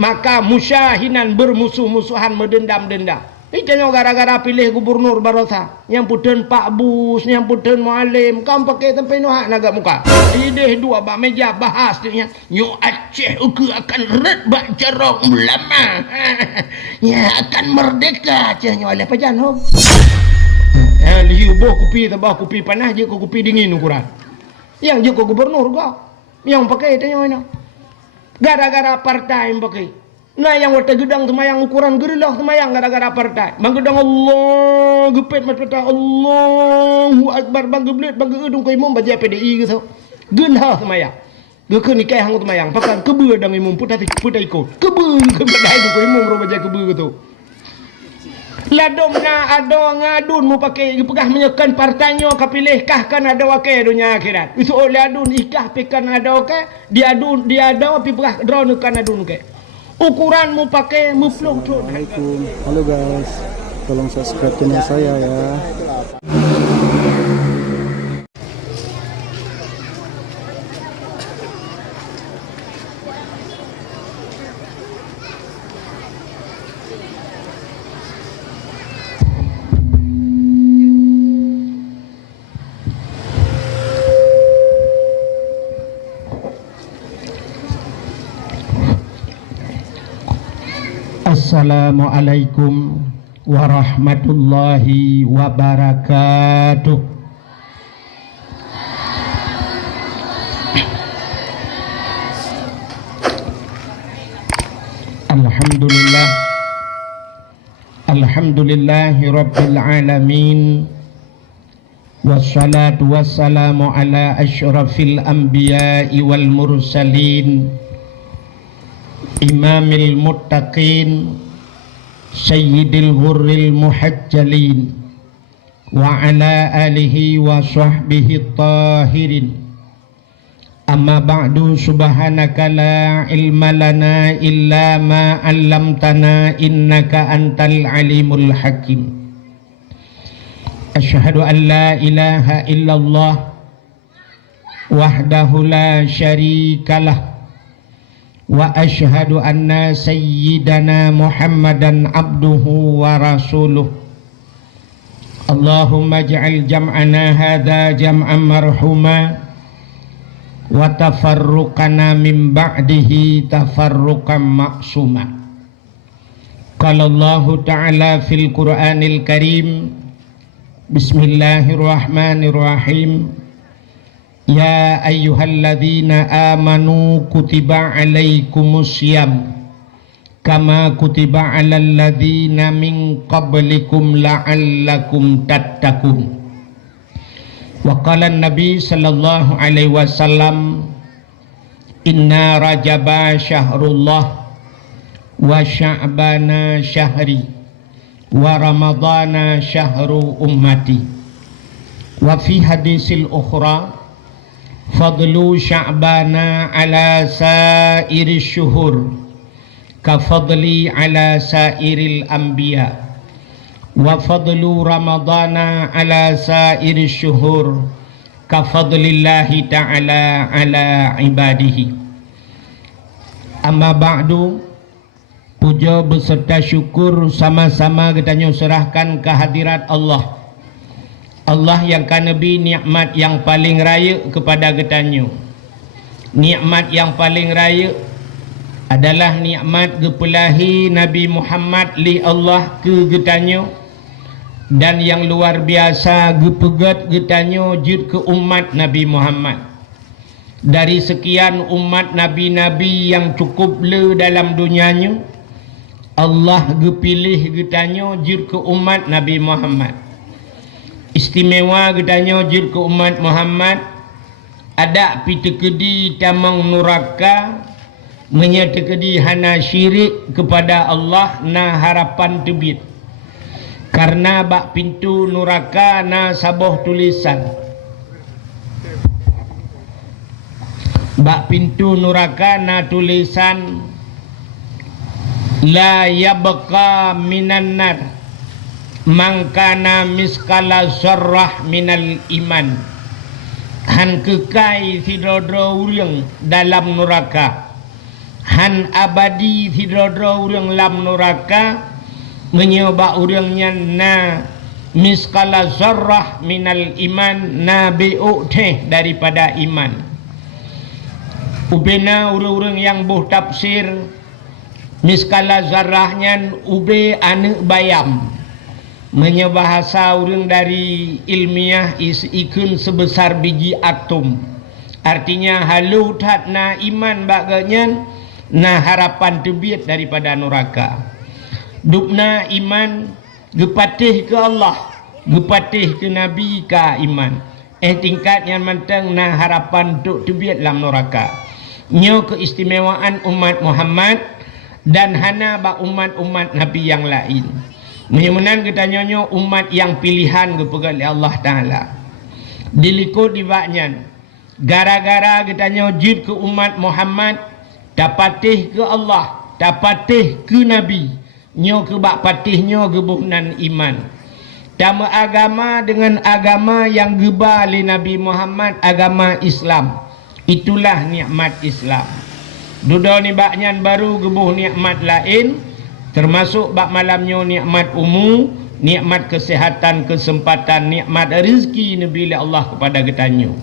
maka musyahinan bermusuh-musuhan mendendam-dendam. Itanya gara-gara pilih gubernur Barosa, yang puten Pak Bus, yang puten Mualim, kamu pakai tempat nuhak naga muka. Ideh dua bak meja bahas dia. Nyo Aceh uku akan red bak cerok ulama. Ya akan merdeka cahnya oleh pajan. Liu boh kopi tambah kopi panas je, kopi dingin ukuran. Yang je ko gubernur kau, yang pakai tanya mana? Gara-gara partai yang pakai. Nah yang warta gedang semayang ukuran gerilah semayang gara-gara partai. Bang gedang Allah gepet mata Allahu Akbar bang geblet bang gedung ko imam baca PDI gitu. Genah semayang. Geke nikah hang semayang pakan kebe dang imam putai ikut. Kebe badai ko imam ro baca kebe gitu. Ladom na ado ngadun mu pakai pegah menyekan partainya kapilihkah kan ada wakai dunia akhirat. Isu oleh adun ikah pekan ada wakai dia ada pi pegah drone kan adun ke. Ukuranmu pakai muflong. Assalamualaikum. Halo guys, tolong subscribe channel saya ya. Assalamualaikum warahmatullahi wabarakatuh. Alhamdulillah, alhamdulillahi rabbil alamin, wassalatu wassalamu ala asyrafil anbiya'i wal mursalin, imamil muttaqin, sayyidil ghurril muhajjalin, wa ala alihi wa sahbihi tahirin. Amma ba'du, subhanaka la ilma lana illa ma 'allamtana innaka antal alimul hakim. Asyhadu an la ilaha illallah wahdahu la syarikalah wa ashhadu anna sayyidana Muhammadan abduhu wa rasuluh. Allahumma ja'al jam'ana hadha jam'an marhuma wa tafarruqana min ba'dihi tafarruqan ma'suma. Qala Allah ta'ala fil Qur'anil Karim, bismillahirrahmanirrahim, ya ayyuhalladzina amanu kutiba alaikumus syiyam kama kutiba alal ladzina min qablikum la'allakum tattaqun. Wa qala an-nabi sallallahu alaihi wasallam, inna rajaba syahrullah wa sya'bana syahri wa ramadana syahru ummati. Wa fi hadisil ukhra, fadlu sya'bana ala sairi syuhur ka fadli ala sairil anbiya, wa fadlu ramadana ala sairi syuhur ka fadlillahi ta'ala ala ibadihi. Amma ba'du, puja beserta syukur sama-sama kita serahkan kehadirat Allah, Allah yang Nabi nikmat yang paling raya kepada getanyo. Nikmat yang paling raya adalah nikmat gepelahi Nabi Muhammad li Allah ke getanyo, dan yang luar biasa gepegat getanyo jid ke umat Nabi Muhammad. Dari sekian umat nabi-nabi yang cukup le dalam dunianya, Allah gepilih getanyo jid ke umat Nabi Muhammad. Istimewa gedanya jir ke umat Muhammad, ada pitekedi tamang nuraka, menyetekedi hana syirik kepada Allah na harapan tebit. Karena bak pintu nuraka na saboh tulisan, bak pintu nuraka na tulisan la yabqa minan nar mangkana miskala zarrah minal iman. Han kekai sidodro urang dalam neraka han abadi hidrodro urang lam neraka menyoba urangnya na miskala zarrah minal iman na teh daripada iman. Ubena urang-urang yang buh tafsir miskala zarrahnya ube anu bayam menyebahasa urang dari ilmiah ikun sebesar biji atom. Artinya halu na iman baganya na harapan tebiat daripada neraka. Dukna iman gepatih ke Allah, gepatih ke Nabi ka iman. Tingkat yang mentang na harapan duk tebiat dalam neraka. Nyo keistimewaan umat Muhammad dan hana ba umat-umat Nabi yang lain. Menyemenan kita nyonyo umat yang pilihan kepegal Allah Ta'ala. Dilikut dibaknya. Gara-gara kita nyojib ke umat Muhammad, dapatih ke Allah, dapatih ke Nabi. Nyo ke bak patih nyo gebuhnan iman. Tama agama dengan agama yang geba oleh Nabi Muhammad, agama Islam. Itulah nikmat Islam. Dudo ni baknyan baru gebuh nikmat lain, termasuk bak malamnya nikmat umum, nikmat kesehatan, kesempatan, nikmat rezeki Nabi Allah kepada ketanyo.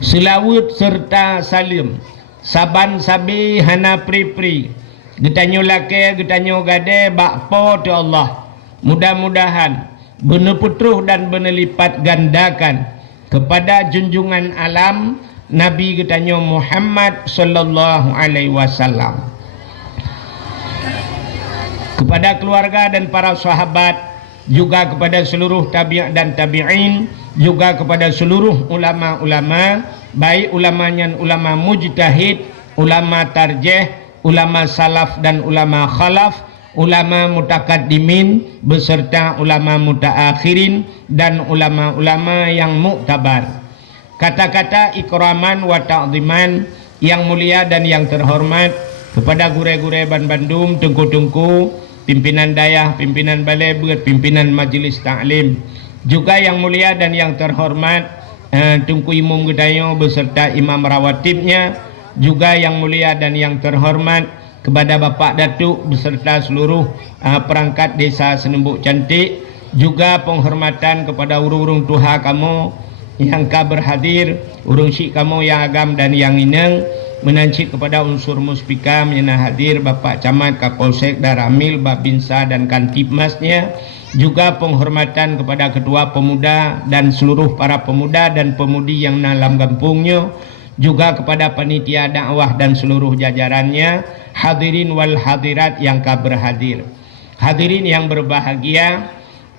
Selawat serta salim, saban sabi hana pri-pri. Getanyo laki, getanyo gade, bakpo tu Allah. Mudah-mudahan benar putruh dan benar lipat gandakan kepada junjungan alam Nabi getanyo Muhammad sallallahu alaihi wasallam. Kepada keluarga dan para sahabat, juga kepada seluruh tabi'in dan tabi'in, juga kepada seluruh ulama-ulama, baik ulamanya ulama mujtahid, ulama tarjih, ulama salaf dan ulama khalaf, ulama mutakaddimin beserta ulama mutaakhirin dan ulama-ulama yang muktabar. Kata-kata ikraman wa ta'ziman yang mulia dan yang terhormat kepada gure-gure Ban Bandung, tengku-tengku, pimpinan dayah, pimpinan balai berat, pimpinan majlis ta'lim, juga yang mulia dan yang terhormat Tungku Imam Gedayo beserta imam rawatibnya, juga yang mulia dan yang terhormat kepada Bapak Datuk beserta seluruh perangkat desa Senembuk Cantik, juga penghormatan kepada urung-urung tuha kamu yang ka berhadir, urung syik kamu yang agam dan yang ineng, menancik kepada unsur muspika menyana hadir Bapak Camat, Kapolsek, Daramil, Babinsa dan Kantipmasnya, juga penghormatan kepada ketua pemuda dan seluruh para pemuda dan pemudi yang dalam kampungnya, juga kepada panitia dakwah dan seluruh jajarannya, hadirin wal hadirat yang ka berhadir. Hadirin yang berbahagia,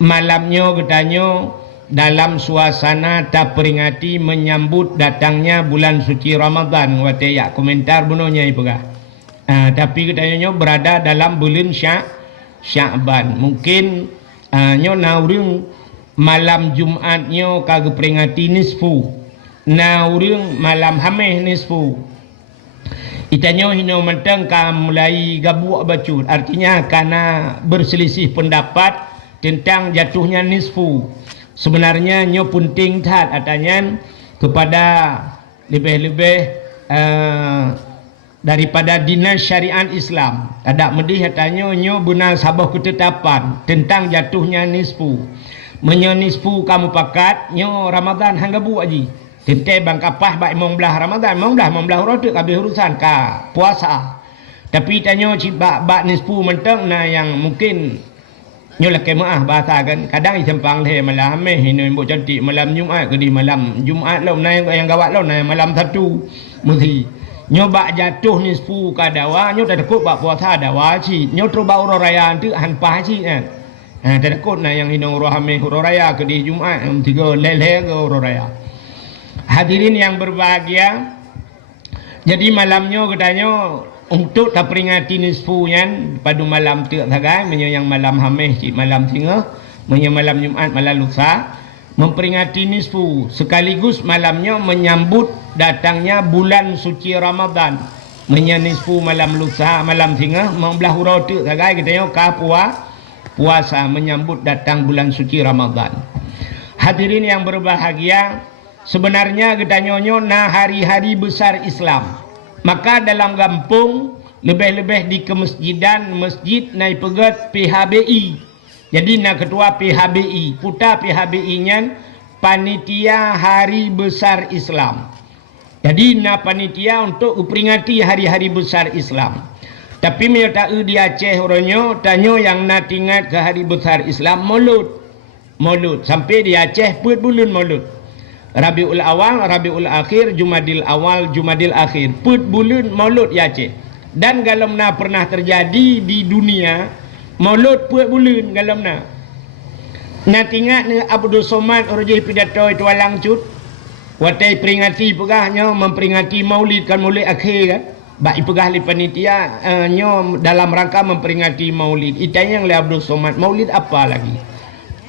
malamnya getanyo dalam suasana tak peringati menyambut datangnya bulan suci Ramadan. Wate ya komentar bunonya ibuga. Tapi getanyo berada dalam bulan Sya'ban. Mungkin nyo naurung malam Jumatnya kagak peringati nisfu. Naurung malam hameh nisfu. Itanyo hino mentang ka mulai gabuak bacut. Artinya karena berselisih pendapat tentang jatuhnya nisfu. Sebenarnya nyo punting tat atanya kepada lebih-lebih daripada dinas syariat Islam. Ada medih katanya nyo benar sabah ketetapan tentang jatuhnya nisfu. Menyo nisfu kamu pakat nyo Ramadan hangga bu aji. Tente bang kapah bak mong belah Ramadan, mong belah rotuk habis urusan ka puasa. Tapi tanya cibak bak nisfu mentang na yang mungkin nyo lek maah bahasa kan. Kadang isempang le malam meh hino mbok cantik malam Jumaat ke di malam Jumaat lo na yang gawat lo na malam satu mesti nyo bak jatuh nisfu ka dawa nyo tak takut bak puasa dawa ci nyo tru bau raya tu han pa ci kan. Tak takut na yang hino rohame raya ke di Jumaat tiga lele ke raya. Hadirin yang berbahagia, jadi malamnya katanya untuk tak peringati nisfunya pada malam tu sagai menyo yang malam hameh cik malam singa menyo malam Jumaat malam lusa memperingati nisfu sekaligus malamnya menyambut datangnya bulan suci Ramadan menyo nisfu malam lusa malam singa membelah hurau tu sagai katanya ka puasa menyambut datang bulan suci Ramadan. Hadirin yang berbahagia, sebenarnya kita nyonyo na hari-hari besar Islam. Maka dalam kampung lebih-lebih di kemasjidan masjid naik pegat PHBI. Jadi nak ketua PHBI, putar PHBI nya panitia Hari Besar Islam. Jadi nak panitia untuk memperingati hari-hari besar Islam. Tapi menyata di Aceh orangnya tanya yang nak ingat ke hari besar Islam Maulud sampai di Aceh put bulan Maulud. Rabiul Awal, Rabiul Akhir, Jumadil Awal, Jumadil Akhir. Put bulan Maulud di Aceh. Dan kalau nak pernah terjadi di dunia Maulud put bulan kalau nak. Nak ingat ni Abdul Somad orang jadi pidato itu alang cut. Watai peringati pegahnya memperingati Maulid kan Maulid akhir kan. Baik pegah li panitia nyo dalam rangka memperingati Maulid. Itanya yang le Abdul Somad. Maulid apa lagi?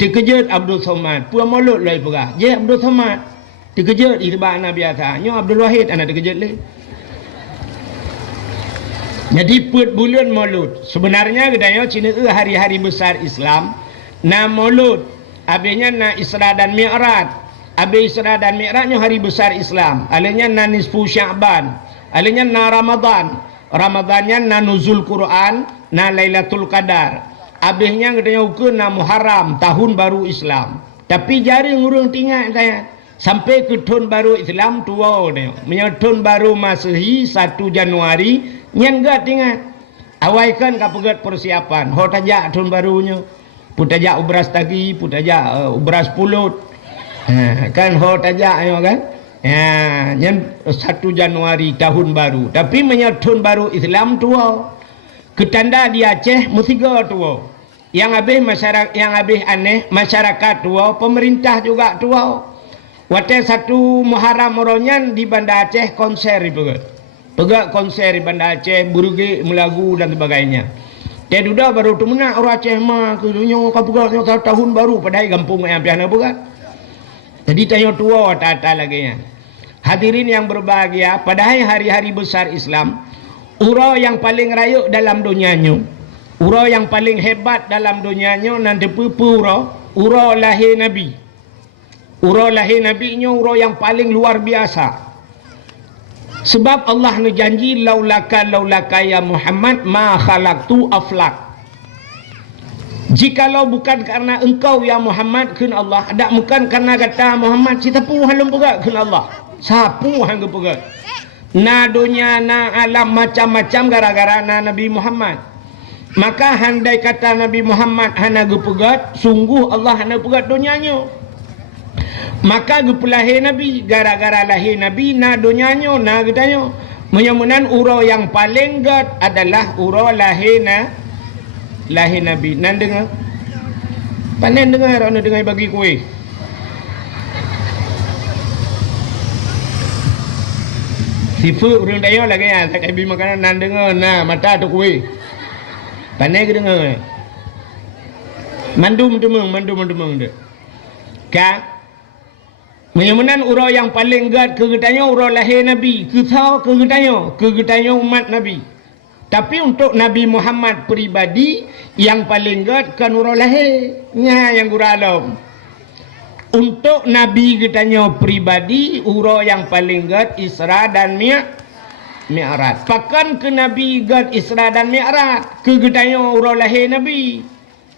Terkejut Abdul Somad. Puan Maulud lai pegah. Je Abdul Somad. Terkejut itibak anak biasa. Nyo Abdul Wahid anak terkejut le. Jadi put bulan Maulud. Sebenarnya katanya Cina hari-hari besar Islam. Na Maulud. Habisnya na Isra dan Mi'raj. Habis Isra dan Mi'rajnya hari besar Islam. Alanya na nisfu Sya'ban. Alanya na Ramadan. Ramadannya na nuzul Quran, na Lailatul Qadar. Habisnya katanya ukur na Muharram, tahun baru Islam. Tapi jari ngurung tinggal saya. Sampai ke tahun baru Islam tua dia. Menyebut tahun baru Masehi 1 Januari yang enggak tinggal. Awaikan kapegat persiapan. Ho tajak tahun barunya. Putajak ubras tagi, putajak ubras pulut. Kan ho tajak ayo kan. Yang 1 Januari tahun baru. Tapi menyebut tahun baru Islam tua. Ketanda di Aceh musiga tua. Yang habis aneh masyarakat tua, pemerintah juga tua. Waktu 1 Muharram Moronyan di Banda Aceh konser pegak konser di Banda Aceh, burugi melagu dan sebagainya. Dia duda baru tu mana orang Aceh mah ke dunia kapugaknya tahun baru padahal kampung yang piana bukan. Jadi tanya tua tata lagi ya. Hadirin yang berbahagia, padahal hari-hari besar Islam, urau yang paling rayuk dalam dunianya, urau yang paling hebat dalam dunianya nanti urau lahir Nabi. Urau lahir Nabi-nya urau yang paling luar biasa. Sebab Allah ni janji laulaka ya Muhammad ma khalaqtu aflak. Jikalau bukan karena engkau ya Muhammad kun Allah, ada bukan karena kata Muhammad kita pun halum pegak kun Allah. Sapu hang pegak. Na dunia na alam macam-macam gara-gara na Nabi Muhammad. Maka handai kata Nabi Muhammad hana gepegat, sungguh Allah hana pegat dunianya. Maka gepulahir Nabi, gara-gara lahir Nabi na dunianya na katanya. Menyamunan urau yang paling gat adalah urau lahir Nabi. Nan dengar? Panen dengar orang dengar bagi kuih. Sifu orang dayo lagi ya, tak habis makanan nan dengar na mata tu kuih. Panen ke dengar? Mandum tu. Ka menyamunan urau yang paling gat kegetanya urau lahir Nabi. Kisah kegetanya umat Nabi. Tapi untuk Nabi Muhammad pribadi yang paling gat kan urau lahirnya yang guralam. Untuk Nabi getanya pribadi urau yang paling gat Isra dan Mi'raj. Pakan ke Nabi gat Isra dan Mi'raj kegetanya urau lahir Nabi.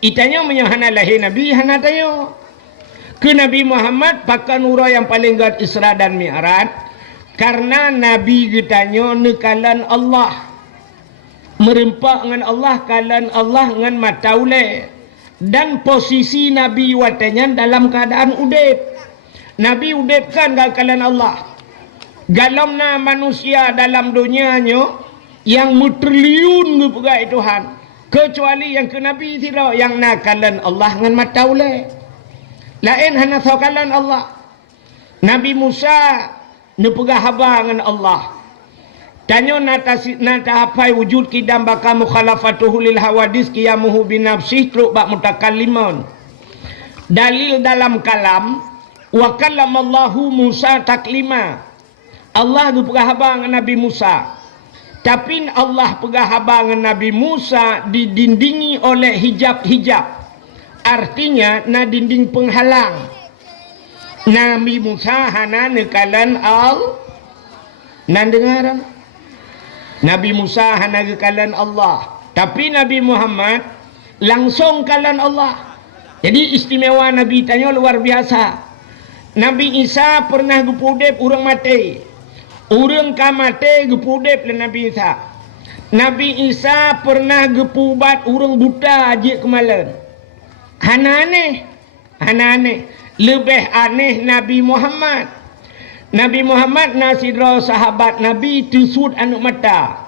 Itanya menyahana lahir Nabi hana tayo. Ke Nabi Muhammad pakan urau yang paling gat Isra dan Mi'raj karena Nabi getanya nekalan Allah. Merempak dengan Allah, kalan Allah dengan mataule. Dan posisi Nabi watanya dalam keadaan udip. Nabi udip kan kalan Allah. Galamna manusia dalam dunianya yang mutriliun ngepegai Tuhan. Kecuali yang ke Nabi tidak yang nakalan Allah dengan mataule. Lain hanya sokalan Allah. Nabi Musa nepegah haba dengan Allah. Tanya nata hapai wujud kidam baka mukhalafatuhu lil hawadis qiyamuhu binafsih truk bak mutakallimun. Dalil dalam kalam wa kallamallahu Musa taklima. Allah nepegah haba dengan Nabi Musa. Tapi Allah pegah haba dengan Nabi Musa didindingi oleh hijab-hijab. Artinya na dinding penghalang. Nabi Musa hana nekalan nan dengaran. Nabi Musa hanaga kalan Allah, tapi Nabi Muhammad langsung kalan Allah. Jadi istimewa Nabi tanya luar biasa. Nabi Isa pernah gepudep urang mati. Urang ka mati gepudep le Nabi Isa. Nabi Isa pernah gepubat urang buta je kemalan. Hana aneh. Lebih aneh Nabi Muhammad. Nabi Muhammad na sidra sahabat Nabi tusud anu mata.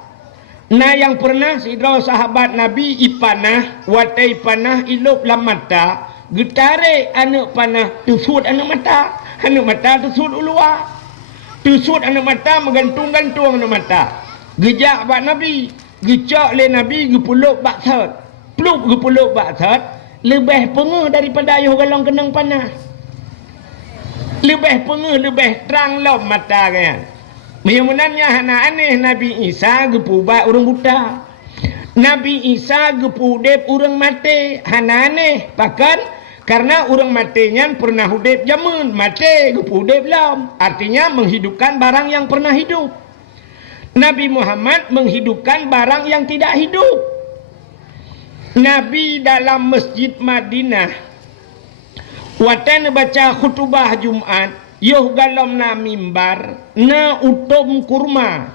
Na yang pernah sidra sahabat Nabi ipanah, watai panah ilup lam mata, getare anu panah tusud anu mata. Anu mata tusud ulua. Tusud anu mata menggantung-gantung anu mata. Gejak bak Nabi, gecak le Nabi gepuluk bak sat. Pluk gepuluk bak sat, lebih pengeh daripada ayuh galong kenang panah. Lebih pengeh, lebih terang lom mata kan. Menyenangnya hana aneh Nabi Isa gepubat orang buta. Nabi Isa gepudep orang mati. Hana aneh. Bahkan karena orang matinya pernah hudep jamun. Mati gepudep lam. Artinya menghidupkan barang yang pernah hidup. Nabi Muhammad menghidupkan barang yang tidak hidup. Nabi dalam masjid Madinah, watan baca khutbah Jumat, yoh galom na mimbar na utom kurma.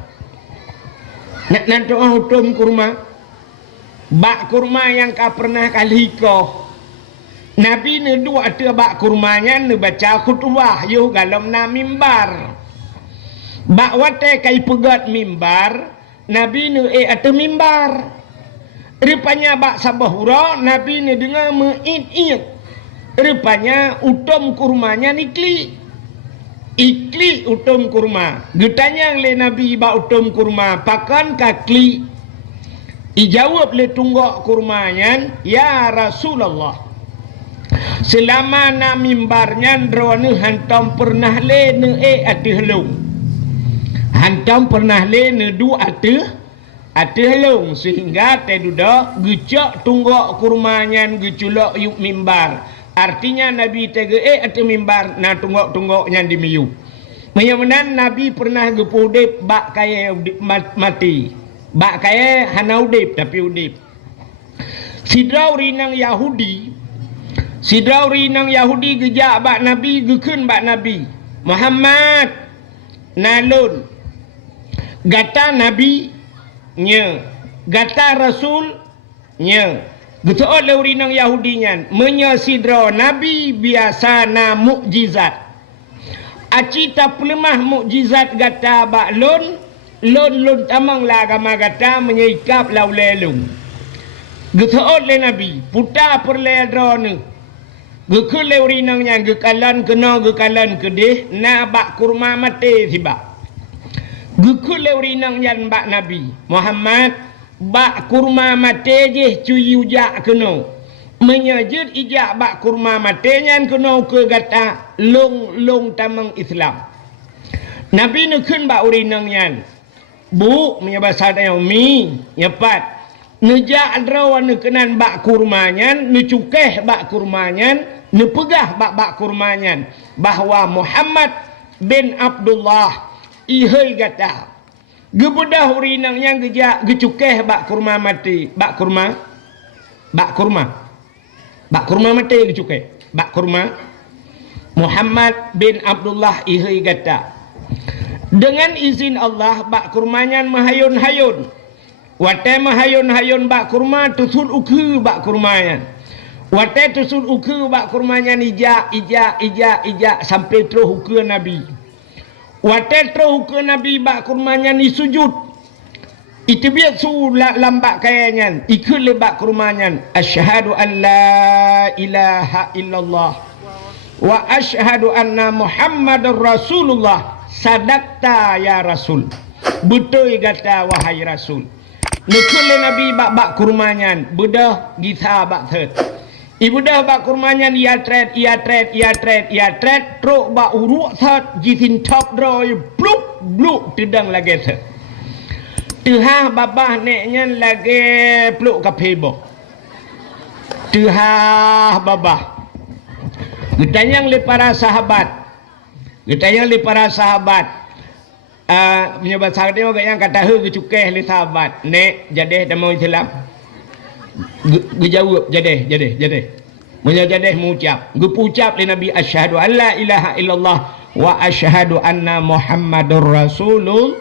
Nak doa utom kurma, bak kurma yang ka pernah kalikoh. Nabi ne dua tu bak kurmanya ne baca khutbah yoh galom na mimbar. Bak wate kai pegat mimbar, Nabi ne atu mimbar. Rupanya bak sabahura, Nabi ne dengar me'id-id. Rupanya utom kurmanya nikli. Ikli utom kurma. Getanya le Nabi ba utom kurma, pakan kakli. Ijawab le tunggak kurmanya, ya Rasulullah. Selama na mimbarnya drone hantam pernah le ne ati helung. Hantam pernah le ne du ati helung, sehingga te duda gecak tunggak kurmanya geculok yuk mimbar. Artinya Nabi tege atau mimbar na tunggok-tunggoknya di miyu. Menyamanan Nabi pernah gepudep bak kaya mati. Bak kaya hana udip tapi udip. Sidrau rinang Yahudi. Sidrau rinang Yahudi gejak bak Nabi, gekun bak Nabi. Muhammad nalun. Gata Nabi nya. Gata Rasul nya. Betul lewri nang Yahudinya menyasidra Nabi biasa na mukjizat. Aci tak pelemah mukjizat gata bak lun tamang la agama gata menyikap lau lelung. Betul le Nabi puta perledra ni. Gekul lewri nangnya gekalan kena gekalan kedih na bak kurma mati tiba. Gekul lewri nangnya bak Nabi Muhammad bak kurma mate je cuyu jak kena menyajud ijak bak kurma mate nyan kena ke gata long tamang Islam. Nabi nekun bak urinang nyan bu menyabasa tanya mi nyepat nejak adrawan nekenan bak kurma nyan necukeh bak kurma nyan nepegah bak kurma nyan bahwa Muhammad bin Abdullah ihai gata gebedah urinang yang gejak gecukeh bak kurma mati. Bak kurma mati gecukeh. Bak kurma Muhammad bin Abdullah ihai gata. Dengan izin Allah bak kurmanya mahayun-hayun. Wate mahayun-hayun bak kurma tusul ukhu bak kurmanya. Wate tusul ukhu bak kurmanya ijak sampai terus ukhu Nabi. Watetro ke Nabi bak kurmanya ni sujud. Itu biar su lambak kayanya. Ikut lebak kurmanya. Asyhadu an la ilaha illallah. Wa asyhadu anna Muhammadar Rasulullah. Sadaqta ya Rasul. Betul kata wahai Rasul. Nikul Nabi bak kurmanya. Budah gita bak third. Ibu dah bak kurmanya ia tret truk bak uruk sat jitin top draw bluk tedang lagi sat tuha babah neknya lagi pluk kapebo tuha babah getanyang li para sahabat menyebab sahabat dia yang kata he cukai le sahabat nek jadeh demo Islam jawab jadeh menjadeh mengucap ucap le Nabi asyhadu alla ilaha illallah wa asyhadu anna muhammadur rasulullah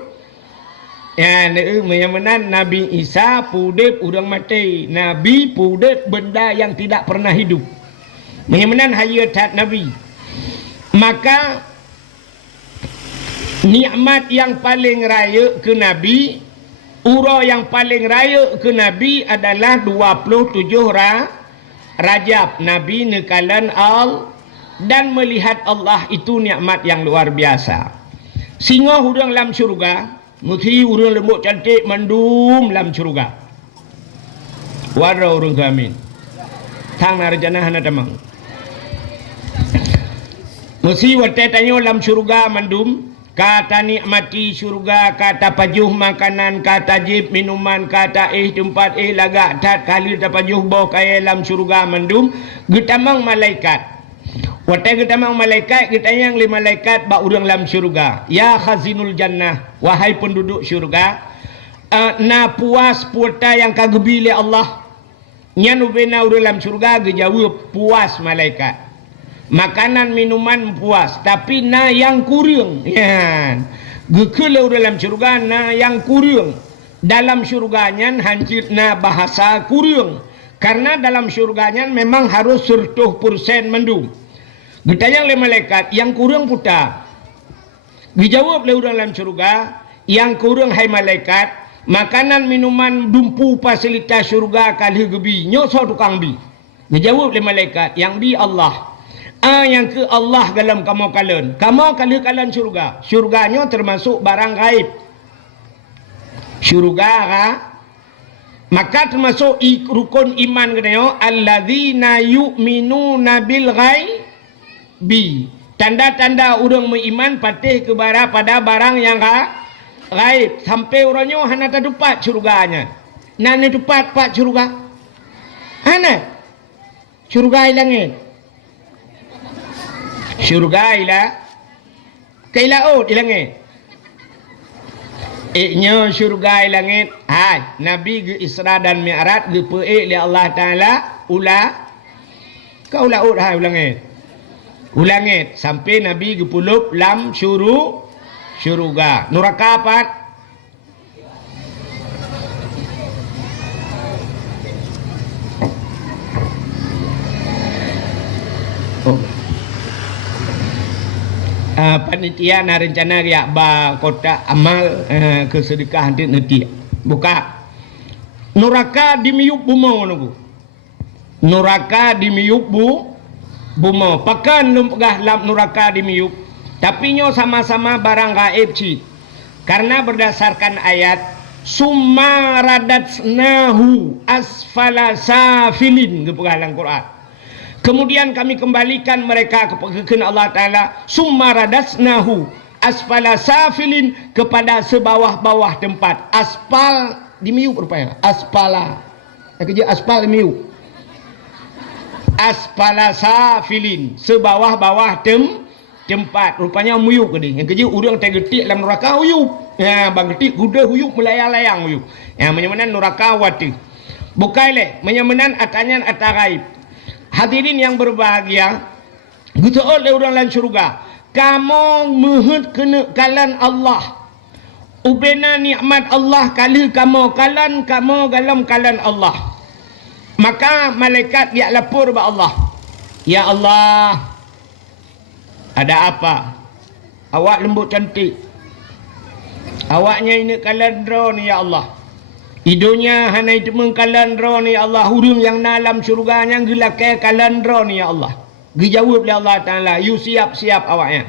ya menyamanan Nabi Isa pudip urang mati Nabi pudip benda yang tidak pernah hidup menyamanan hayat Nabi maka nikmat yang paling raya ke Nabi ura yang paling raya ke Nabi adalah 27 Rajab Nabi nekalan dan melihat Allah itu nikmat yang luar biasa singa hudang dalam syurga muti urang lembut cantik mandum dalam syurga warna urang kami tang narjana hana tamang musi wate tanyo dalam syurga mandum kata nikmati syurga, kata pajuh makanan, kata jib minuman, kata tempat lagak tat kali tapajuh boh kaya dalam syurga mendum getamang malaikat watai getamang malaikat getayang li malaikat ba urang dalam syurga ya khazinul jannah wahai penduduk syurga na puas puata yang kagebi li Allah nyan ubena urang dalam syurga gejawab puas malaikat makanan minuman puas tapi na yang kurang ya gekele dalam syurga na yang kurang dalam syurganya hancur na bahasa kurang karena dalam syurganya memang harus 100% mendung ditanya oleh malaikat yang kurang puta dijawab oleh dalam syurga yang kurang hai malaikat makanan minuman dumpu fasilitas syurga kali gebi nyoso tukang bi dijawab oleh malaikat yang bi Allah yang ke Allah dalam kamu kalian syurga syurganya termasuk barang gaib syurga maka termasuk rukun iman katanya alladzina yu'minuna bil ghaibi tanda-tanda orang beriman patih pada barang yang gaib sampai orangnya hana terdapat syurganya nana dapat pak syurga hana syurga langit syurga kailaut langit nyo syurga langit hai Nabi ge Isra dan Mi'raj ge pe li Allah Taala kau laut hai ulangit sampai Nabi ge pulup lam syurga neraka pat panitia na rencana ya ba kota amal kesedekah nanti buka neraka dimiup bumo nunggu neraka dimiup bumo pakan lumpgah lam neraka dimiup tapi nyo sama-sama barang gaib ci karena berdasarkan ayat summa radatsnahu asfala safilin kepegalang Quran. Kemudian kami kembalikan mereka kepada Allah Ta'ala summa radatsnahu asfala safilin kepada sebawah-bawah tempat aspal dimiup rupanya aspala kerja aspal dimiup aspala safilin sebawah-bawah tempat rupanya muyup gede yang kerja urang teh getik dalam neraka huyup ya bang getik kuda huyup melayang-layang huyup ya menyamanan neraka wati bukai le menyamanan atanyan atagaib. Hadirin yang berbahagia, gitu oleh orang lain syurga. Kamu muhut kena kalan Allah. Ubena nikmat Allah kali kamu dalam kalan Allah. Maka malaikat dia lapor kepada Allah. Ya Allah, ada apa? Awak lembut cantik. Awaknya ini kalan draw ni ya Allah. Idonya hana itu mengkalandro ni Allah hurung yang dalam syurganya gelakai kalandro ni ya Allah. Dijawab oleh Allah Taala, you siap-siap awaknya.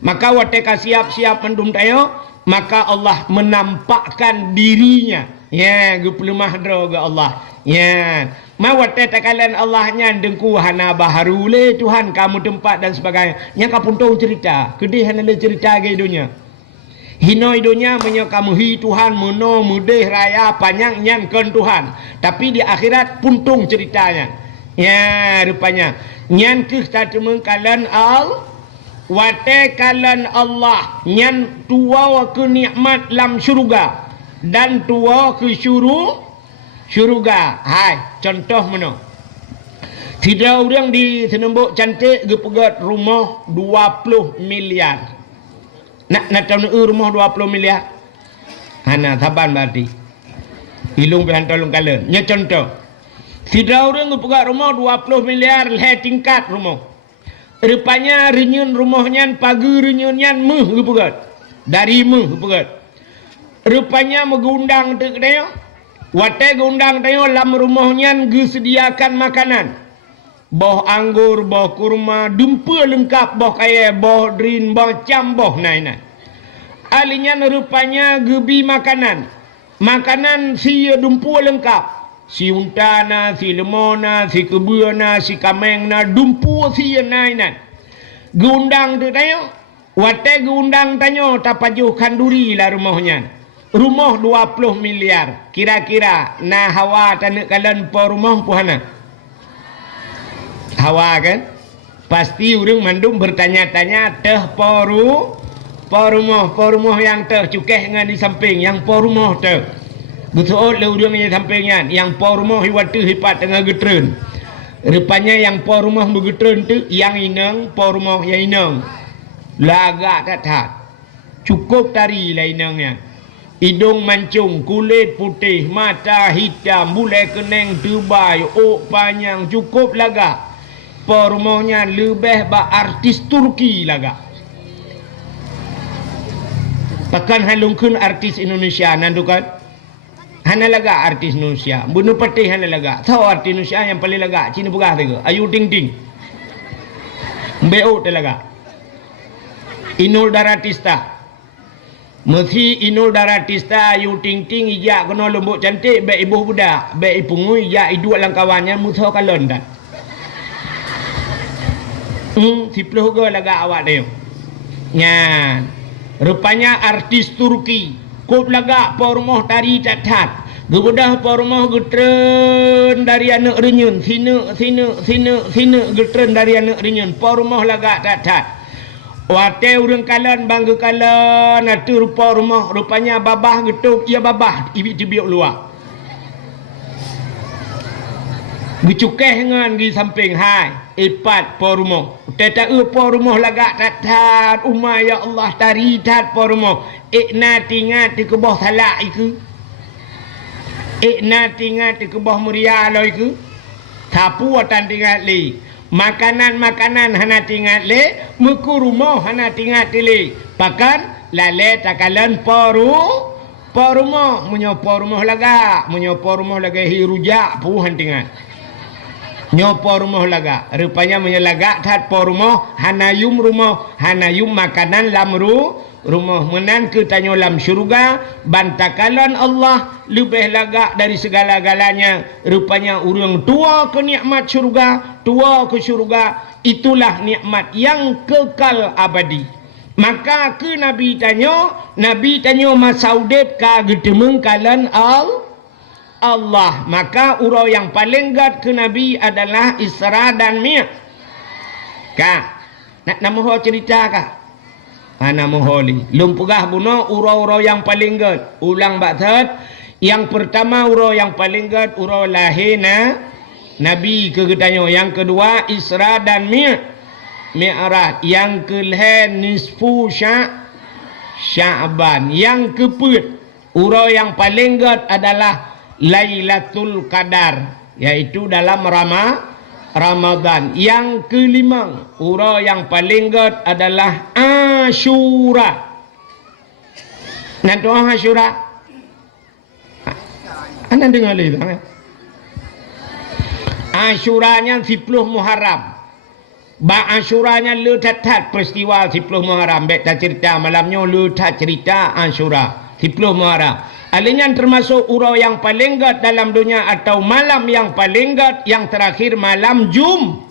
Maka wateka siap-siap mendum tayo, maka Allah menampakkan dirinya. Ya, gepelemah dro ke Allah. Ya. Mawate takalan Allahnya dengku hana baharu le Tuhan kamu tempat dan sebagainya. Yang kapuntong cerita, kedih hana le cerita ke dunia. Hinoi dunia kamu hi Tuhan meno mudeh raya panjang nyan ken Tuhan tapi di akhirat puntung ceritanya ya rupanya nyan ke tatu mengkalan wate kalan Allah nyan tua ke nikmat lam syurga dan tua ke syurga. Hai, contoh mana? Tidak orang di Senembuk cantik gepegat rumah 20 miliar. Nak tahu rumah 20 miliar? Hana saban berarti. Ilung pihan tolong kalian. Nya contoh. Tidak orang gepegat rumah 20 miliar le tingkat rumah. Rupanya renyun rumahnya pagi renyunnya meh gepegat. Dari meh gepegat. Rupanya megundang tu dia. Wate gundang dia lam rumahnya gesediakan makanan. Boh anggur, boh kurma, dumpa lengkap, boh kaya, boh drin, boh cam, boh naina. Alinya rupanya gebi makanan. Makanan si dumpa lengkap. Si untana, si lemona, si kebuana, si kamengna, dumpa si naina. Gundang tu tayo. Wate gundang tanyo tapajuh kanduri lah rumahnya. Rumah 20 miliar. Kira-kira na hawa tanak kalan po rumah puhana. Hawa kan? Pasti orang mandum bertanya-tanya teh rumah yang teh cukeh dengan di samping yang rumah teh. Betul le orang yang sampingnya yang rumah hiwatu hipat tengah getren. Rupanya yang rumah begetren tu yang inang rumah yang inang. Lagak tak. Cukup tari lah inangnya. Hidung mancung, kulit putih, mata hitam, bulai keneng tebai, ok panjang, cukup lagak. Rumahnya lebih ba artis Turki laga. Pakan halungkun artis Indonesia nandukan. Hana laga artis Indonesia. Bunuh peti hana laga. Tahu artis Indonesia yang paling laga Cina Pegah tu ke? Ayu Ting Ting. BO laga. Inul Daratista. Mesti Inul Daratista Ayu Ting Ting ijak kena lembut cantik baik ibu budak, baik ibu ijak iduk lang kawannya musuh kalon dah. Si peluh ke laga awak dia. Nyan. Rupanya artis Turki. Kup laga rumah tari tat-tat. Gebedah rumah getren dari anak renyun. Sina getren dari anak renyun. Rumah laga tat-tat. Wate urang kalan bangga kalan. Atu rupa rumah. Rupanya babah getuk. Ya babah. Ibi-tibiuk luar. Gecukeh dengan di samping hai. Ipat rumah. Teta rumah lagak tatat umma ya Allah tari tat rumah. Ikna tingat di kebah salak iku. Ikna tingat di kebah muria lo iku. Tapu atan tingat li. Makanan hana tingat li. Muku rumah hana tingat li. Pakan lale takalan rumah. Menyopo rumah lagak. Menyopo rumah lagak hirujak puhan tingat. Nyopo rumah laga. Rupanya menyelaga tat rumah. Hanayum rumah. Hanayum makanan lam rumah. Menan ke tanyo lam syurga. Bantakalan Allah. Lebih laga dari segala-galanya. Rupanya orang tua ke nikmat syurga. Tua ke syurga. Itulah nikmat yang kekal abadi. Maka ke Nabi tanyo masaudib ka gedemeng kalan Allah. Maka urau yang paling gad ke Nabi adalah Isra dan Mi'raj. Kak, nak nama ho cerita kak? Nama ho li. Lumpugah buno urau-urau yang paling gad. Ulang batat. Yang pertama urau yang paling gad urau lahirna Nabi ke getanyo. Yang kedua Isra dan Mi'raj. Yang kelehen nisfu Sya'ban. Yang keput urau yang paling gad adalah Lailatul Qadar, yaitu dalam Ramadan. Yang kelima, urau yang paling gad adalah Asyura. Nanti Asyura. Anda dengar itu kan? Asyuranya 10 Muharram. Asyuranya letat peristiwa 10 Muharram. Baik tak cerita malamnya letat cerita Asyura 10 Muharram. Alinyan termasuk urau yang paling gad dalam dunia atau malam yang paling gad yang terakhir malam Jumaat.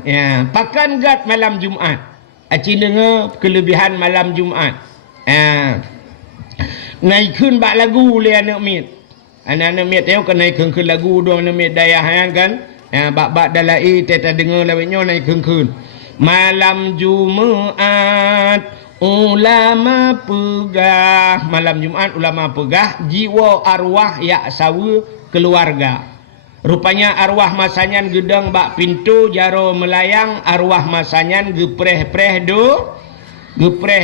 Ya, pakan gad malam Jumaat. Aci dengar kelebihan malam Jumaat. Naik kun bak lagu le anak mit. Anak mit tengok naik kun lagu dua anak mit daya kan. Bak dalai teta dengar lawetnya naik kun. Malam Jumaat ulama pegah. Malam Jumaat ulama pegah jiwa arwah yak sawa keluarga. Rupanya arwah masanyan gedang bak pintu jaro melayang, arwah masanyan gepreh-preh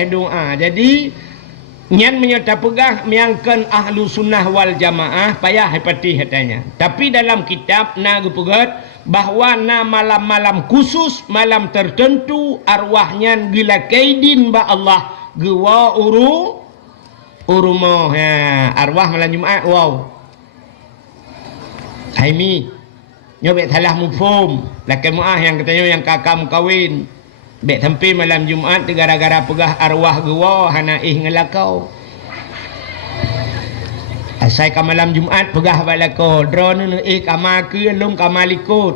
doa. Jadi nyan menyerta pegah miangkan ahlu sunnah wal jamaah payah hepati hatanya. Tapi dalam kitab na gepegat bahwa na malam-malam khusus, malam tertentu arwahnya gila kaidin ba Allah gewa urumoh ya arwah malam Jumaat wow. Haimi nyobek salah mufhum lakai muah yang katanya yang kakam kawin bek tempi malam Jumaat gara-gara pegah arwah gewa hana ngelakau asai ka malam Jumaat pegah balako drone kama ke lum kamalikut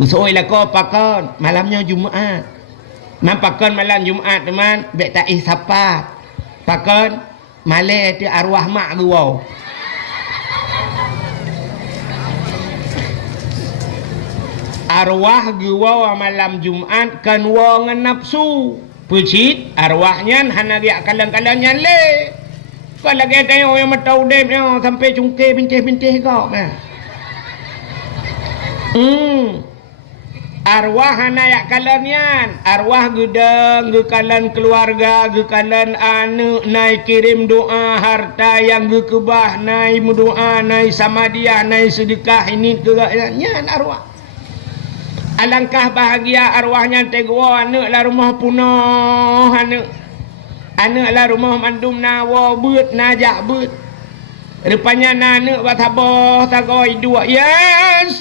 usoi lako pakon malamnya Jumaat nampakkan malam Jumaat teman bek tak sapat pakon male ti arwah mak gewa arwah gewa malam Jumaat kan wong nafsu pucit arwahnya hana dia kalang-kalangnya le kalau lagi tayo yang matau dem sampai cungke bintih-bintih kau arwah hana yak kalanyan arwah gedang gekalan keluarga gekalan anu nai kirim doa harta yang gekebah nai doa nai samadiah nai sedekah ini kegaknya arwah. Alangkah bahagia arwahnya tegwa anak la rumah punah anak la rumah mandum nawa beut najak beut rupanya anak batabah tagoi dua Yasin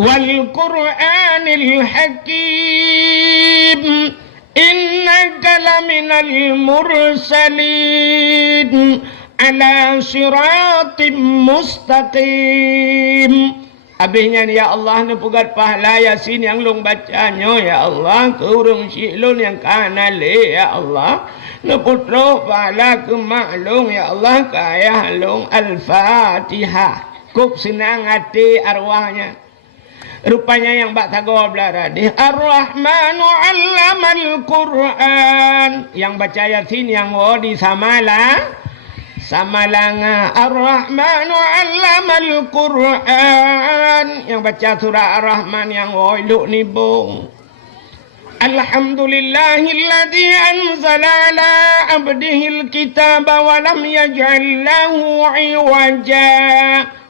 wal Qur'anil Hakim innaka laminal mursalin ala siratim mustaqim. Habisnya ya Allah ni pugat pahala Yasin yang long bacanya ya Allah ke urang silun yang kanale ya Allah ni putra pahala ke maklum ya Allah ke ayah long al-Fatihah kup senang hati arwahnya. Rupanya yang bak tago belaradi Ar-Rahmanu 'allamal Qur'an yang baca Yasin yang di Samalanga Ar-Rahmanu 'allamal Qur'an yang baca surah Ar-Rahman yang iluk nibung Alhamdulillahilladzi anzala ala abdihil kitaba wa lam yaj'al lahu 'iwaja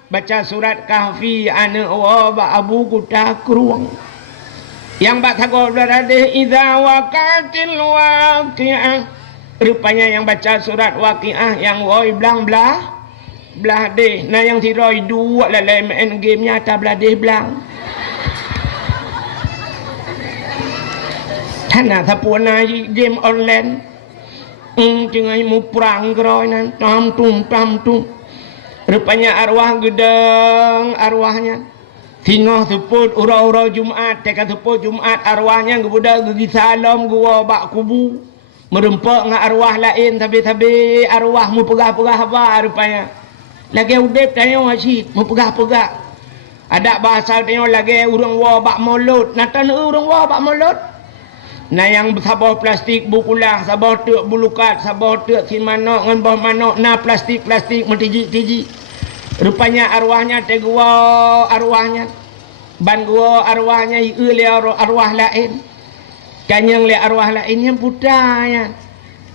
baca surat Kahfi ana wa ba abu kutakruang yang bak tago berade idza waqatil waqi'ah. Rupanya yang baca surat Waqiah yang woi belah deh. Nah yang tiroi dua lah main game nyata belah deh belang. Tanah tapuna game online. Cengai mu perang geroi nan tam tum. Rupanya arwah gedeng arwahnya. Tingah teput ura-ura Jumaat, teka teput Jumaat arwahnya gebudak gigi salam gua bak kubu. Merempak dengan arwah lain tapi arwah mu pegah-pegah apa rupanya. Lagi udip tanya wajib mu pegah-pegah. Ada bahasa tanya lagi urang wa bak mulut. Natan urang wa bak mulut. Nah yang sabah plastik bukulah, sabah tek bulukat, sabah tek sin manok ngan bah manok na plastik mentiji-tiji. Rupanya arwahnya tegua arwahnya. Ban gua arwahnya ieu arwah lain. Kanyang le arwah lain yang putar ya.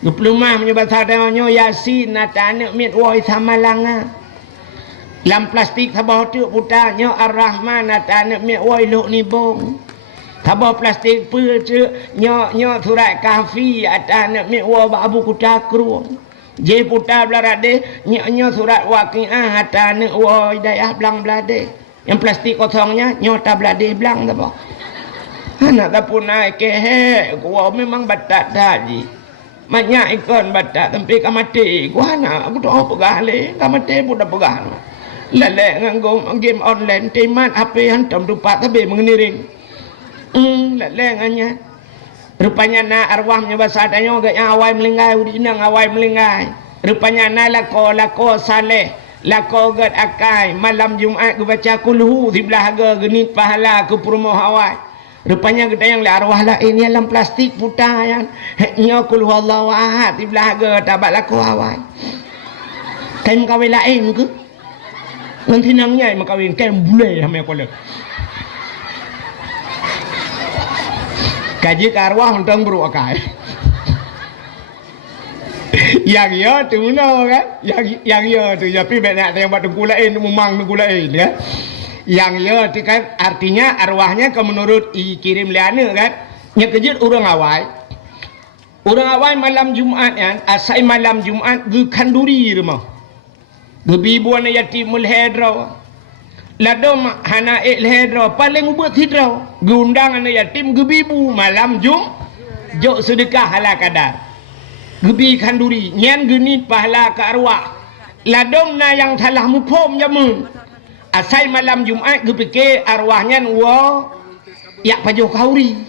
Geplumah menyebab sadanya Yasin natane mit woi samalanga. Lam plastik sabah tu putarnya Ar-Rahman natane mit woi luk nibung. Sabah plastik pu tu nyo surat Kahfi atane mit woi ba abu kutakruang. Je putar belarade nyo surat Waqiah atane woi dayah belang belade. Yang plastik kosongnya nyo ta belade belang apa? Anak tak pun naik kehe, gua memang batak tadi. Banyak ikon batak, tapi kamati. Gua anak, aku tak pegah le, kamati pun dah pegah. Lelek nganggo game online, timan apa yang tam dupat tapi mengeniring. Lelek nganya. Rupanya na arwah menyebab sadanya agak yang awal melinggai, udinang awal melinggai. Rupanya na lako saleh. Lakogat akai malam Jumaat ku baca kulhu di belaga genit pahala ke perumahan Hawaii. Rupanya kita yang le arwah lain ni dalam plastik putah yang nya kulhu Allahu ahad di belaga tabat laku Hawaii. Kain kawin lain ke? Nanti nangnya makawin kain bule sama aku le. Kaji ke arwah mentang beru akai. Yang ya tu mana kan? Yang ya tu tapi nak yang buat tengku lain memang tengku lain kan. Yang ya tu kan artinya arwahnya ke menurut kirim liana kan. Yang kejut orang awal. Orang awal malam Jumaat kan, asai malam Jumaat ge kanduri rumah. Ge bibuan yatim mulhedra. Ladom hana ilhedra paling ubut hidra. Ge undang anak yatim ge bibu malam jok sedekah hala kadar. Gebi kanduri nyan genit pahala ke arwah ladom na yang telah mupom jamun asai malam Jumaat gepike arwahnya wa yak pajo kauri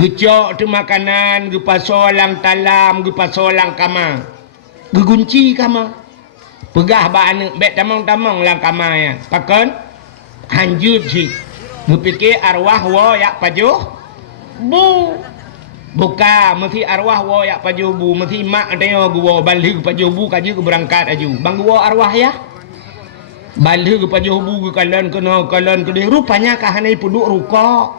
gecok tu makanan gepasolang talam gepasolang kama gegunci kama pegah ba anak bet tamang-tamang lang kama ya pakon hanjut si gepike arwah wa yak pajo bu buka mesti arwah wo yak pajubu mesti mak tengok gua balik pajubu kaji ke berangkat aju bang gua arwah ya balik ke pajubu ke kalian ke dia rupanya kahanai puduk rukok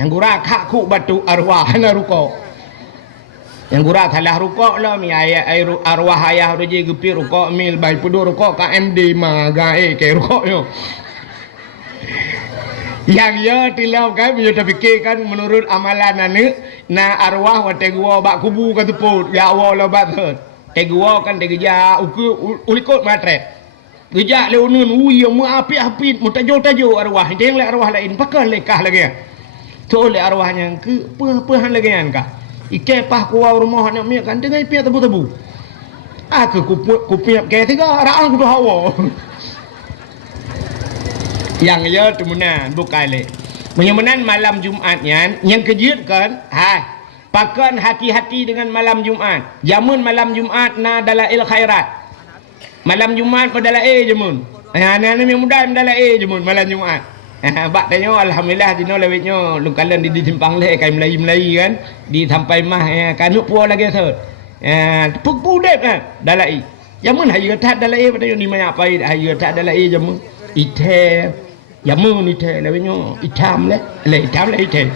yang gura kak ku batu arwah na rukok yang gura salah rukok lah mi ayat arwah ayah roje gepi rukok mil bai puduk rukok KMD ma gae ke rukok yo. Yang ya tilau kan bila terfikir kan menurut amalan anak na arwah wa tegua bak kubu kan teput ya Allah bat tegua kan tegeja ulikot matret gejak le unun yang mu api mu tajo arwah deng le arwah lain pakan lekah lagi tu le arwahnya ke pehan lagi kan kah ike pah kuau rumah nak mi kan dengan pi tebu aku kupiap ke tiga raang ku hawa yang ya temunan bukan le menyemenan malam Jumaatnya yang kejut kan pakan hati-hati dengan malam Jumaat jamun malam Jumaat na dalail khairat malam Jumaat pada jamun anak-anak yang muda dalail jamun malam Jumaat bak tanya alhamdulillah dino lewitnya lu kalian di simpang le kai Melayu kan di sampai mah kanuk puo lagi sat pudep kan dalail jamun hayu tak dalail pada ni maya pai hayu tak dalail jamun ite jamun ite lewitnya itam le ite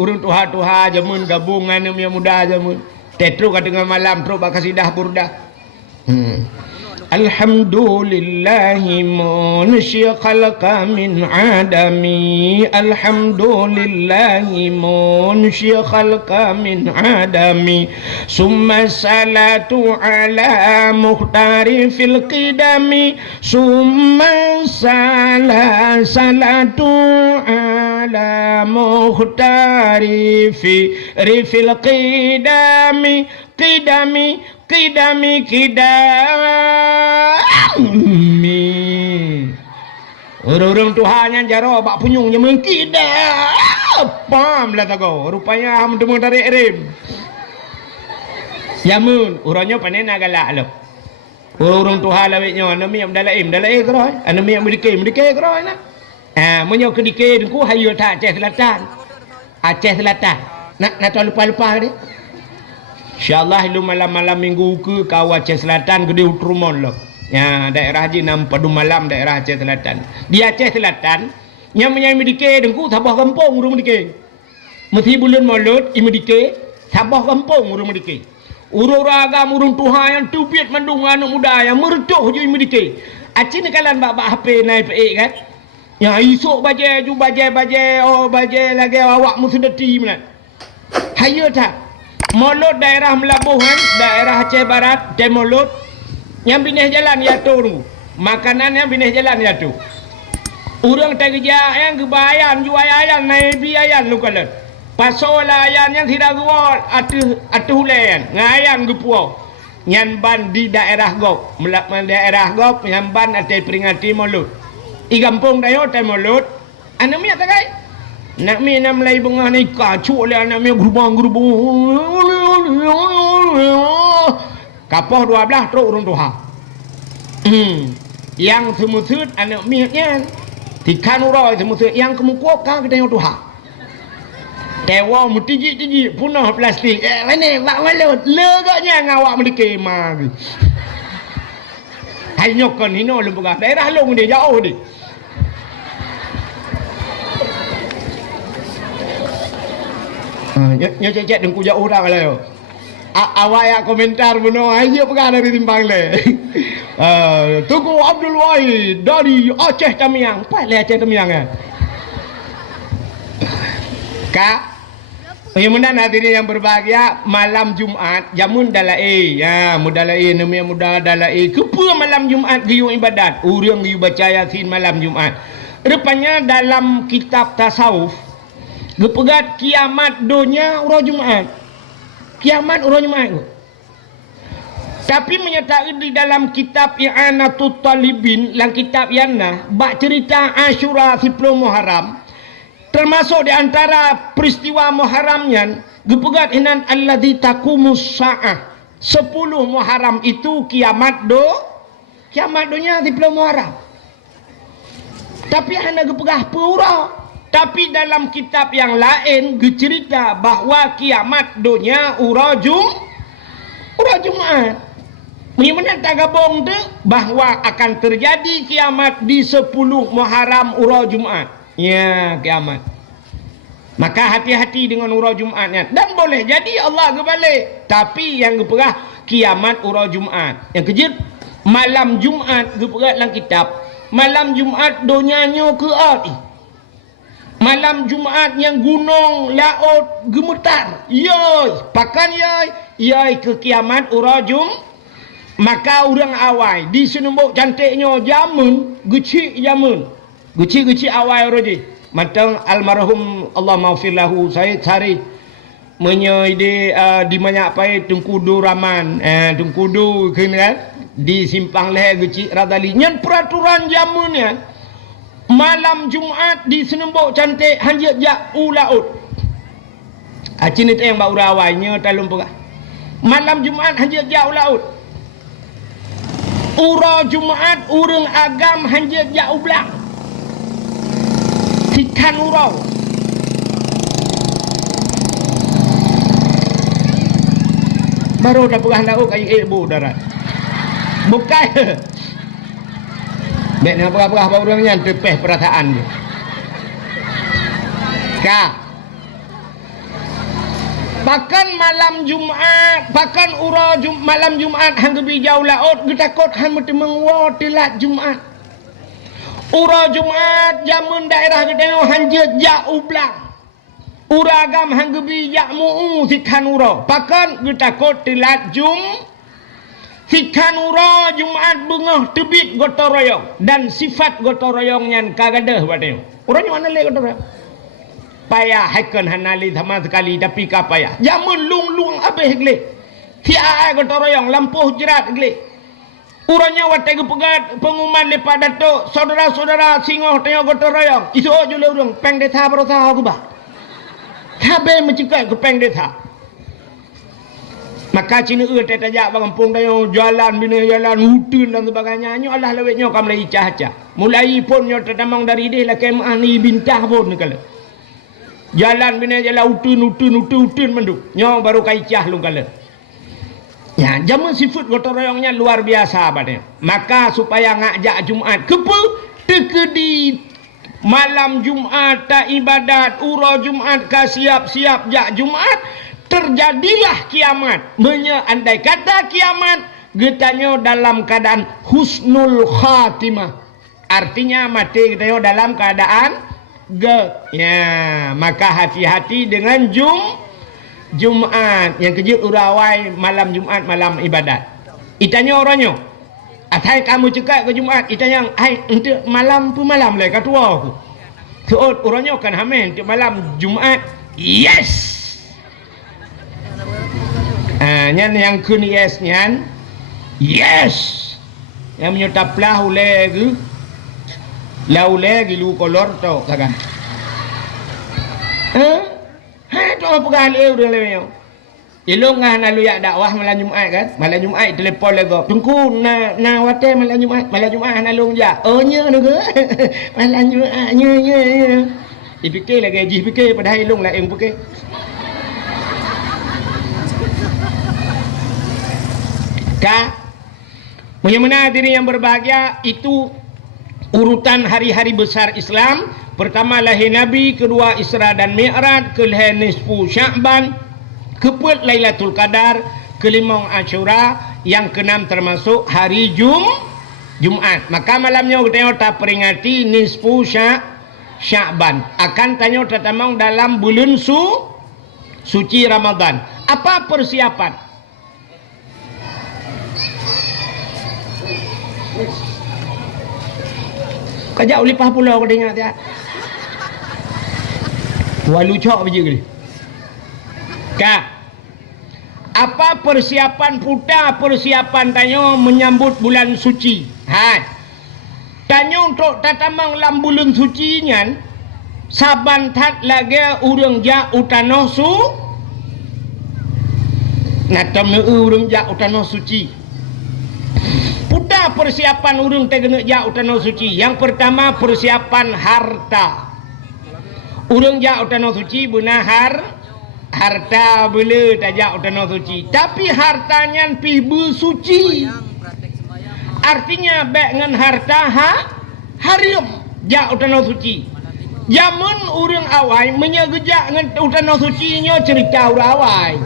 urung tuha jamun gabungan yang muda jamun tetru dengan malam terus bak kasidah burdah Alhamdulillahi manusia khalqa min adami Alhamdulillahi manusia khalqa min adami Summa salatu ala muhtari fil qidami Summa salatu ala muhtari fil qidami Qidami orang Tuhan yang jaro bak punyungnya mengkidap pam lah tago rupanya ham demung tarik rem yamun urangnya panen agalak lo orang Tuhan lawitnya anami am dalaim keroi anami am mendike keroi na menyo kedike dengku hayu tak Aceh Selatan nak lupa ni InsyaAllah lu malam-malam minggu ke kau Aceh Selatan ke di Utrumon lo. Ya, daerah Haji Padu Malam daerah Aceh Selatan. Di Aceh Selatan, yang menyai medike dengku sabah kampung urung medike. Mesti bulan Maulud imedike sabah kampung urung medike. Urung agam urung Tuhan yang tupit mandung anak muda yang mertuh je imedike. Aceh ni kalian bak HP naik peik kan. Yang esok baje lagi awak musdati mana. Hayo tak. Maulud daerah Melabuhan, daerah Aceh Barat, Maulud yang binih jalan ya tu. Makanan yang binih jalan ya tu. Urang tak kerja yang kebayan jual ayam naik biayan lu kalian. Pasal ayam yang tidak gua atuh layan ngayam gepuau. Nyan ban di daerah Gop, daerah Gop yang ban ate peringati Maulud. I kampung dayo Maulud. Anu mi tak kai? Nak mi nam lai bengah ni kacuk le anak mi gerubang Kapoh 12 teruk urung tuha. Yang semusut anak miaknya tikan uroi semusut yang kemukuk kau kita yang tuha. Tewa mutiji-tiji punah plastik. Mana bak malut legaknya ngawak mendike mari. Hai nyokon hino lembaga daerah long dia jauh dia. Nya cecek dengku jauh orang lah. Awak ya komentar benar aja pegang dari timbang le. Tugu Abdul Wahid dari Aceh Tamiang. Pak le Aceh Tamiang ya. Kak, yang mudah hadirin yang berbahagia, malam Jumaat jamun dalai ya mudalai namanya mudah dalai kepa malam Jumaat giyu ibadat urang giyu baca yasin malam Jumaat rupanya dalam kitab tasawuf gepegat kiamat dunia urang Jumaat kiamat urang Jumaat tapi menyertai di dalam kitab I'anatul Talibin dalam kitab Yana bak cerita Asyura 10 Muharram termasuk di antara peristiwa Muharramnya gepegat inan alladzi taqumus saah 10 Muharram itu kiamat dunia 10 Muharram tapi hanya gepegah pura tapi dalam kitab yang lain cerita bahawa kiamat dunia ura Jumaat mana tak gabung tu bahawa akan terjadi kiamat di 10 Muharram ura Jumaat. Ya kiamat. Maka hati-hati dengan urau Jumaatnya. Dan boleh jadi Allah kebalik. Tapi yang keperah kiamat urau Jumaat. Yang kejut malam Jumaat keperah dalam kitab. Malam Jumaat donyanya ke api. Malam Jumaat yang gunung laut gemetar. Yoi, pakan yoi. Yoi ke kiamat urau Jumaat. Maka orang awal di senembok cantiknya jamun, gecik jamun. Guci awal roji matang almarhum Allah maghfir lahu Said Sari menyoide di banyak pai Tengkudu Raman Tengkudu kan di simpang leh guci radali nyan peraturan jamunnya malam Jumaat di senembok cantik hanjat jak ulaut acin itu yang bau rawainya talum pegah malam Jumaat hanjat jak ulaut ura Jumaat urang agam hanjat jak ublang ikan urau baru dah pernah nak kayu ibu darat bukan dek nak berapa orangnya tepeh perasaan dia kak bahkan malam Jumaat bahkan urau malam Jumaat hang gebi jauh laut getakot hang mesti mengwa telat Jumaat ura Jumaat jamun daerah gedeng hanjat jak ublang uragam hanggebi jak muu sikan ura pakan getakot telat sikan ura Jumaat bengah tebit gotong royong dan sifat gotong royongnya kagadah badeng urang mana le gotong royong payah hakan hanali sama sekali tapi ka payah jamun lung abeh gle tiaa gotong royong lampuh jerat gle urangnya watai pegat pengumuman lepas datuk saudara-saudara singoh tengok gotong royong isu jule urang peng desa berusaha aku bah kabe mencegah ke peng desa maka cina tak tajak kampung tengok jalan bina jalan hutun dan sebagainya nyo Allah lewetnya kam mulai icah-icah mulai pun nyo terdamang dari dia lah kemah ni bintah pun kala jalan bina jalan hutun menduk nyo baru kaicah lu kala ya, jamun sifat gotong royongnya luar biasa badanya. Maka supaya ngajak Jumaat kepa tekedi malam Jumaat tak ibadat ura Jumaat ka siap-siap jak Jumaat terjadilah kiamat. Andai kata kiamat getanya dalam keadaan husnul khatimah. Artinya mati getanya dalam keadaan ya, maka hati-hati dengan Jumaat yang kejut urawai malam Jumaat malam ibadat. Itanya orangnya. Atai kamu cekak ke Jumaat, itanya ai untuk malam pu malam le katua aku. Tuot orangnya kan hamen untuk malam Jumaat. Yes. Nyan yang kun yes nyan. Yes. Yang menyutap lahu lagi. Lau lagi lu kolor tu kakak. Tu apa kali udah lewat. Ilung ngah nalu yak dakwah malam Jumaat kan. Malam Jumaat telefon lego. Tunggu na wate malam Jumaat. Malam Jumaat nalung ja. Oh nya nu ke. Malam Jumaat nya. Dipikir lagi gaji fikir pada ilung lah yang fikir. Kak, bagaimana diri yang berbahagia itu urutan hari-hari besar Islam. Pertama lahir Nabi, kedua Isra dan Mi'raj, kelihir nisfu Sya'ban, keempat Lailatul Qadar, kelima Asyura, yang keenam termasuk hari Jumat. Maka malamnya kita tak peringati nisfu Sya'ban. Akan tanya tatamang dalam bulan suci Ramadan. Apa persiapan? Kajak ulipah pulau kau dengar tak? Walu cok biji gini. Kak, apa persiapan puta persiapan tanya menyambut bulan suci? Hai. Tanya untuk tatamang lam bulan suci nyan saban tat lagi urang ja utanoh su. Natam urang ja utanoh suci. Puta persiapan urang teh kena ja utanoh suci. Yang pertama persiapan harta. Urang ja utanoh suci benar harta boleh tajak utanoh suci. Tapi hartanya pi bersuci. Artinya baik dengan harta haram ja utanoh suci. Zaman urang awai menyegejak dengan utanoh suci nya cerita urang awai.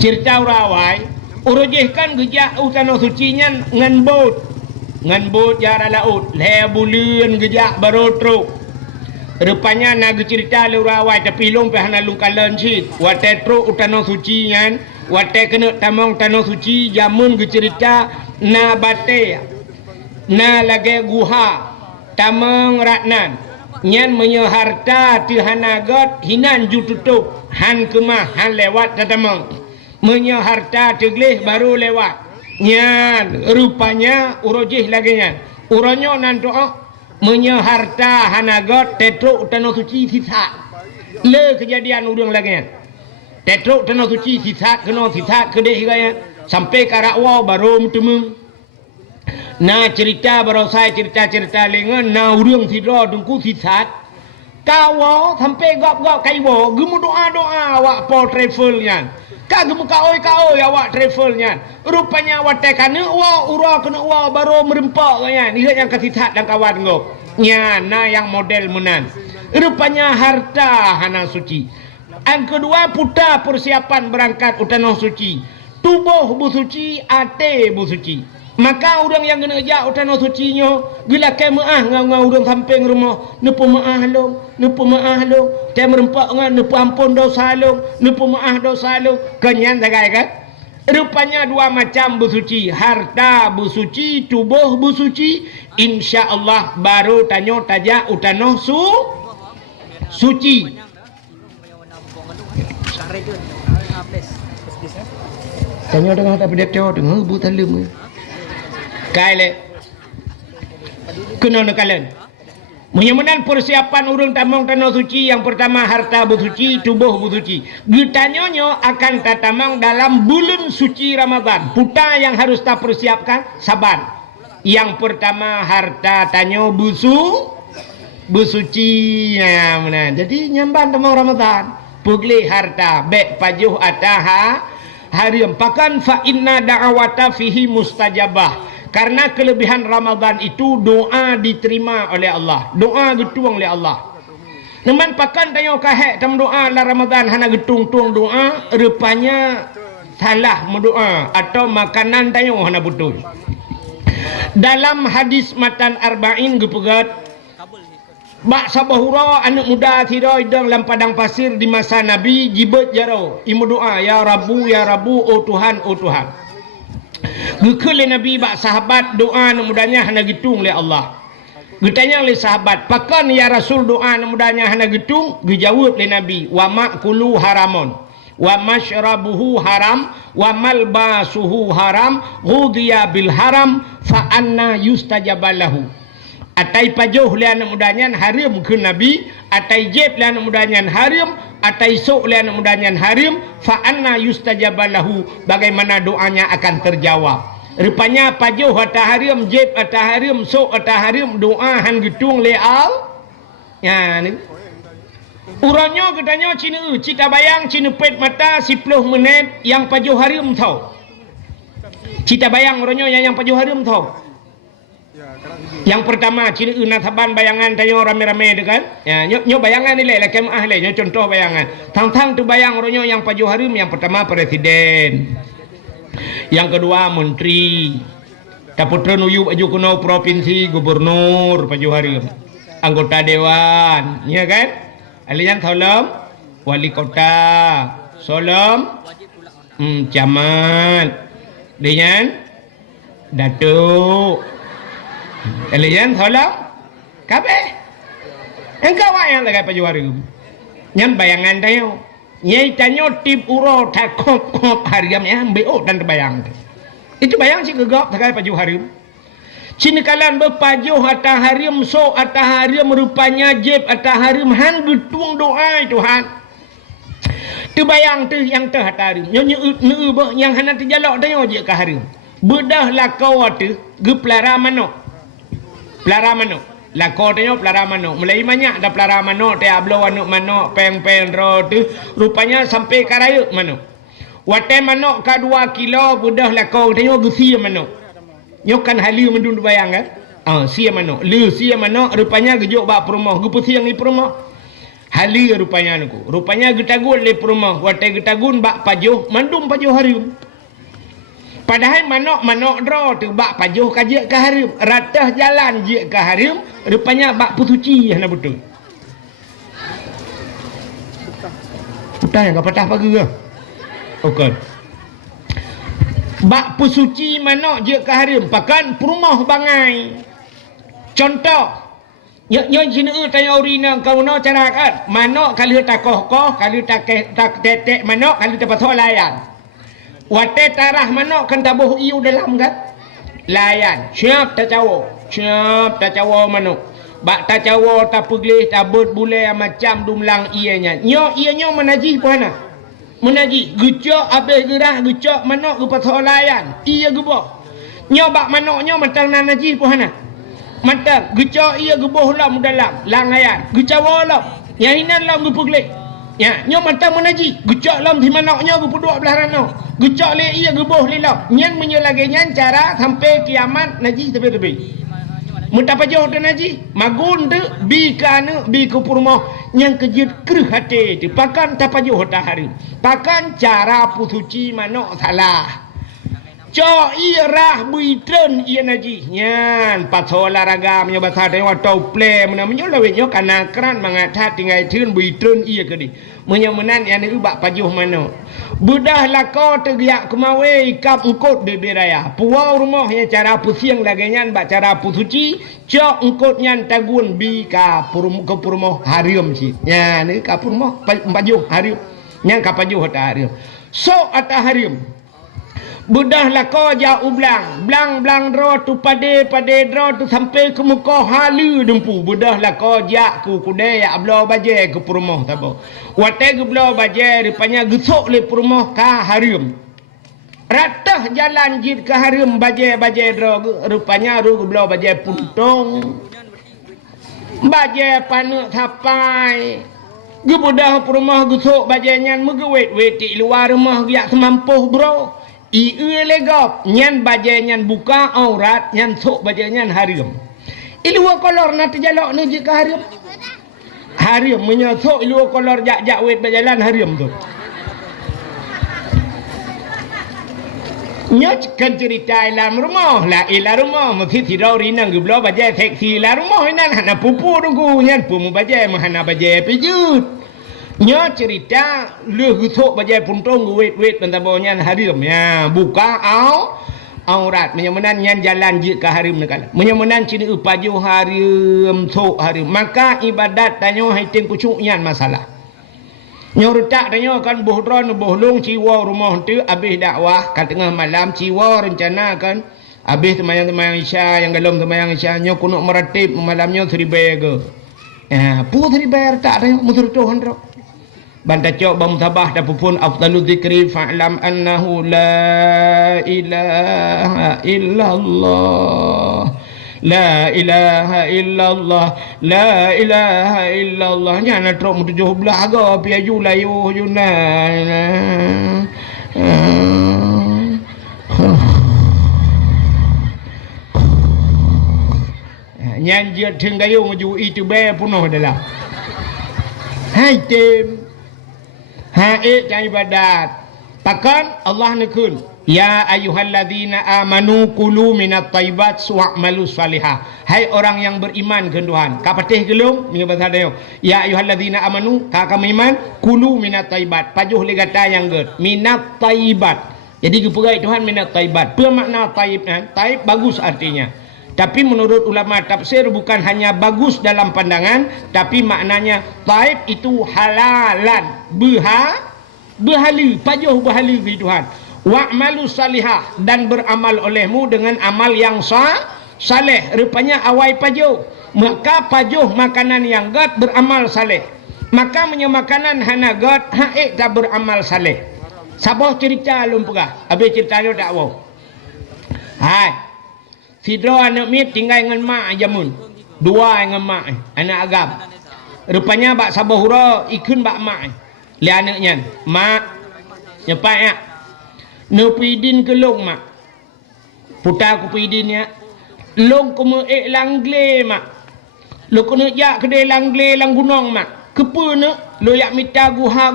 Cerita urang awai urujihkan gejak utanoh suci nya ngan bot jara laut. Le bulan gejak baru truk. Rupanya nak cerita lurawai tapi long pe hana lung kalan sit. Wate tro utano suci ngan, wate kena tamong tano suci jamun ge cerita na bate. Na lage guha tamong ratnan. Nyan menyo harta ti hanagot hinan ju tutup. Han kemah han lewat tatamong. Menyo harta tegleh baru lewat. Nyan rupanya urojih lagi nyan. Uronyo nan doa menyo harta hanagot tetruk utano suci sisa. Le kejadian urang lagi kan. Tetruk utano suci sisa kena sisa kedeh gaya sampai karakwa baru mutemu. Na cerita baru saya cerita lengan na urang sidra dengku sisa. Kawo sampai gop-gop kaiwo gemu doa-doa awak po travelnya. Ka gemu kaoi awak travelnya. Rupanya awak tekane ura kena baru merempak gaya. Ni yang kasisat dan kawan ngop. Nya na yang model menan. Rupanya harta hana suci. Yang kedua puta persiapan berangkat utanoh suci. Tubuh bersuci, ate bersuci. Maka orang yang kena ajak utanoh suci nyo gila ke maah ngau orang samping rumah nepu maah long. Dia merempak ngan nepu ampun dosa long, nepu maah dosa long. Kenyan sagai kan? Rupanya dua macam bersuci. Harta bersuci, tubuh bersuci. InsyaAllah baru tanya tajak utanoh suci. Tanya dengan tak pedek tengok dengar bu talem. Kaile. Kena nekalan. Menyemenan persiapan urang tamang tanah suci yang pertama harta bersuci, tubuh bersuci. Ditanyanya akan tatamang dalam bulan suci Ramadan. Puta yang harus tak persiapkan saban. Yang pertama harta tanya bersuci. Nah, mana? Jadi nyamban tamang Ramadan. Pugli harta bek pajuh ataha hariam. Pakan fa inna da'awata fihi mustajabah. Karena kelebihan Ramadan itu doa diterima oleh Allah. Doa getuang oleh Allah. Neman pakan tanya kahek tam doa la Ramadan hana getung-tung doa, rupanya salah mendoa atau makanan tanya hana betul. Dalam hadis matan arba'in gepegat bak sabahura anak muda tira idang dalam padang pasir di masa Nabi jibat jaro imu doa ya Rabbu oh Tuhan oh Tuhan. Gekele Nabi bak sahabat doa anak mudanya hana gitung oleh Allah. Getanya oleh sahabat, pakan ya Rasul doa anak mudanya hana gitung, dijawab oleh Nabi, wa ma'kulu haramun, wa mashrabuhu haram, wa malbasuhu haram, ghudiya bil haram, fa anna yustajabalahu. Atai pajuh le anak mudanya haram ke Nabi, atai jeb le anak mudanya haram, atau esok le anak muda nyan harim fa anna yustajabalahu, bagaimana doanya akan terjawab. Rupanya pajuh atau harim, jeb atau harim, sok atau harim, doa han gedung leal. Ya ni. Uranyo katanya cita bayang cina pet mata 10 menit yang pajuh harim tahu. Cita bayang uranyo yang pajuh harim tahu. Yang pertama cina nataban bayangan tayo rame-rame dekan. Ya, nyo bayangan ni lah kemah le, nyo contoh bayangan. Tang-tang tu bayang uranyo yang pajuh harim, yang pertama presiden. Yang kedua menteri. Kaputra nuyu baju kuno provinsi, gubernur pajuh harim. Anggota dewan, ya kan? Alian tolong wali kota, solom camat, dengan datuk. Alian tolong kabe. Engkau yang lagi pajuh harim. Nyan bayangan tayo. Nyai tanyo tip uro tak kop harim ya mbeo dan terbayang. Itu bayang si gegap tak pajuh harim. Cina kalan berpajuh atau harim, so atau harim rupanya jeb atau harim han getung doa Tuhan. Tu bayang tu yang tu atau harim. Yang hana terjalak dia je ke harim. Bedah lakau tu ge pelara manok. Pelara manok. Lakau tu pelara manok. Mulai banyak dah pelara manok, te ablo manok manok peng ro tu rupanya sampai karaya manok. Wate manok ka 2 kilo bedah lakau tu gesi manok. Nyokan hali mendun bayang kan? Sia manok. Sia manok rupanya gejuk bak perumah. Gepu siang ni perumah. Hali rupanya nuku. Rupanya getagun le perumah. Watai getagun bak pajuh. Mandum pajuh harim. Padahal manok dro tu bak pajuh kajik ke harim. Ratah jalan je ke harim. Rupanya bak pusuci yang betul. Putah yang patah pagi ke? Okey. Bak pesuci manok je ke harim pakan perumah bangai. Contoh nyo sini tanya urina kau no cara kan manok kali tak koh kali tak tetek manok kali tak pasal layan. Wate tarah manok kan tabuh iu dalam kan layan siap tak cawo manok bak tak cawo tak peglih tak bet bule macam dumlang ianya nyo menaji puana menaji gecok habis gerah gecok manok ke pasal layan ia geboh nyobak manoknya matang nanaji puhana matang gecok ia geboh lam dalam langayan gecawa lam yang hinan lam gepuglek ya nyo matang menaji gecok lam di manoknya gepuduk belah rano gecok le ia geboh le lam nyan menyelagi nyan cara sampai kiamat naji tepi-tepi muta pajoh tu naji magun tu bi kana bi ke purmo yang kejut kerh hati tu pakan tapajoh ta hari pakan cara pusuci manok salah co irah buitren ia naji nyan patho olahraga menyo bahasa dewa tau play mena menyo lawe nyo kana kran mangatha tinggai tun buitren ia ke di menyo menan yang ubak pajoh manok budah lakau tergiak kemawe ikap engkot beberaya puau rumah yang cara pusiang lagenyan bak cara pusuci cok engkot nyan tagun bi ka ke purmoh harim si ya ni ka purmoh pajuh harim nyan ka pajuh ta harim so ata harim budah lakau ja ublang blang dro tu pade dro tu sampai ke muka halu dempu budah lakau ja ku kude ya ablo baje ke purmoh tabo wate ke blo baje rupanya gesok le purmoh ka harim ratah jalan jid ke harim baje dro rupanya ru blo baje puntong baje panu tapai ge budah purmoh gesok baje nyan megewet weti luar rumah giak semampuh bro legop nyan baje nyan buka aurat nyan sok baje nyan harim ilua kolor na terjalok ni je ke harim menyosok ilua kolor jak wet berjalan harim tu nyok kan cerita dalam rumah lah ila rumah mesti tirau rinang geblo baje seksi la rumah inan hana pupu dungku nyan pumu baje mahana baje pijut nya cerita le gusok bajai puntong wet pentabonya harim ya buka aurat menyemenan nyan jalan je ke harim nekala menyemenan cini upaju harim sok harim maka ibadat tanyo haiting kucuk nyan masalah nyorutak tanyo kan bohdron bohlung ciwa rumah tu habis dakwah kat tengah malam ciwa rencana kan habis temayang isya yang galom temayang isya nyo kunuk meratib malamnya 1000 ya pu 1000 tak tanyo mutur Tuhan ro Bantacok bamtabah dapupun afdalu dzikri fa'lam annahu la ilaha illallah. La ilaha illallah, la ilaha illallah. Jangan trok mu 17 aga piaju layuh junan. Nyanjia theng gayung ju itu be punuh adalah. Hai tim. Hai jai ibadat. Pakan Allah nekun. Ya ayyuhalladzina amanu kulu minat thayyibat wa'malu salihah. Hai orang yang beriman ke Tuhan. Ka patih gelung ni bahasa dia. Ya ayyuhalladzina amanu ka kamu iman kulu minat thayyibat. Pajuh le kata yang ged. Minat thayyibat. Jadi keperai Tuhan minat thayyibat. Apa makna thayyib kan? Thayyib bagus artinya. Tapi menurut ulama tafsir bukan hanya bagus dalam pandangan, tapi maknanya thayyib itu halalan. Berhala, pajuh berhala ke Tuhan. Wa'malu salihah dan beramal olehmu dengan amal yang saleh. Rupanya awai pajuh. Maka pajuh makanan yang gad beramal saleh. Maka menyemakanan hana gad haik tak beramal saleh. Sabah cerita lumpurah. Habis ceritanya tak wow. Hai. Sidro anak mit tinggal dengan mak jamun. Dua dengan mak anak agam. Rupanya bak sabah hura ikun bak mak. Li anaknya. Mak nyepat ya. Nupidin ke long mak. Putar ku pidin ya. Long ku me langle mak. Lo ku nak jak kedai langle lang gunung mak. Kepa nak lo yak mita guha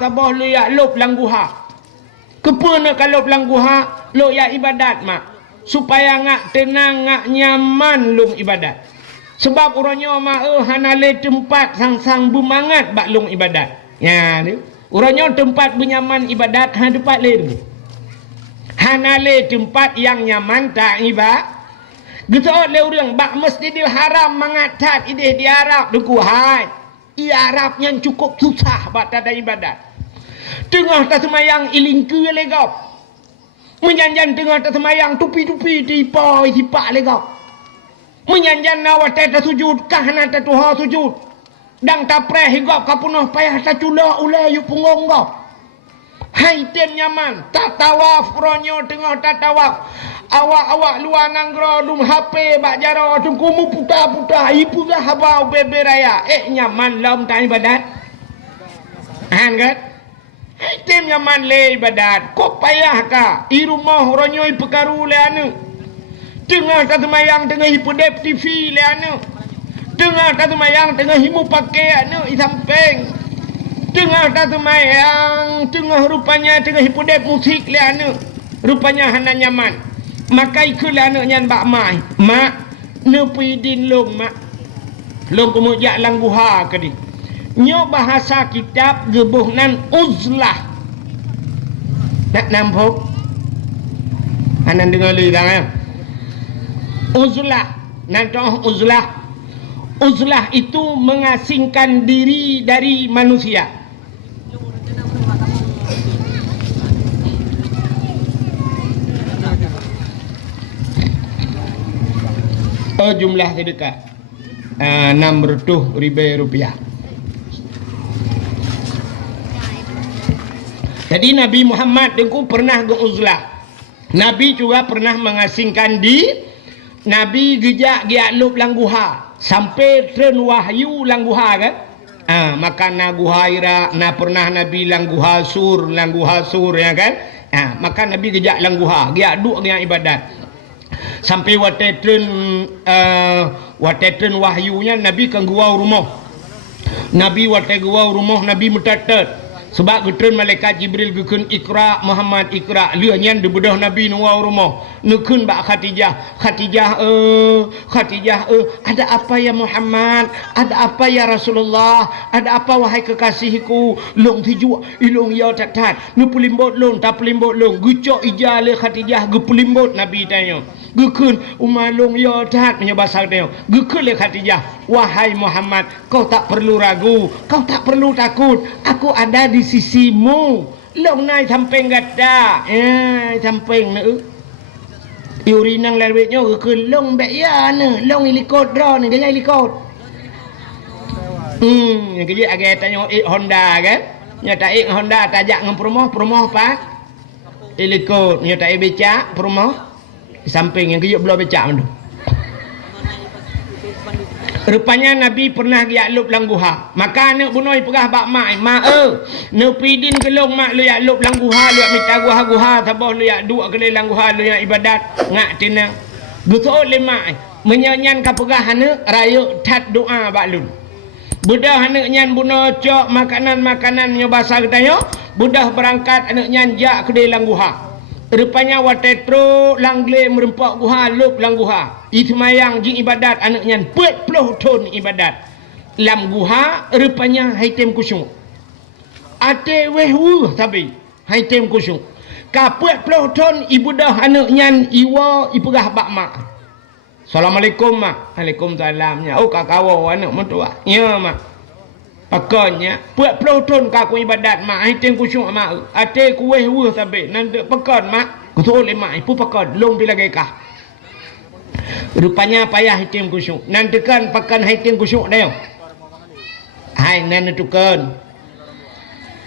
tabah lo yak lop lang guha. Kepa nak kalau lang guha lo yak ibadat mak. Supaya ngak tenang ngak nyaman long ibadat. Sebab orangnya mak hanale tempat sang-sang bermangat bak long ibadat. Ya ni. Orangnya tempat bernyaman ibadat ha tempat le. Hanale tempat yang nyaman tak ibadat. Gitu le orang bak Masjidil Haram mangatat ide di Arab duku hai. I Arab yang cukup susah bak tada ibadat. Tengah tak semayang ilingke le kau. Menyanjan tengah tak semayang tupi-tupi di poi sipak le kau. Menyanjan nawat tak sujud kahana tak tuha sujud. Dang tak preh hingga kau punah payah tak cula ulai yu punggung kau. Hai tem nyaman tak tawaf ronyo tengah tak tawaf awak luar nanggro dum HP bak jaro dum kumu puta ibu dah habau bebe raya nyaman lam tak ibadat han kan hai tem nyaman le ibadat kok payah ka i rumah ronyo i perkaru le anu tengah tak semayang tengah hipodep TV le anu tengah tak semayang tengah himu pakai anu i samping tengah tak semayang, tengah rupanya tengah hipodep musik le anak. Rupanya hana nyaman. Maka ikut le anak nyan bak mai. Mak, nepidin long mak. Long kemujak lang guha ke di. Nyo bahasa kitab gebuhnan uzlah. Nak nampak? Hanan dengar li dah. Uzlah. Nantoh uzlah. Uzlah itu mengasingkan diri dari manusia. Jumlah sedekah 600,000 rupiah. Jadi Nabi Muhammad dengku pernah ke uzlah. Nabi juga pernah mengasingkan di Nabi gejak gialup langguha sampai tren wahyu langguha kan. Maka na guha ira na pernah Nabi langguha sur ya kan. Maka Nabi gejak langguha giak duk giak ibadat. Sampai watetren wahyunya Nabi kan gua rumah. Nabi watet gua rumah Nabi mutatat. Sebab getren malaikat Jibril gekun ikra Muhammad ikra lianyan di bedah Nabi nuwa rumah. Nekun bak Khadijah ada apa ya Muhammad? Ada apa ya Rasulullah? Ada apa wahai kekasihku? Long tiju ilong ya tatat. Nu pulimbot long tak pulimbot long. Gucok ijale Khadijah gepulimbot Nabi tanya. Gekun umalong ya tat menyebasal dia. Gekun le Khadijah, wahai Muhammad, kau tak perlu ragu, kau tak perlu takut. Aku ada di sisimu. Long nai samping gada. Samping ne. Yuri nang lewetnya gekun long bek ya ne, long ilikot dra ni dengan ilikot. Yang kerja agak tanya Honda kan. nya taik Honda tajak ngam perumoh pak ilikut nya taik becak perumoh di samping yang kejut belah becak tu. Rupanya Nabi pernah gialup lang guha. Maka anak bunoi pegah bak mak. Mak ne pidin kelong mak lu yak lup lang guha, lu yak minta guha taboh lu yak duk ke lang guha lu yak ibadat ngak tina. Betul le mak. Menyanyan ka pegah anak raya tat doa bak lun. Budah anak nyan buno cok makanan-makanan nyo basah ketayo. Budah berangkat anak nyan jak ke lang guha. Rupanya watetro langle merempak guha lup lang guha. Itu mayang jing ibadat anak nyan 40 ton ibadat. Lam guha rupanya haitem kusyuk. Ate wehwu tapi haitem kusyuk. Ka 40 ton ibu dah anak nyan iwa ipegah bak mak. Assalamualaikum mak. Waalaikumsalamnya. Oh kakawo anak mentua. Ya mak. Pakannya 40 ton kaku ibadat mak haitem kusyuk mak. Ate ku wehwu tapi nanti pakan mak. Kutul mak ipu pakan long bila gekah. Rupanya payah haitem kusyuk. Nanti kan pakan haitem kusyuk dah. Hai nan tukan.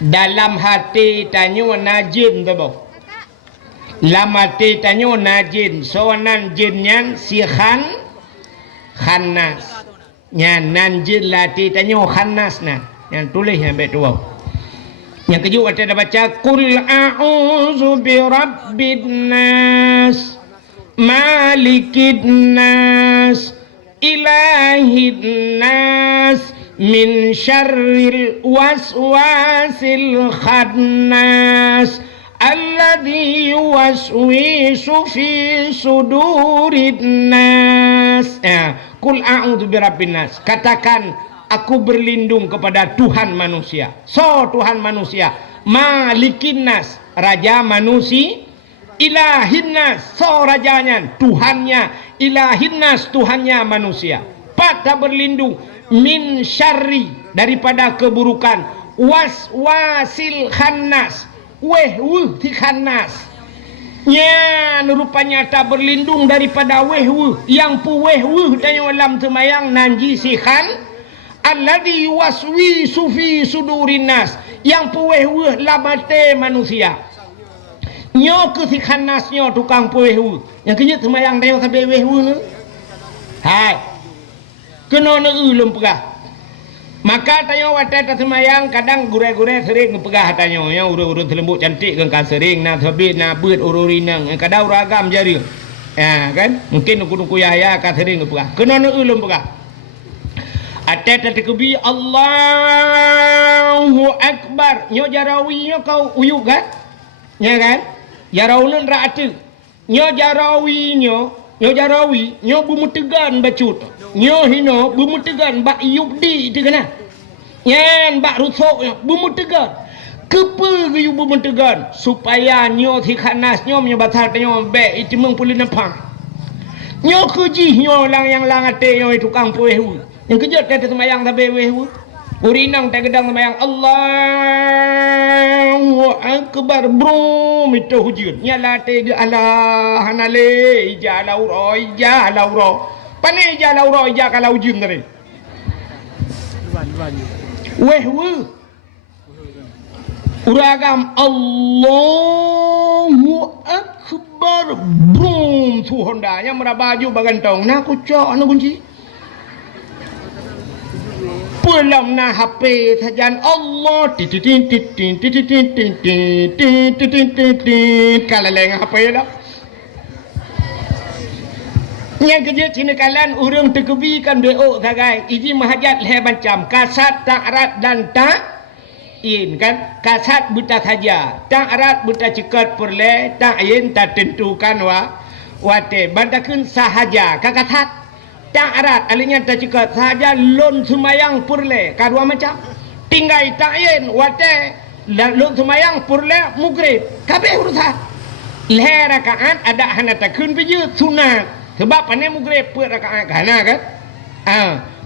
Dalam hati tanyo najin tu boh. Dalam hati tanyo najin. Soanan jinnya si khannas. Nyan nan jin lati tanyo khannas nah. Yang tulis yang betul. Yang kedua ada baca qul a'udzu birabbin nas. Malikin nas, ilahin nas, min syarril waswasil khannas, alladhi yuwaswisu fi sudurin nas. Qul a'udzu birabbin nas. Katakan aku berlindung kepada Tuhan manusia. So Tuhan manusia, Malikin nas, raja manusia. Ilahin nas, so rajanya, Tuhannya. Ilahin nas, Tuhannya manusia. Pada berlindung min syarri, daripada keburukan. Waswasil khannas, wehwu ti khannas. Nya rupanya tak berlindung daripada wehwu, yang pu wehwu dalam alam temayang nanji si khan. Alladhi waswisu fi sudurin nas, yang pu wehwu lamate manusia. Nyo ke si khanas nyo tukang puehu. Yang kenyat semayang dia sampai wehu ni. Hai. Kena na ulum pegah. Maka tanyo watet semayang kadang gure-gure sering pegah tanyo. Yang urut-urut lembut cantik kan sering na sabit na beut ururinang. Kadang ragam jari. Ya kan? Mungkin nuku-nuku yaya ka sering pegah. Kena na ulum pegah. Atet terkebi Allahu Akbar. Nyo jarawi nyo kau uyuk kan? Ya kan? Jarawun ratu nyo jarawi nyo bumutegan bacut nyo hino bumutegan bak yubdi itu kena nyan bak rusuk bumutegan kepe yu bumutegan supaya nyo si khanas nyo menyebatar nyo be itu mengpulin apa nyo keji nyo lang yang langate nyo tukang puehu yang kejut kata semayang tabe wehu urinang tak gedang semayang Allahu Akbar bro itu hujud nyala te dia Allah hanale ija lauro pane ija lauro ija kalau hujud tadi wehwu uragam Allahu Akbar bro tu Honda yang merabaju bagantong nah kucok anu kunci pulang na HP sajan Allah kalau leng HP lah yang kerja cina kalian urang terkebi kan doa sagai iji mahajat leh macam kasat ta'rat dan ta'in kan kasat buta saja ta'rat buta cekat perle ta'in tak tentukan wate bantakun sahaja kakasat ta'rat alinya tak cekat saja lon semayang purle kadua macam tinggai ta'in wate lon semayang purle mugrib kabeh urusan leh rakaat ada hana takun biju sunat sebab pane mugrib per rakaat kana kan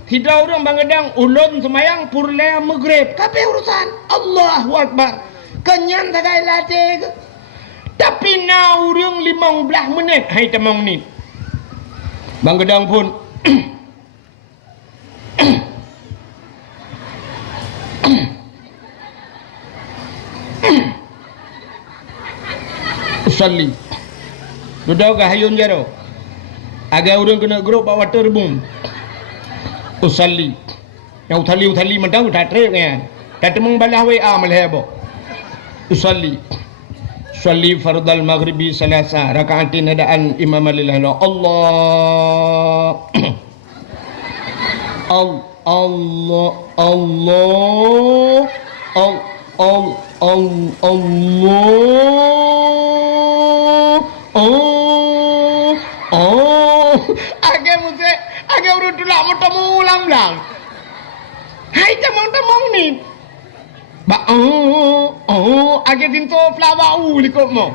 tidak orang bangedang ulun semayang purle mugrib kabeh urusan Allahu Akbar kenyan tagai late tapi na urang 15 menit hai temong ni bangedang pun usalli duduk hayun jaro agak urang kena grup bawa terbum usalli yang uthali mentang udah trek kan tak temung balah WA malhabo usalli Salli fardal maghribi salasa rakaatin hadaan imam lillahi Allah Allah Allah agak musik agak urut dulu mau ulang ulang hai temong ni ba agak tinto flawau likop mo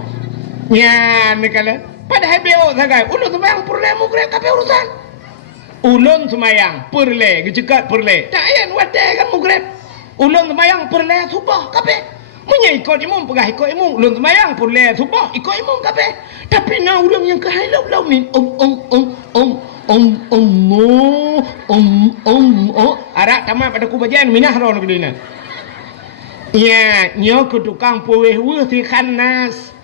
nyan kala padahal beo sagai ulun semayang purle mugrek kape urusan ulun semayang purle gecekat purle tak ayan wate kan mugrek ulun semayang purle subah kape munya ikut imum pegah ikut imum ulun semayang purle subah ikut imum kape tapi na ulun yang kehalau ni arak tamat pada kubajian minah ron kedina ya nyo ke tukang puweh si khanas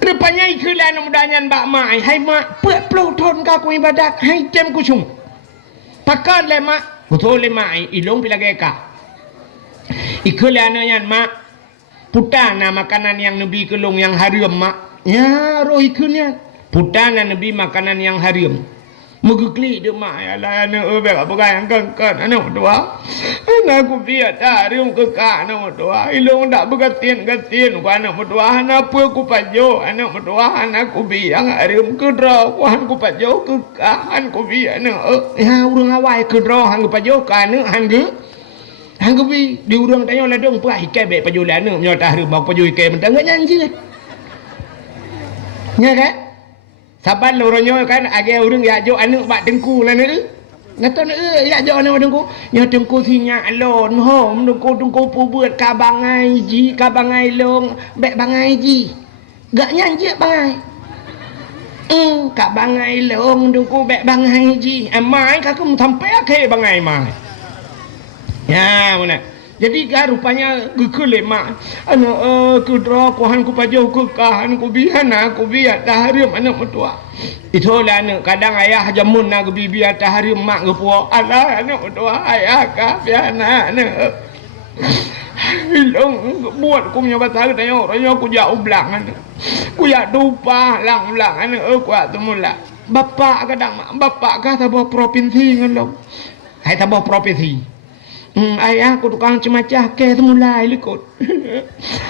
rupanya ikulah mudahan bak mai hai mak puluh tahun ka ku ibadat hai tem ku chung pakan le mak betul le mai ilong pilageka ikulah nyan mak putana makanan yang nabi kelong yang haram mak ya roh ikunya putana nabi makanan yang haram Mugukli de mak ala ana obek apa yang kan ana doa ana ku biat harum ke ka ana doa ilong dak begatin ku ana doa ana apa ku pajo ana doa ana ku biang harum ke dro ku han ku pajo ke ka han ku bi ana ya urang awai ke dro han ku pajo ka ana han ku bi di urang tanyo la dong pa ikai be pajo la ana nyo ta harum bak pajo ikai mentang nyanyi nya kan saban loronyo kan age urang ya jo anu bak dengku la ne ngaton ya jo anu dengku nya dengku sinya alon hom dengku pu buat ka bangai ji ka bangai long bek bangai ji gak nyanyi bangai ka bangai long dengku bek bangai ji mai ka kum sampai ke bangai mai ya mana jadi rupanya gekele mak anu ku dro ku han ku pajo ku kahan ku bihana ku biat tahrim anak mertua itulah anu kadang ayah jamun nak bibi tahrim mak gepuo ala anak mertua ayah ka biana anu ilong buat ku punya bahasa tanya orangnya ku jauh belang anu ku ya dupa lang anu ku temula bapak kadang mak bapak kata bawa provinsi ngalong hai tabah provinsi ayah aku tukang cemacah ke semula ikut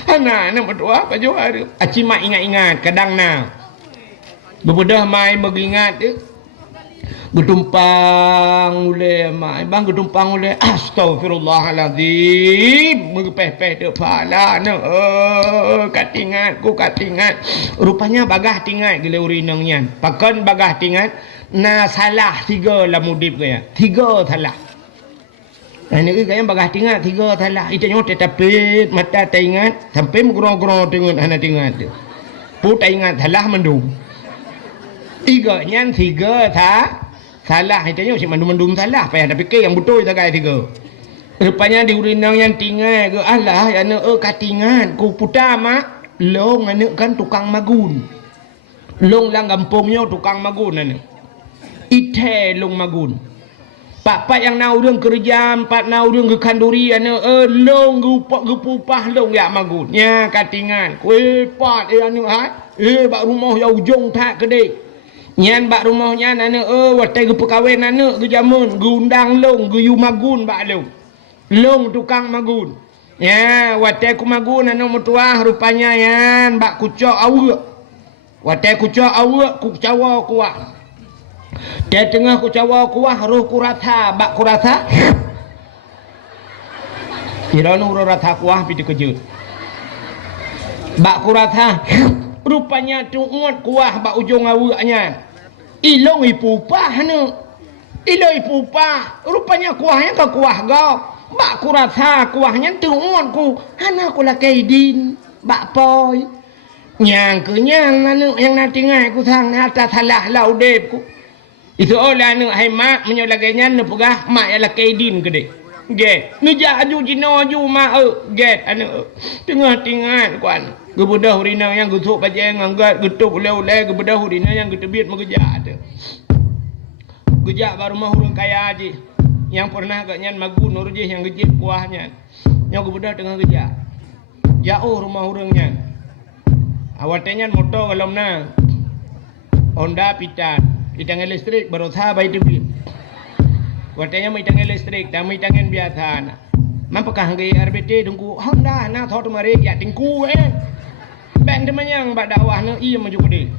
anak berdoa baju hari aci mak ingat-ingat kadang na bebedah mai mengingat gedumpang ule mai bang gedumpang ule astagfirullahalazim megepeh-peh de pala ne katingat rupanya bagah tingat gile urinang nyan pakon bagah tingat na salah tiga la mudip ya tiga salah. Ini kaya bagah tingat tiga salah. Itu nyote tapi mata tingat sampai menggerong-gerong tingat anak tingat. Put tingat salah mendung. Tiga nyan tiga salah. Itu nyote mendung salah. Payah tapi ke yang betul tak tiga. Rupanya di urinang yang tingat ke Allah yang katingat ku puta mak long ane kan tukang magun. Long lang kampungnya tukang magun ane. Ite long magun. Pak yang nau urang kerja, pak nau urang ke kanduri ana long gupupah long ya magun. Nya katingan. Kue pat anu hat. Bak rumah ya ujung tak gede. Nyan bak rumah nyan ana watai ge pekawin ana ge jamun gundang long ge yu magun bak long. Long tukang magun. Ya watai ku magun ana mutuah rupanya yan bak kucok awak. Watai kucok awak ku cawa kuat. Dia tengah ku cawa kuah roh kuratha bak kuratha kirano roh ratha kuah piti kejut bak kuratha rupanya tuut kuah bak ujung awaknya ilong ipupah ne ilong ipupah rupanya kuahnya ke kuah gau bak kuratha kuahnya tuut ku hana ku lakaidin bak poi nyang kenyang anu yang natingai ku sang atas salah laudep ku itu oleh anu hai mak menyolaganya ne pegah mak ya lakaidin gede Get. Ngejak aju Cina aju mak get anu tengah tingan kuan. Gebedah hurinang yang gusuk pajang anggat getuk oleh-oleh gebedah hurinang yang getebit megejak tu. Gejak baru mah urang kaya aje. Yang pernah agaknya magun urjih yang gejit kuahnya. Yang gebedah tengah gejak. Jauh rumah urangnya. Awatnya motor kalau na. Honda pitan. Itang listrik baru sahabat itu. Watanya mai tangan listrik, dah mai tangan biasa na. Mampakah ngai RBT tunggu Honda na thot mare ya tingku Ben de manyang ba dakwah na iya maju gede.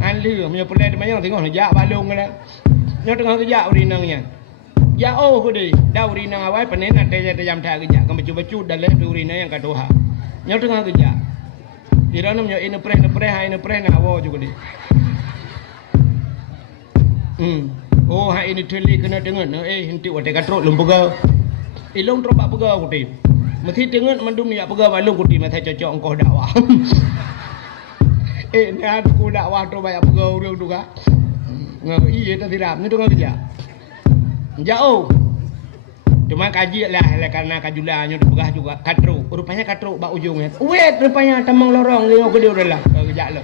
An lừa myo pole de manyang tengok ya balung na. Nyo tengah kerja urinangnya. Ya oh gede, dah urinang awai panen ate ya jam tha kerja kan baju-baju dalam urinang yang katoha. Nyo tengah kerja. Irana myo ine pre na awo juga de. Oh, hai ini teli kena dengar. Henti wate katrok lumpuga. Ilong trok pak pega kuti. Mesti dengar mandum ya pega balung kuti mesti cocok engkau dakwah. Ni aku dakwah tu banyak pega urang tu ka. Iya tak tiram ni tu kerja. Jauh. Cuma kaji lah karena kajulanya tu pegah juga katrok. Rupanya katrok bak ujungnya. Wait rupanya tamang lorong tengok ke dia udah lah. Kerja lo.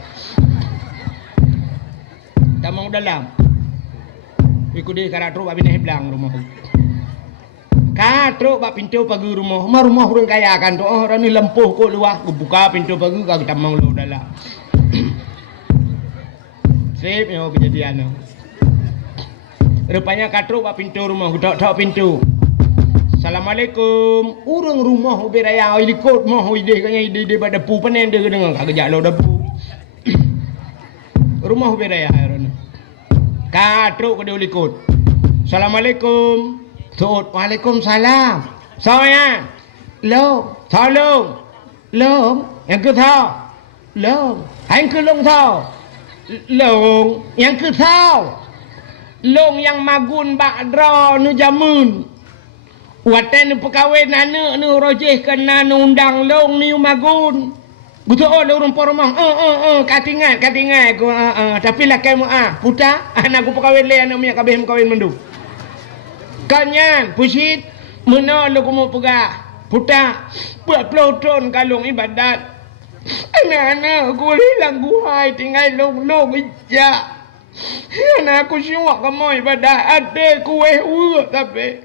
Tamang dalam. Ikut dia karatro bak pindah belang rumah. Katro bak pintu pagi rumah. Rumah orang kaya kan tu. Orang ni lempuh kok luah. Buka pintu pagi kau tamang lu dalam. Sip yo kejadian. Rupanya katro bak pintu rumah. Tok pintu. Assalamualaikum. Urang rumah beraya ikut mau ide kanya ide pada pu panen dia dengan kagak lo depu. Rumah beraya orang. Katruk ke dia ikut. Assalamualaikum. Tuut. Waalaikumsalam. Saya. Long. Thao long. Long. Yang ke thao. Long. Yang ke long thao. Long. Yang ke thao. Long yang magun bak dra nu jamun. Watan nu pekawin anak nu rojih kena nu undang long ni magun. Betul orang poromang. Katingan aku. Tapi lah kamu puta anak aku perkahwin le anak minyak kabeh kawin mendu. Kanyan pusit mena lu mau pegah. Puta buat peloton kalung ibadat. Anak-anak aku hilang guhai tinggal long ija. Anak aku syuak kamu ibadat ade kueh tapi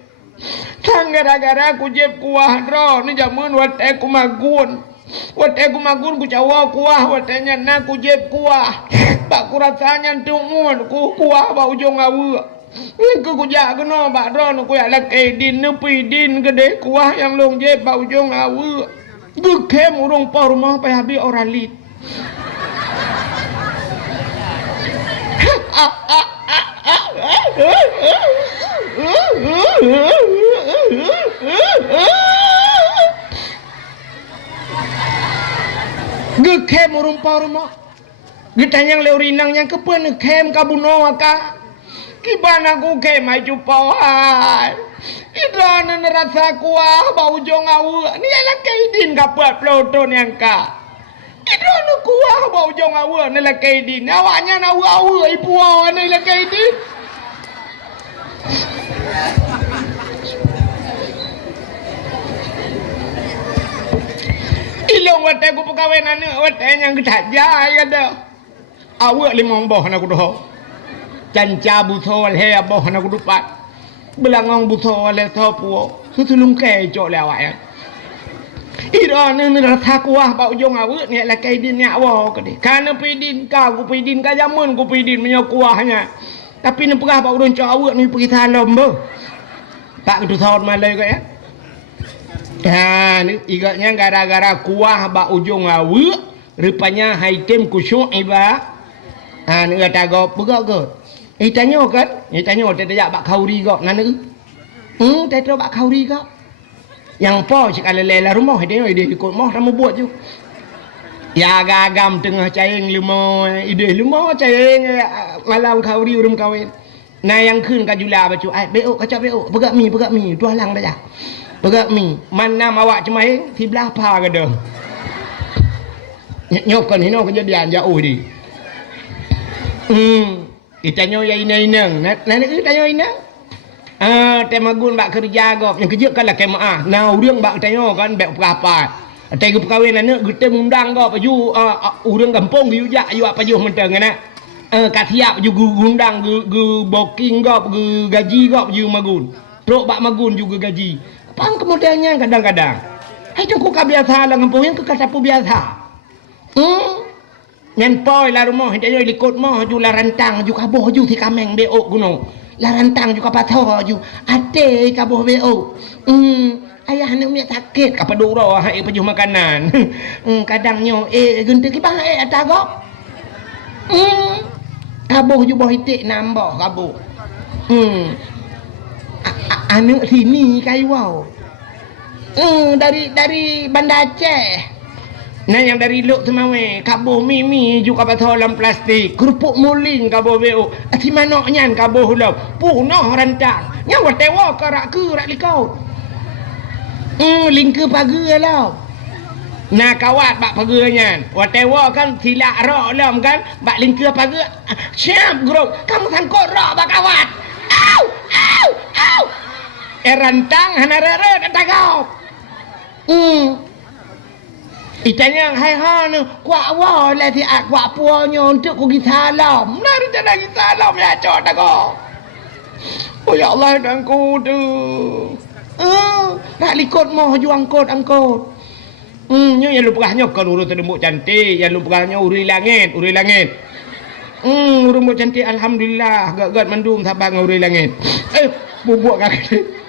gara-gara aku jeb kuah ro ni jamun wat aku magun. Wat aku magun ku cawa kuah watanya na ku jeb kuah. Pak ku rasanya tungun ku kuah ba ujung awu. Ku jak kena bak ron ku ya lak din nepi din gede kuah yang long jeb ba ujung awu. Gekem urung pa rumah pa habis oralit. Gekem urumpa rumah. Gitanyang leurinang yang kepen kem kabuno maka. Kibana ku kem maju pawai. Idana nerasa kuah bau jong awu. Ni ala kaidin kapat ploton yang ka. Idana kuah bau jong awu ni la kaidin. Awaknya na awu ibu awan ni la kaidin. Ilong wate ku pekawin anak wate yang ketajai ada. Awak limong boh nak doh. Canca butol he boh nak dupat. Belangong butol le topu. Sutulung ke cok le awak ya. Ira ni rasa kuah bau jong awak ni la kaidin ni awak ke. Kana pidin ka ku pidin ka jamun ku pidin menyo kuahnya. Tapi ni pegah bau don cok awak ni pergi salam boh. Tak kedu thot malai ke ya. Ni igaknya gara-gara kuah bak ujung awu rupanya haitem kusyuk iba ni kata go pegak ke tanya kan tanya tak bak kauri go nana tak tahu bak kauri go yang po sekali lela rumah dia ikut moh ramu buat je ya gagam tengah caing limo ide limo caing malam kauri urum kawin nah yang kun kajula bacu beok kacau beok pegak mi dua lang dah. Pegak mi, mana awak cemaing di belah apa ke dah? Nyok kan ini kejadian jauh di. Kita nyoy ina, nana kita nyoy ina. Temagun bak kerja gop yang kerja kan lah kemaah. Nah urang bak tanya kan bak berapa. Tengok perkahwinan ni kita undang gop ju urang kampung ju jak ju apa ju menteng kan. Kat siap ju gundang ge booking gop ge gaji gop ju magun. Truk bak magun juga gaji. Pang kemudiannya kadang-kadang. Hai tu ku ka biasa lah kampung yang ke katapu biasa. Nyan poi la rumah dia likut mah ju la rantang ju kaboh ju ti kameng beok gunung. La rantang ju kapatho ju ate kaboh beok. Ayah nak minyak sakit apa duro hai pejuh makanan. Kadangnya gente ki bang atagop. Kaboh ju boh itik nambah kaboh. Anak sini kai wow. Dari Banda Aceh. Nah yang dari Luk Semawe, kabuh mimi juga patah dalam plastik, kerupuk muling kabuh beo. Ati manok nyan kabuh hulau, punah rantang. Yang watewa karak ke rak likau. Lingke pagi lah. Nah kawat bak pagi nyan, watewa kan silak rak lam kan, bak lingke pagi. Siap grup, kamu sangkut rak bak kawat. Au, au, au. Rantang hanarere tak kau. Itanya hai han kuat wa la ti ak kuat puanya untuk ku gi salam. Nari tak lagi salam ya cok tak kau. Oh ya Allah dan ku tu. Nak likut mau ju angkut. Nya yang lupahnya kan urut tembok cantik, yang lupahnya uri langit. Urut cantik alhamdulillah gak mendung sabang uri langit. Bubuk kaki.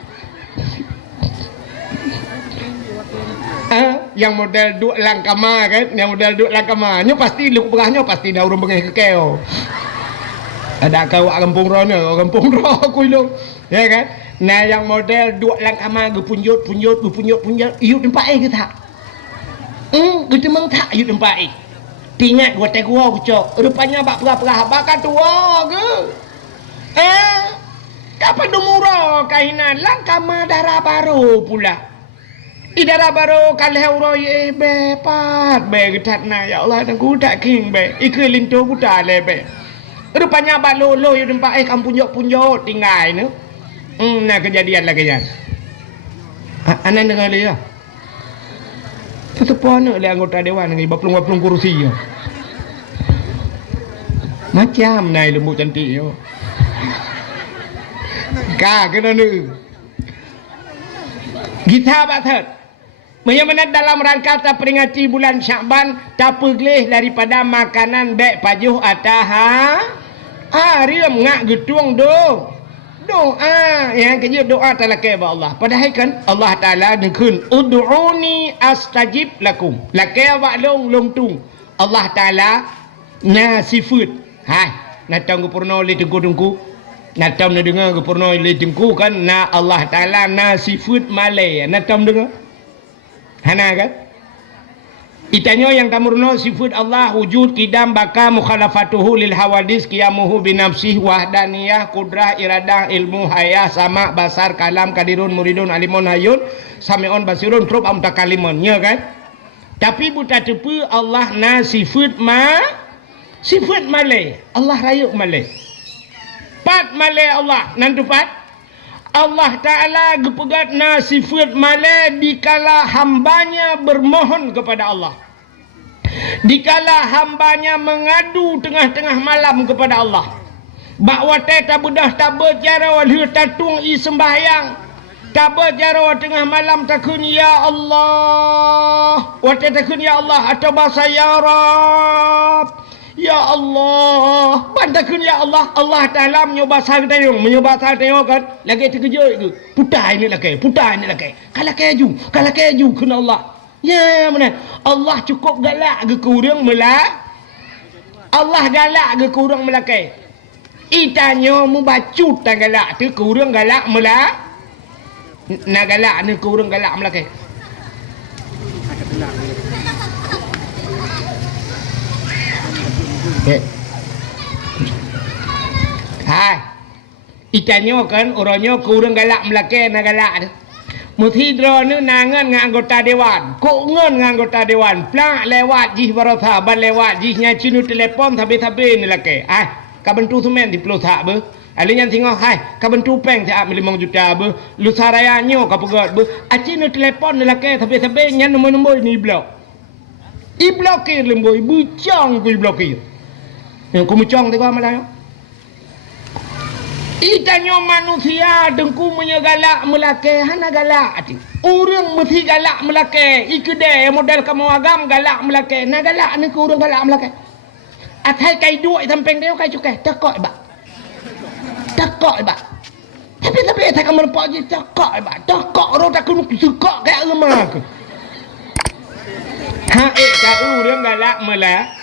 Yang model duk langkama kan, yang model duk langkama nyo pasti luk berahnya pasti dah urung bengai kekeo. Ada kau kampung rono, kampung ro aku lu. Ya kan? Nah yang model duk langkama gepunjut, iu tempat ke tak? Gitu mang tak iu tempat. Tingat gua teh gua cok. Rupanya bak perah bakal tua ke. Kapan dumuro kainan langkama darah baru pula. Idara baru kalau roy be pat be getat na ya Allah dan ku tak king be ikut lintu ku tak le be rupanya balo lo yo tempat kampung punjok tinggal ni nah kejadian lagi kan anan dengar dia tetepon le anggota dewan ngi baplung kursi yo macam nai lembu cantik yo ka kena ni kita batat Menyamana dalam rangka peringati bulan Syakban tak pergelih daripada makanan baik pajuh ataha. Riam ngak getuang doa yang kerja doa talakai ba Allah. Padahal kan Allah Taala dengkeun ud'uni astajib lakum. Lakai ba long tung. Allah Taala na sifat. Natang gupurno le tengku. Natam na dengar gupurno le tengku kan na Allah Taala na sifat malai. Natam dengar Hana kan? Itanya yang tamurno sifat Allah wujud kidam baka mukhalafatuhu lil hawadis qiyamuhu binafsih wahdaniyah kudrah iradah ilmu hayah sama basar kalam kadirun muridun alimun hayun sami'un basirun trub amtakalimun ya kan? Tapi buta tepu Allah na sifat malai Allah rayuk malai pat malai Allah nantu pat Allah Ta'ala gepegat na sifat malai dikala hambanya bermohon kepada Allah. Dikala hambanya mengadu tengah-tengah malam kepada Allah. Bahawa tak bedah tak berjara walhu tatung i sembahyang. Tak berjara tengah malam takun ya Allah. Wata takun ya Allah atau bahasa ya Rab. Ya Allah, bantakun ya Allah. Allah Ta'ala menyoba sahal tayung kan. Lagi terkejut itu. Putai ni lagi. Kalau keju kena Allah. Ya mana? Allah cukup galak ke kurang melak. Allah galak ke kurang melakai. Itanya membacut tak galak tu kurang galak melak. Nak galak ni kurang galak melakai. Ikannya kan orangnya kurang galak melakai nak galak tu. Muthidra ni nangan dengan anggota dewan. Kok ngan dengan anggota dewan. Plak lewat jih barotha ban lewat jihnya cinu telefon tapi ni lakai. Kabentu semen di pelotak ber. Alin yang tengok hai ka bentu peng tak 5 juta be lu sarayanyo ka pegot be aci no telefon ni laki tapi nyan nombor ni blok i blokir lemboy bucang ku i blokir yang ku mucang tengok malah itanyo manusia dengku menyegalak melake hana galak ati urang mesti galak melake ikede model kamu agam galak melake na galak ni ku urang galak melake atai kai duit sampeng dia kai cukai takok ba tapi atai kamu nampak je takok ro tak ku sukak kai lemah ke ha ka urang galak melak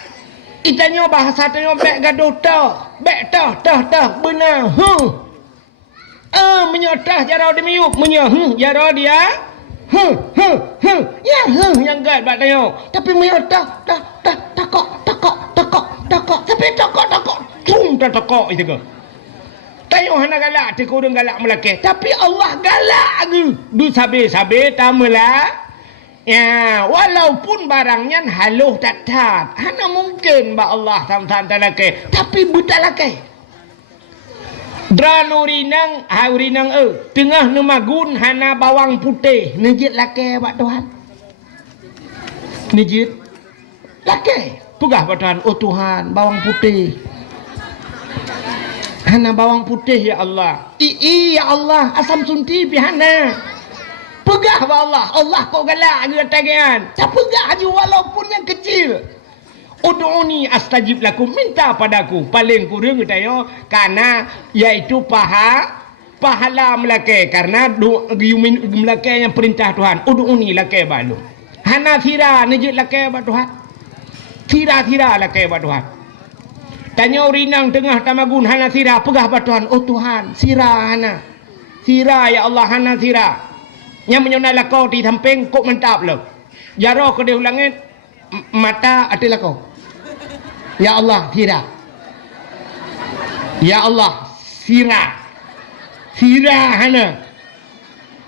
itanyo bahasa tanyo bek gaduh tah benar menyotah jaro di miuk jaro dia ya yang gad bak tanyo tapi menyotah takok tapi takok itu ke tanyo hana galak te kurang galak melake tapi Allah galak ge du sabe tamalah. Ya, walaupun barangnya haluh tak hana mungkin ba Allah tamtan talake tapi buta lake dralurinang haurinang tengah nemagun hana bawang putih nejit lake ba Tuhan nejit lake pugah ba Tuhan oh Tuhan bawang putih hana bawang putih ya Allah ya Allah asam sunti pihana pegah ba Allah kau galak ke tagihan tak pegah je walaupun yang kecil ud'uni astajib lakum minta padaku paling kurang tayo karena iaitu pahala melake karena melake yang perintah Tuhan ud'uni lake balu hana thira nejit lake ba Tuhan thira lake ba Tuhan tanya urinang tengah tamagun hana thira pegah ba Tuhan oh Tuhan sira hana thira ya Allah hana thira yang menyonai lakau di samping kok mentap lo jaro ke dia ulangin mata ada lakau ya Allah sira ya Allah sira hana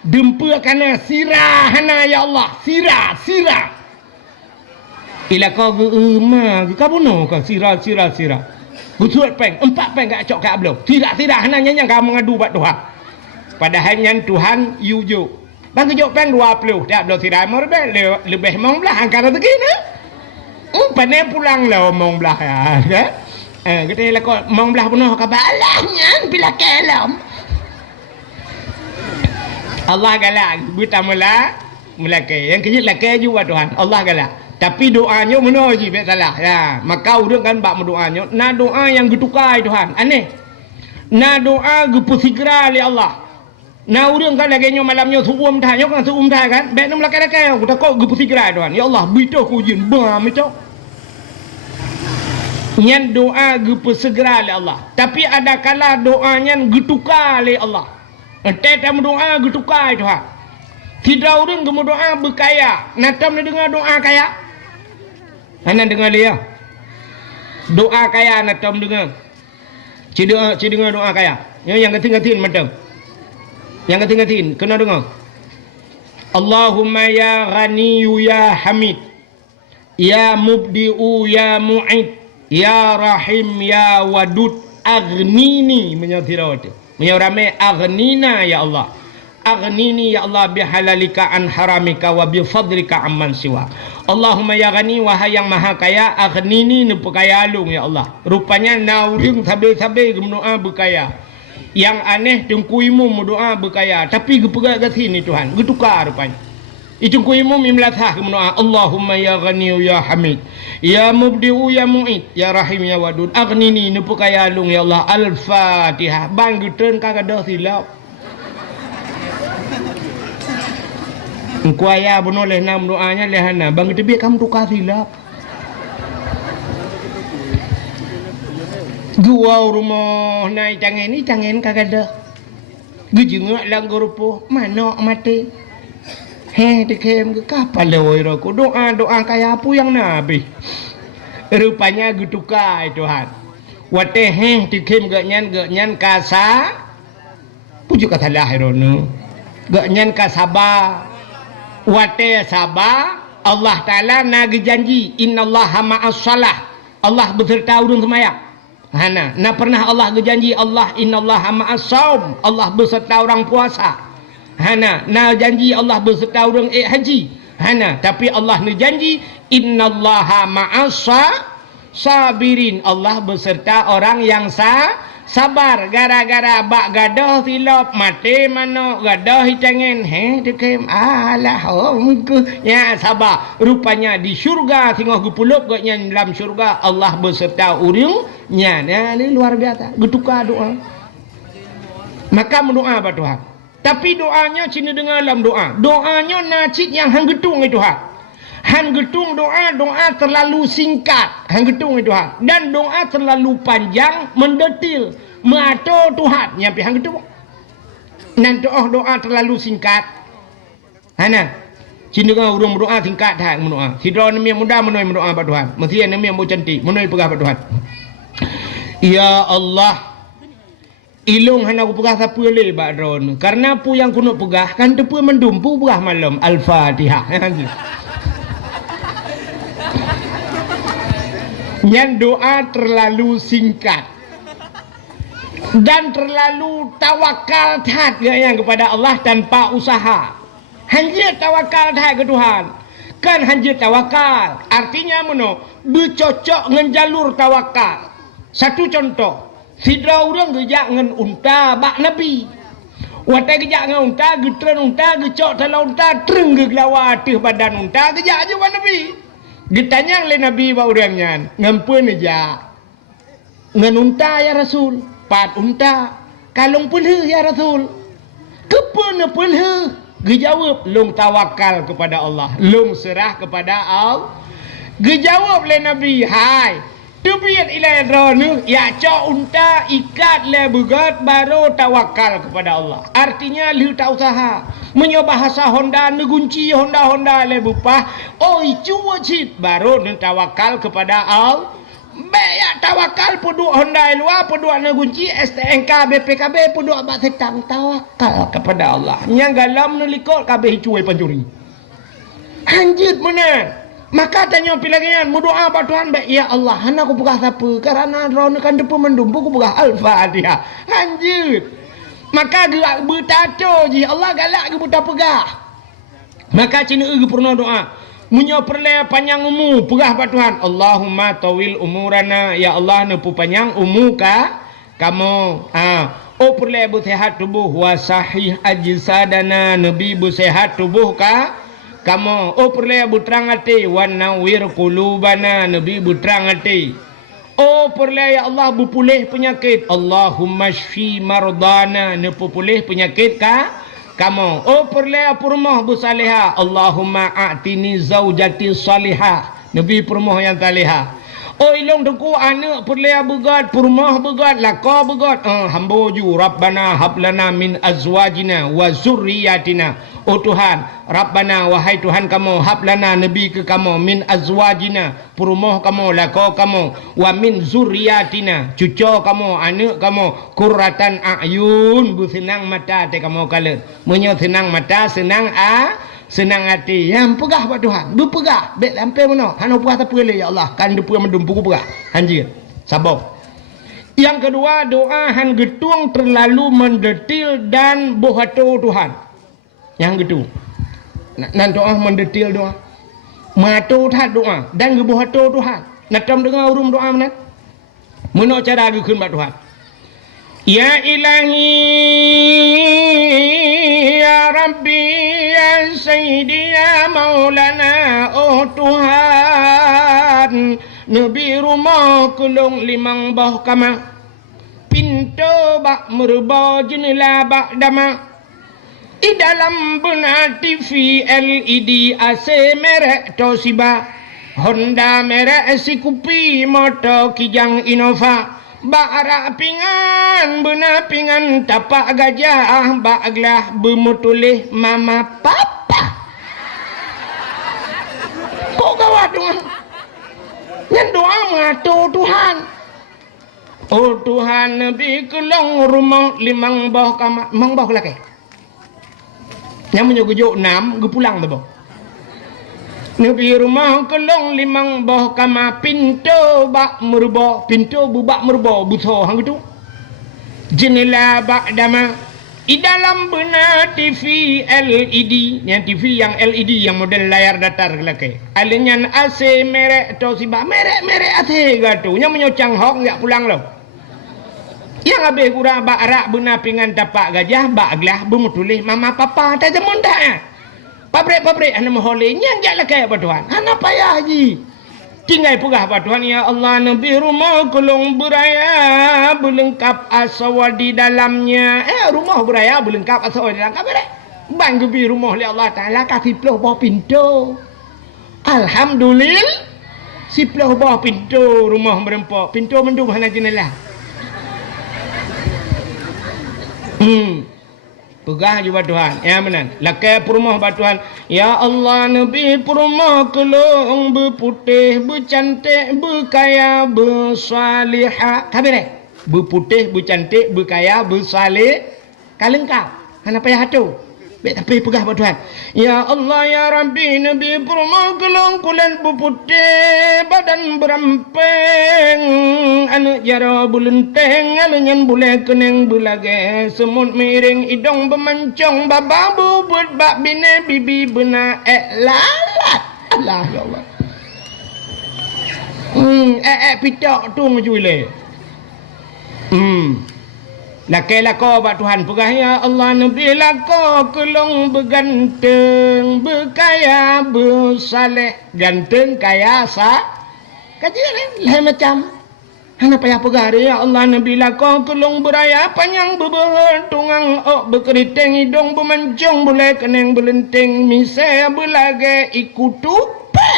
dempa kana sira hana ya Allah sira ilakau ma kabuno ka sira gusut peng 4 peng gak cok ka belum sira hana yang kamu ngadu bat Tuhan padahal yang Tuhan yuju bang kejok peng 20 tak belum sirai mau lebih mong belah angkara begini panen pulang lah mong belah ya kita lah kok mong belah penuh kabalahnya bila kelam Allah galak buta mula ke yang kejut lah ke juga Tuhan Allah galak tapi doanya mana je tak salah ya maka urang kan bak doanya na doa yang getukai Tuhan aneh na doa gepusigra oleh Allah na urang kan lagi nyo malamnya suum dah nyok kan suum dah kan bek nom lakai aku tak kau gepusigra Tuhan ya Allah bito ku jin bam itu nyan doa gepusegera oleh Allah tapi ada kala doanya getukai oleh Allah ente tam doa getukai Tuhan tidak urang gemu doa berkaya natam ni dengar doa kaya ana dengar dia doa kaya natam dengar ci dengar doa kaya yang keting-keting macam yang keting-keting kena dengar Allahumma ya ghaniyu ya hamid ya mubdi'u ya mu'id ya rahim ya wadud aghnini menyatirate menyurame aghnina ya Allah aghnini ya Allah bihalalika an haramika wa bifadlika amman siwa Allahumma ya ghani wahai yang maha kaya aghnini nu kaya alung ya Allah rupanya nauring sabe-sabe gemdoa berkaya yang aneh tengkuimu doa berkaya tapi gepegat kat sini Tuhan getukar rupanya itu kuimu mimlatah gemdoa Allahumma ya ghani ya hamid ya mubdi'u ya mu'id ya rahim ya wadud aghnini nu kaya alung ya Allah al-fatihah bang geteun kagak silap kuaya boleh nam doanya lehana bang tebik kamu tukar silap gua rumah naik cangen kagak ada gejengak lang grupo mana mati dikem ke kapal lewoi roku doa kaya apa yang nabi rupanya getukai Tuhan wate dikem gak nyan kasa pujuk kata lahirono gak nyan kasaba wate sabah Allah Ta'ala nagi janji innallaha ma'as salah Allah beserta urun semaya Hana, na pernah Allah berjanji Allah innallaha ma'as saum, Allah berserta orang puasa. Hana, na janji Allah berserta orang haji. Hana, tapi Allah ni janji innallaha ma'as sabirin, Allah berserta orang yang sabar. Gara-gara bak gadah silap mati mano gadah hitangan dekem alah muka ya sabar. Rupanya di syurga tengok gupulup gotnya dalam syurga Allah berserta urangnya. Ni luar biasa. Getukar doa. Maka mendoa pada Tuhan. Tapi doanya cina dengar dalam doa. Doanya nacik yang hang getung itu Tuhan. Han getung doa terlalu singkat. Han getung itu Tuhan. Dan doa terlalu panjang, mendetil, mengatur Tuhan. Nyampe han getung. Dan doa terlalu singkat. Hana. Cina dengan urung berdoa singkat dah mendoa. Sidra nami muda menoi mendoa pada Tuhan. Mesti nami yang cantik menoi pegah pada Tuhan. Ya Allah. Ilung hana aku pegah siapa le bak drone. Karena pu yang kuno pegah kan tepu mendumpu pegah malam Al-Fatihah. Yang doa terlalu singkat dan terlalu tawakal tat yang kepada Allah tanpa usaha. Hanya tawakal tat ke Tuhan. Kan hanya tawakal. Artinya mana? Bercocok dengan jalur tawakal. Satu contoh. Sidra orang gejak dengan unta bak Nabi. Watai gejak dengan unta, getren unta, gecok dalam unta, tereng ke gelawa atas badan unta, gejak je bak Nabi. Ditanya oleh Nabi bahawa orangnya, ngampun aja. Ngenunta ya Rasul, pat unta, kalung pelha ya Rasul. Kepana pelha? Dijawab, long tawakal kepada Allah, long serah kepada Allah. Dijawab oleh Nabi, hai, tubiat ilai dronu, ya cok unta ikat le begat baru tawakal kepada Allah. Artinya lu tak usaha. Menyoba bahasa Honda negunci Honda le bupah. Oi cuba cip baru nu tawakal kepada Allah. Bayak tawakal puduk Honda luar puduk negunci STNK BPKB puduk abad setang tawakal kepada Allah. Yang galam nu likot kabeh cuai pancuri. Anjir benar. Maka tanya pilangan berdoa pada Tuhan baik ya Allah hana aku pegah siapa karena rono kan depa mendumpu aku pegah Al-Fatihah. Anjir. Maka gerak bertato je Allah galak ke buta pegah. Maka cina ge pernah doa. Munyo perle panjang umur pegah pada Tuhan. Allahumma tawil umurana ya Allah nepu panjang umur ka kamu. Oh perle bersehat tubuh wa sahih ajsadana nabi bersehat tubuh ka kamu. Oh perle berterang hati wa nawir qulubana nabi berterang hati. Oh perle ya Allah berpulih penyakit. Allahumma shfi mardana nepu pulih penyakit ka kamu. Oh perle purmah bersalihah. Allahumma a'tini zaujati salihah nabi purmah yang salihah. Oh ilong deku anak perle begat purmah begat laka begat hamba ju rabbana hablana min azwajina wa zurriyatina. Oh Tuhan, Rabbana wahai Tuhan kamu, hablana nabi ke kamu min azwajina, purmoh kamu, lako kamu, wa min zuriyatina, cucu kamu, anak kamu, kurratan a'yun, bu senang mata te kamu kalah. Menyo senang mata, senang hati. Yang pegah pada Tuhan, berpegah, baik lampai mana? Hana pegah tak pegah ya Allah, kan depu mendumpu pegah. Anjir. Sabar. Yang kedua, doa han getung terlalu mendetil dan bohato Tuhan. Yang gitu. Nan doa mendetil doa. Mato tak doa dan gebuhato Tuhan. Nak tam dengar urum doa mana? Meno cara gekeun ba Tuhan. Ya ilahi ya Rabbi ya Sayyidi ya Maulana. Oh Tuhan, Nabi rumah kulung limang bah kama. Pintu bak merubah jendela bak dama. Di dalam benar TV LED AC merek Toshiba, Honda merek Sikupi, motor Kijang Innova, bak pingan benar pingan tapak gajah, bak gelah bermutulih mama papa. Kok gawat doa? Yang doa mengatur Tuhan. Oh Tuhan Nabi kelong rumah limang bawah kamar, mang bawah lagi. Yang menyogojo 6 ge pulang tu. Nabi rumah kelong limang boh kama pintu bak merba, pintu bubak merba buto hang tu. Jendela bak dama di dalam benar TV LED, yang TV yang LED yang model layar datar kelake. Alenyan AC merek atau siba merek AC gato. Nya menyocang hok enggak pulang lo. Yang habis kurang bak arak benar pingan tapak gajah bak gelah bermutulih mama papa tak jemun dah. Pabrik anda mohole nyang jak lakai apa Tuhan. Ana payah haji. Tinggal pegah apa Tuhan ya Allah nabi rumah kolong beraya berlengkap asawa di dalamnya. Rumah beraya berlengkap asawa di dalam kabar. Bang gebi rumah oleh Allah Taala kasih puluh bawah pintu. Alhamdulillah si puluh bawah pintu rumah merempok. Pintu mendung hana jendela. Pegah juga Tuhan. Ya benar. Lakai perumah Tuhan. Ya Allah Nabi perumah kelong berputih, bercantik, berkaya, bersalihah. Kabir berputih, bercantik, berkaya, bersalih. Kalengkap. Hana payah hatu. Baik tapi pegah Tuhan. Ya Allah ya Rabbi Nabi perumah kelong kulit berputih, badan berampeng, anak jara bulenteng, alenyan boleh keneng belage, semut miring hidung bermancung, baba bubut bak bine bibi bena lalat. Allah ya Allah. Pitak tu ngejule. Lakai lako bak Tuhan pegah ya Allah Nabi lako kelong berganteng, berkaya, bersaleh, ganteng, kaya, kajian lain macam. Hana payah pegah ya Allah Nabi lako kelong beraya, panjang beberhat, tungang ok berkeriting, hidung bermancung, boleh keneng berlenteng, misai berlage ikut tupe.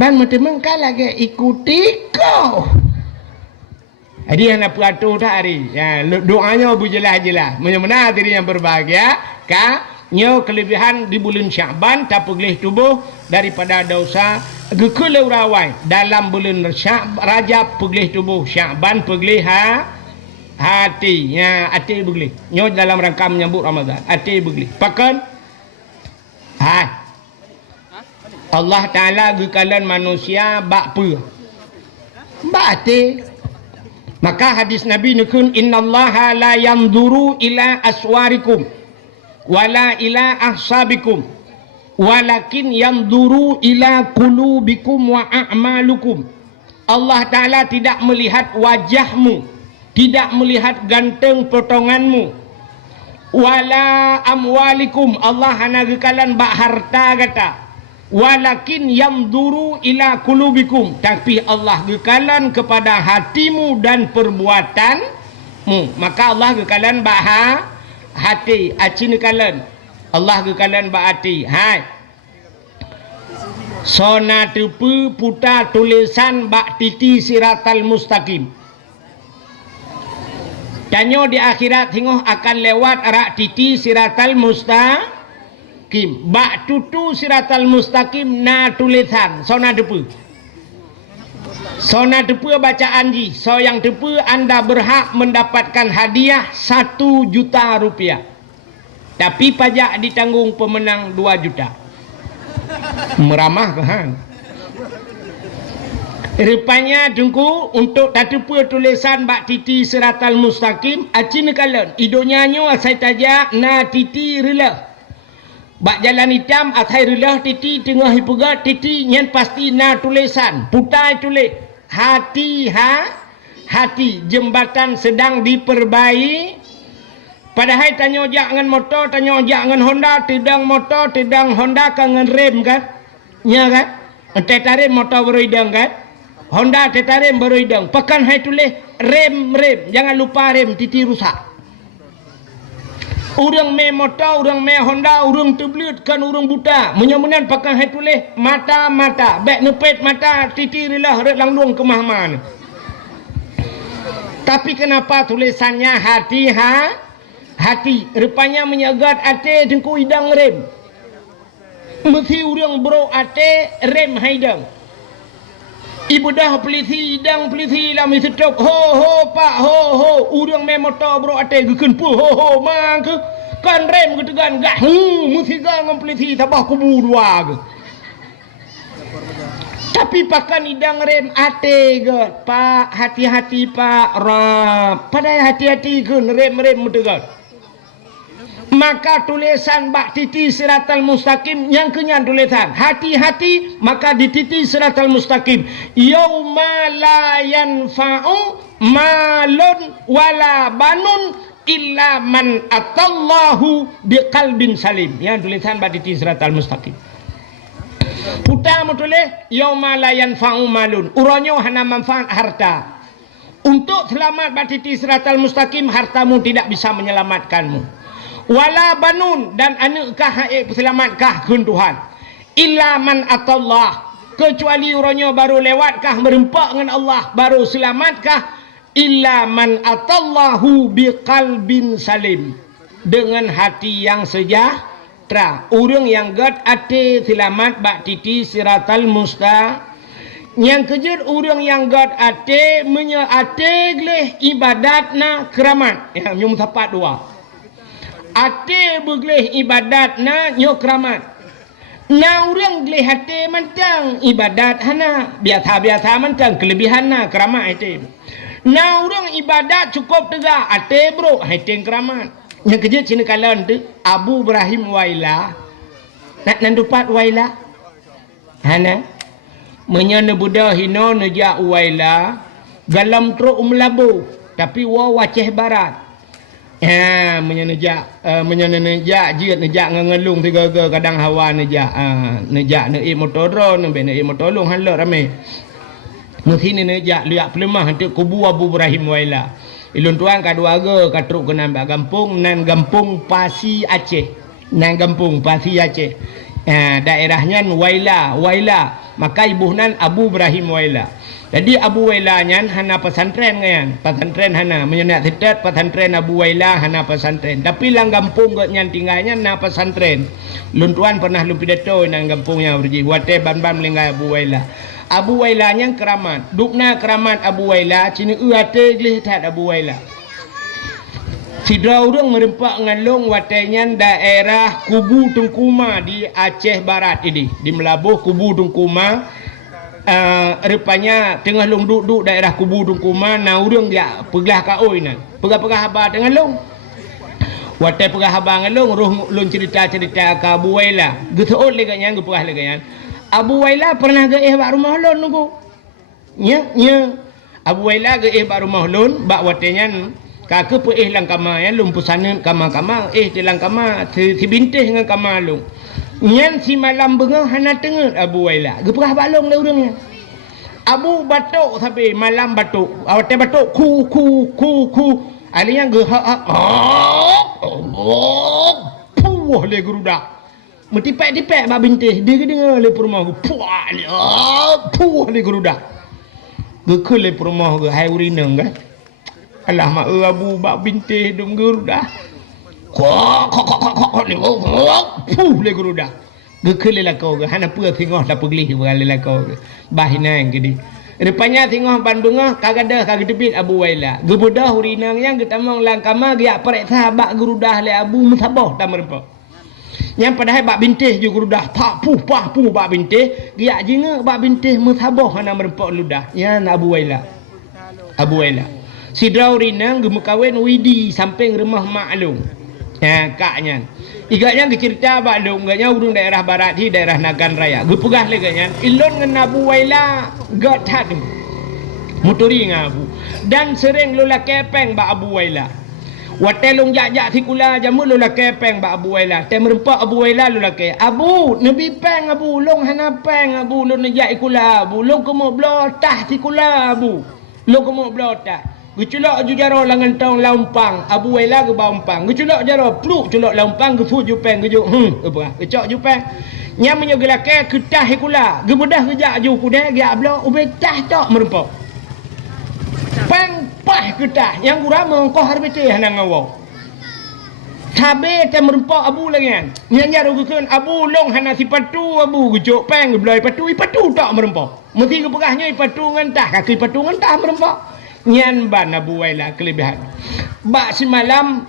Ban mati mengkal lagi ikuti kau. Jadi anak peratur tak hari. Ya, doanya berjelas-jelas. Mana-mana diri yang berbahagia. Nyo kelebihan di bulan Syaban tak pergelih tubuh daripada dosa gekelau rawai dalam bulan Rajab pergelih tubuh, Syaban pergelih hati. Ya, hati pergelih. Nyo dalam rangka menyambut Ramadan. Hati pergelih. Pakan Allah Ta'ala gekalan manusia bakpa. Bak hati. Maka hadis Nabi nukun innallaha la yanzuru ila aswarikum wala ila ahsabikum walakin yanzuru ila qulubikum wa a'malukum. Allah Ta'ala tidak melihat wajahmu, tidak melihat ganteng potonganmu, wala amwalikum. Allah hanya gekalan bak harta kata. Walakin yamduru ila kulubikum, tapi Allah gekalan kepada hatimu dan perbuatanmu. Maka Allah gekalan bah hati, acin gekalan. Allah gekalan bah hati. Hai. Sona tepu puta tulisan bak titi siratal mustaqim. Tanyo di akhirat hingoh akan lewat arak titi siratal mustaqim. Bak tutu siratal mustaqim na tulisan sona depu. Sona depu bacaan ji. So yang depu anda berhak mendapatkan hadiah 1 juta rupiah. Tapi pajak ditanggung pemenang 2 juta. Meramah ke hang? Rupanya tunggu untuk tatupu tulisan bak titi siratal mustaqim acin kalon. Idonya nyo asai tajak na titi rela. Bak jalan hitam athai relah titi tengah hipugat titi nyen pasti na tulisan putai tulis hati hati jembatan sedang diperbaiki. Padahal tanyo jak ngan motor, tanyo jak ngan Honda, tidang motor, tidang Honda kangen rem kan? Nya kan? Tetarem motor beroidang kan? Honda tetarem beroidang. Pekan hai tulis rem, jangan lupa rem titi rusak. Orang me motor, orang me Honda, orang terbelut kan orang buta. Menyamunan pakai hai tulis mata. Bek nepet mata titi rilah red langdung ke mahman. Tapi kenapa tulisannya hati? Rupanya menyagat ate dengku hidang rem. Mesti orang bro ate rem haidang. Ibu dah pelisi hidang pelisi lah mesti tok ho pak ho. Urang me motor bro ate geken pu ho mang ke. kan rem ke tegan gak mesti gang peliti tabah kubu dua ke. Tapi pakan idang rem ate ke pak hati-hati pak rap pada hati-hati ke rem tegan. Maka tulisan bak titi siratal mustaqim yang kenyan tulisan hati-hati maka di titi siratal mustaqim yauma la yanfa'u malun wala banun illa man atallahu biqalbin salim yang tulisan bak titi siratal mustaqim. Putar tulis yauma la yanfa'u malun uronyo hana manfaat harta. Untuk selamat bak titi siratal mustaqim hartamu tidak bisa menyelamatkanmu. Wala banun dan anukkah selamatkah kun Tuhan illa man atallah kecuali orangnya baru lewatkah merempak dengan Allah baru selamatkah illa man atallahu biqalbin salim dengan hati yang sejahtera. Orang yang gad ate selamat bak titi siratal musta yang kejut orang yang gad ate ate gleh ibadatna keramat ya nyum sapat dua ate begleh ibadat na nyo keramat. Na orang gleh ate mantang ibadat hana biasa-biasa mantang kelebihan na keramat ate. Na orang ibadat cukup tegak ate bro ate keramat. Yang kejut sini kalan tu Abu Ibrahim Waila. Nak nandupat Waila. Hana menyana budak hino nejak Waila galam tro umlabu tapi wa waceh barat. Ya, menyenejak jiat nejak ngelung tiga kadang hawa nejak nei motodron nei motolong halak ramai. Mesti ni nejak liak pelemah hantu kubu Abu Ibrahim Waila. Ilun tuan kadua ga katruk ke nambah kampung nan kampung Pasi Aceh. Nan kampung Pasi Aceh. Daerahnya Waila. Maka ibuhnan Abu Ibrahim Waila. Jadi Abu Waila nyan hana pesantren kan. Pesantren hana menyenak setet pesantren Abu Waila hana pesantren. Tapi lang kampung ke nyan tinggalnya na pesantren. Lun tuan pernah lu pidato nang kampungnya berji. Wate ban-ban melinggai Abu Waila. Abu Waila nyan keramat. Dukna keramat Abu Waila cini uate glih tat Abu Waila. Sidra urang merempak ngalung watenyan daerah Kubu Tungkuma di Aceh Barat ini. Di Melabuh Kubu Tungkuma. Rupanya tengah long duduk daerah Kubu Tungkuma na urang dia pegah kaoi nan. Pegah-pegah haba tengah long. Watai pegah haba ngalung roh lun cerita-cerita ke Abu Waila. Geteot lega nyang gepegah lega nyang. Abu Waila pernah ge bak rumah lon nunggu. Nya. Abu Waila ge bak rumah lon bak watenyan kake pe lang kama yan lum pusana kama telang kama si bintih dengan kama lung. Nyan si malam bengah hana tenget Abu Waila. Gepegah balong dah urangnya. Abu batuk sampai malam batuk. Awate batuk ku. Alinya ge puh le gerudak. Metipek-tipek bak bintih. Dia dengar le rumah ge puh le gerudak. Ge le rumah ge hai urinang kan. Alah mak Abu bak bintih dum gerudak. Kok ni puh le geruda gekele la kau ge hana pua thingoh la peglih berale la kau ge bahinang gedi rupanya thingoh ban bengah kagada kagedebit Abu Waila gebudah urinang yang getamong langkama ge aparek sahabak gerudah le Abu musabah tamerpa yang padahal bak bintih ju gerudah tak puh bak bintih ge jinga bak bintih musabah hana merempak ludah yan Abu Waila sidra urinang ge mekawin widi samping rumah maklum. Ya, kaknya. Igaknya cerita bak dong, gaknya urung daerah barat di daerah Nagan Raya. Gepegah le gaknya. Ilon ngan Abu Waila gat hadu. Muturi ngabu. Dan sering lula kepeng bak Abu Waila. Watelung jak-jak sikula jamu lula kepeng bak Abu Waila. Tem rempak Abu Waila lula ke. Abu, nabi peng Abu, long hana peng Abu, long najak ikula Abu, long kemo blotah sikula Abu. Long kemo blotah. Geculak ju jaro langan tong laumpang Abu Waila ke baumpang geculak jaro pluk culak laumpang ge fu jupeng ge ju apa gecok jupeng nyam menyo gelake ketah ikula ge mudah gejak ju kude ge ablo ubetah tok merempok pang pah ketah yang gura mengko harbete hanang ngawo sabe te merempok Abu langan nyanya rugeun Abu long hana si patu Abu gejok peng ge bloi patu tok merempok mesti ge pegahnya patu ngentah kaki patu ngentah merempok nyan ban Abu Waila kelebihan. Bak si malam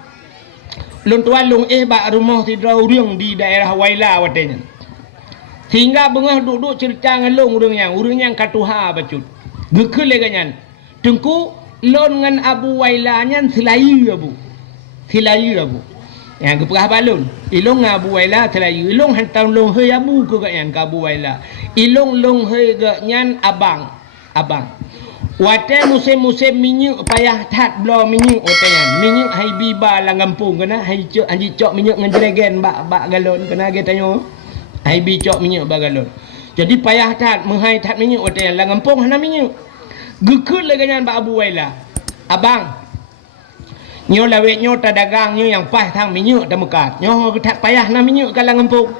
lon tuan long ba rumah tidur urang di daerah Waila watenya. Hingga bengah duduk cerita ngalong urang yang katuha bacut. Gekul le ganyan. Tengku lon ngan Abu Waila nyan selayu abu. Selayu abu. Yang keperah balun. Ilong Abu Waila selayu. Ilong hantam long he abu ke ganyan ke Abu Waila. Ilong long he ganyan abang. Wate musim-musim minyak payah tat blo minyak otayan. Minyak hai biba lang kampung kena hai cok anji cok minyak ngan jeregen bak galon kena ge tanyo. Hai bi cok minyak bak galon. Jadi payah tat menghai tat minyak otayan lang kampung hana minyak. Gekut le ganyan bak Abu Waila. Abang. Nyo lawet nyo ta dagang nyo yang pas thang minyak ta mekat. Nyo tat payah na minyak ka lang kampung.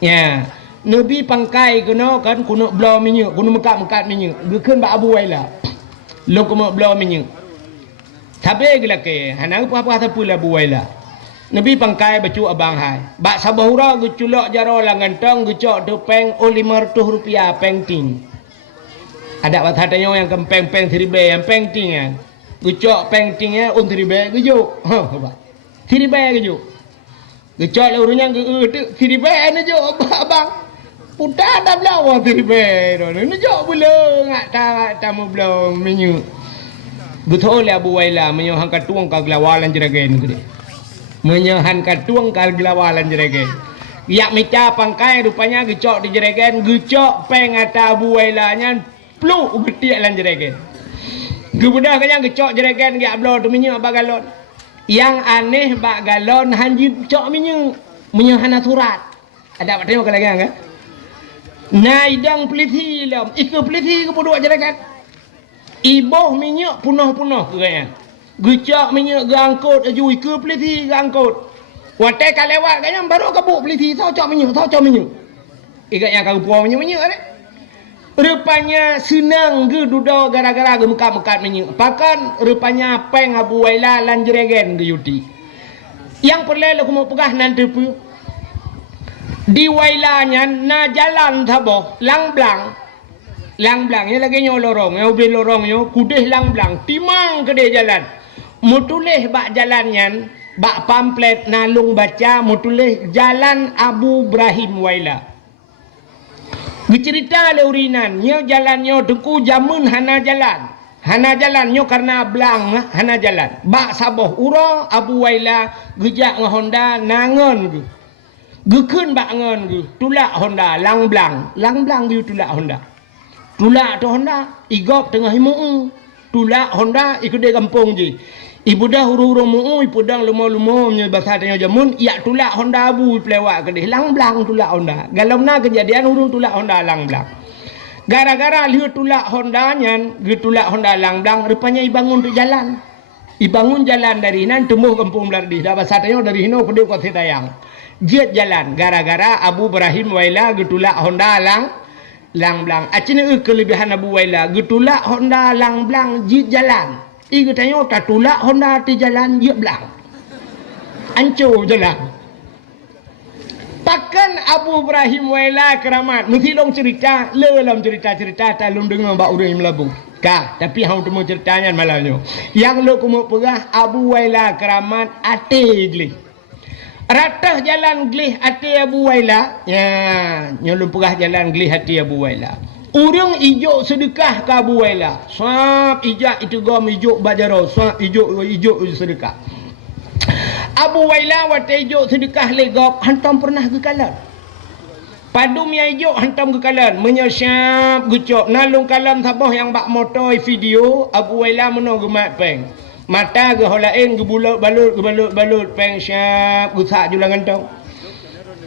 Ya. Nabi pangkai kena kan kuno blo minyak, kuno mekat minyak. Gekut bak Abu Waila. Lo ko mo blo minyak. Tabe gila ke, hanang apa pula Abu Waila. Nabi pangkai bacu abang hai. Bak sabahura gu culok jaro langan tong gu cok tu peng Rp500 peng ting. Ada wat hatanya yang kempeng peng seribe yang peng ting ya. Gu cok peng ting ya seribe gu jo. Ha ba. Seribe gu jo. Gu cok le urunya gu seribe ne jo abang. Putar dah belawa seribe ro. Ne jo bula ngak ta mo belaw minyu. Betul le Abu Waila menyohan katuang ka glawalan jeragen gede. Menyohan katuang ka glawalan jeragen. Yak meca pangkai rupanya gecok di jeragen, gecok peng ata Abu Waila nyan pluk getiak lan jeragen. Gebudah kanyang gecok jeragen gak blo tu minyak bak galon. Yang aneh bak galon hanji cok minyak menyohan surat. Ada apa tengok lagi kan? Naidang peliti lam, ikut peliti ke bodoh jeragen. Iboh minyak punah-punah kaya. Gecak minyak gangkut ajui ke peliti gangkut. Watai ka lewat kaya baru kabuk peliti tau cak minyak. Ikat yang kau puang minyak ni. Rupanya senang ke duduk gara-gara ke mekat-mekat minyak. Pakan rupanya peng Abu Waila lan jeragen ke yuti. Yang perlu aku mau pegah nanti pu. Di Wailanya na jalan thaboh lang blang ni lagi nyo lorong nyo ubin lorong nyo kudih lang blang timang ke dia jalan mutulih bak jalannya bak pamflet nalung baca mutulih jalan Abu Ibrahim Waila bercerita le urinan nyo jalan nyo tengku jamun hana jalan nyo karena blang hana jalan bak saboh urang Abu Waila gejak ngahonda nangon ge gekun bak ngon ge tulak Honda lang blang ge tulak Honda tulak tu Honda igop tengah himu tulak Honda ikut dia kampung je ibu dah huru-huru mu ibu dang lumo-lumo nya bahasa tanya jamun ya tulak Honda abu pelewak ke dia lang blang tulak Honda galomna kejadian urung tulak Honda lang blang gara-gara lihat tulak Honda nyan ge tulak Honda lang blang rupanya ibangun tu jalan dari nan tumuh kampung Belardi dah bahasa tanya dari hino ke dia kota Tayang jet jalan gara-gara Abu Ibrahim Waila getulak Honda lang blang. Acina kelebihan Abu Waila getulak Honda lang blang jet jalan. Iku tanya tatulak Honda ti jalan jet blang. Ancur jalan. Pakan Abu Ibrahim Waila keramat. Mesti long cerita, lelam cerita talung dengar bak urang melabu. Kah, tapi hang temu ceritanya malamnya. Yang lo kumu pegah Abu Waila keramat ate gli. Ratah jalan glih hati Abu Waila. Ya, nyolong pegah jalan glih hati Abu Waila. Urang ijuk sedekah ke Abu Waila. Sap ijak itu gom ijuk bajaro. Sap ijuk sedekah. Abu Waila watai ijuk sedekah legop hantam pernah ke kalan. Padum yang ijuk hantam ke kalan. Menyesyap gucok. Nalung kalan sabah yang bak motor video. Abu Waila menunggu mat peng. Mata ke holain ke balut peng syap gusak julangan tau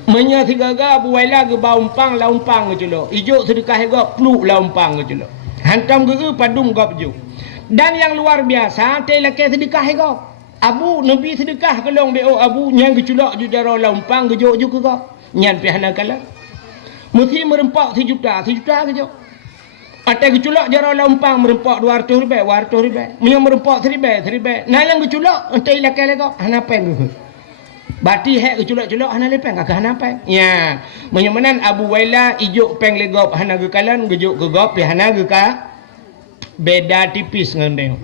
menya sigaga Abu Waila ke baumpang laumpang ke celok ijuk sedekah gop pluk laumpang ke celok hantam ke padum gop juk dan yang luar biasa te laki sedekah gop Abu Nabi sedekah ke long bo Abu nyang ke celok jujaro laumpang ke juk ke gop nyan pihana kala mesti merempak 1 juta ke juk Ada keculak jara lampang merempak 200 ribu. Yang merempak 1000. Nah yang keculak entai lakai lego hanapen tu. Bati hek keculak-culak hana lepen kakak hanapen. Ya, menyamanan Abu Waila ijuk peng legop hana gekalan gejuk gegop ya hana geka beda tipis dengan dia.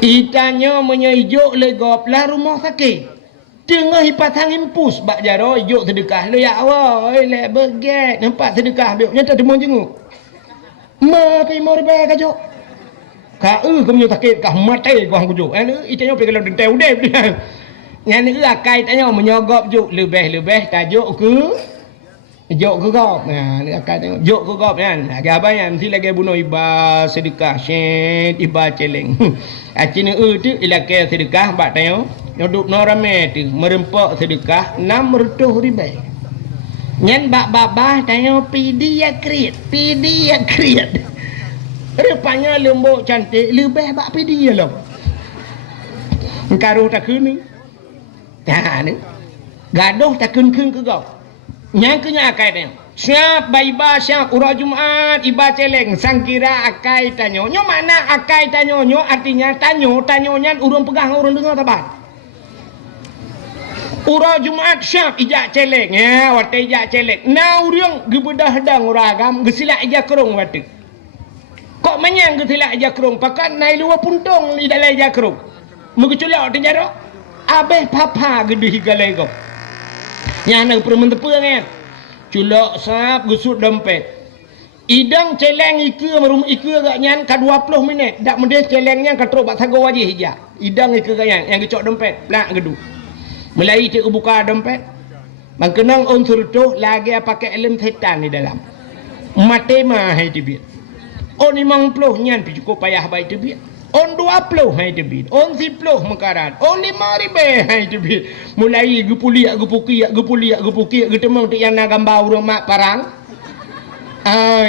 Itanya menyaijuk legop lah rumah sakit. Tengah hipat angin pus bak jaro juk sedekah le ya Allah le beget nampak sedekah biok nyata demo jenguk ma kai mor be ka jo ka kamu takit kah mate ko hang jo anu itanyo pe kalau dente udep dia ngan akai tanyo menyogop juk lebih tajuk ke jok ke gop nah ni akan tengok jok ke gop kan agak apa yang mesti lagi bunuh iba sedekah syed iba celeng acina tu ilakai sedekah bak tengok nyoduk no rame tu merempak sedekah 600 ribu nyan bak babah tengok pidi ya kriat rupanya lembut cantik lebih bak pidi ya lo karuh tak kena nah ni gaduh tak kena ke gop yang kena akai tanya siap baiba siap urah Jumaat iba celeng sangkira akai tanyo nyo mana akai tanyo nyo artinya tanyonya urang pegang urang dengar tabat urah Jumaat siap ijak celeng ya wate ijak celeng na urang gebedah dang uragam gesila ijak kerong wate kok menyang gesila ijak kerong pakan nai luar puntung di dalam ijak kerong mengeculak tu jaro abeh papa gede higalai kau yang nak permen tepung kan culak sap gusut dompet idang celeng ike merum ike agak nyan ka 20 minit dak mendes celengnya ka teruk bak sago wajih hija idang ike gak yang gecok dompet plak gedu mulai cik buka dompet bang kenang unsur tu lagi pakai ilmu setan di dalam mate mah hai tibit on 50 nyan pi cukup payah baik tibit on 20 hai tibit on 10 mekarat on 5 ribu hai tibit mulai gepuliak gepuki getemong tu yang nak gambar urang mak parang